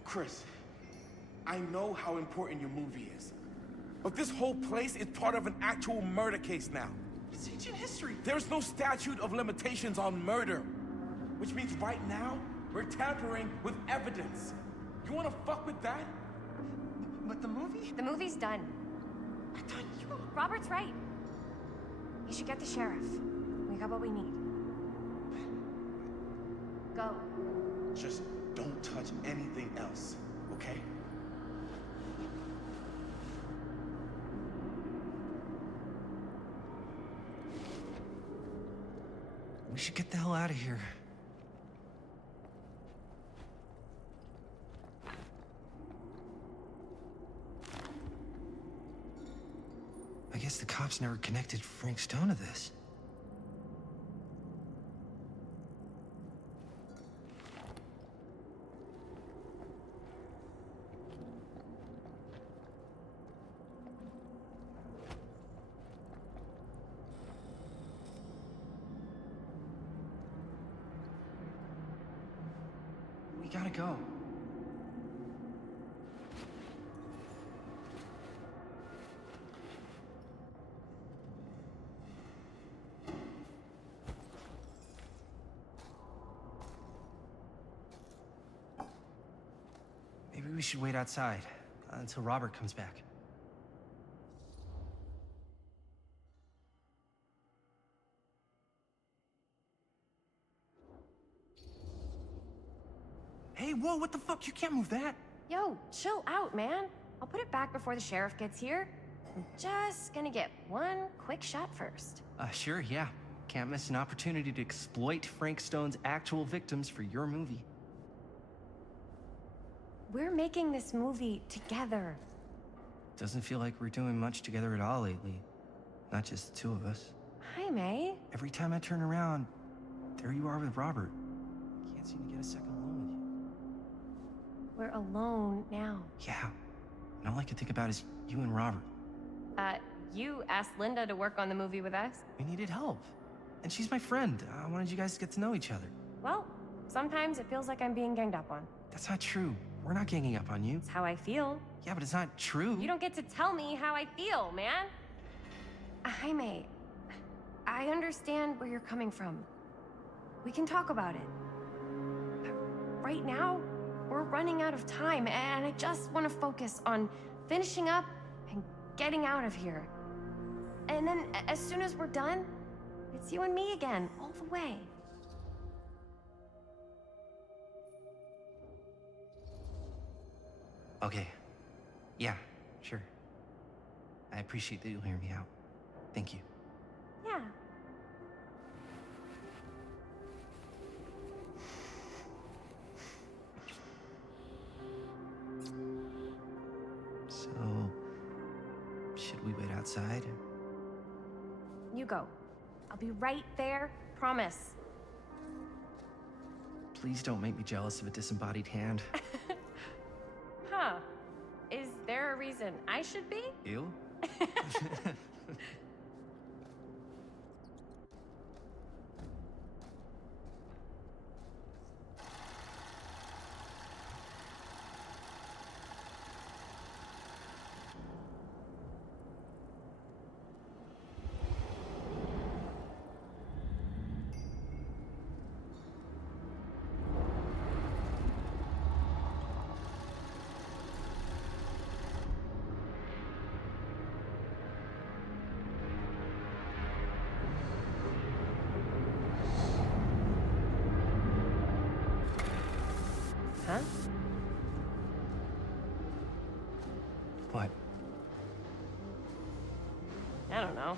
Chris, I know how important your movie is. But this whole place is part of an actual murder case now. It's ancient history. There's no statute of limitations on murder. Which means right now, we're tampering with evidence. You wanna fuck with that? But the movie? The movie's done. I thought you... Robert's right. You should get the sheriff. We got what we need. Go. Just don't touch anything else, okay? We should get the hell out of here. I guess the cops never connected Frank Stone to this. We gotta go. Maybe we should wait outside until Robert comes back. Hey, whoa, what the fuck? You can't move that. Yo, chill out, man. I'll put it back before the sheriff gets here. I'm just gonna get one quick shot first. Sure, yeah. Can't miss an opportunity to exploit Frank Stone's actual victims for your movie. We're making this movie together. Doesn't feel like we're doing much together at all lately. Not just the two of us. Hi, May. Every time I turn around, there you are with Robert. Can't seem to get a second alone with you. We're alone now. Yeah. And all I can think about is you and Robert. You asked Linda to work on the movie with us? We needed help. And she's my friend. I wanted you guys to get to know each other. Well, sometimes it feels like I'm being ganged up on. That's not true. We're not ganging up on you. It's how I feel. Yeah, but it's not true. You don't get to tell me how I feel, man. Jaime, I understand where you're coming from. We can talk about it. But right now, we're running out of time, and I just want to focus on finishing up and getting out of here. And then, as soon as we're done, it's you and me again, all the way. Okay. Yeah, sure. I appreciate that you'll hear me out. Thank you. Yeah. So, should we wait outside? You go. I'll be right there, promise. Please don't make me jealous of a disembodied hand. Huh. Is there a reason I should be? You? Huh? What? I don't know.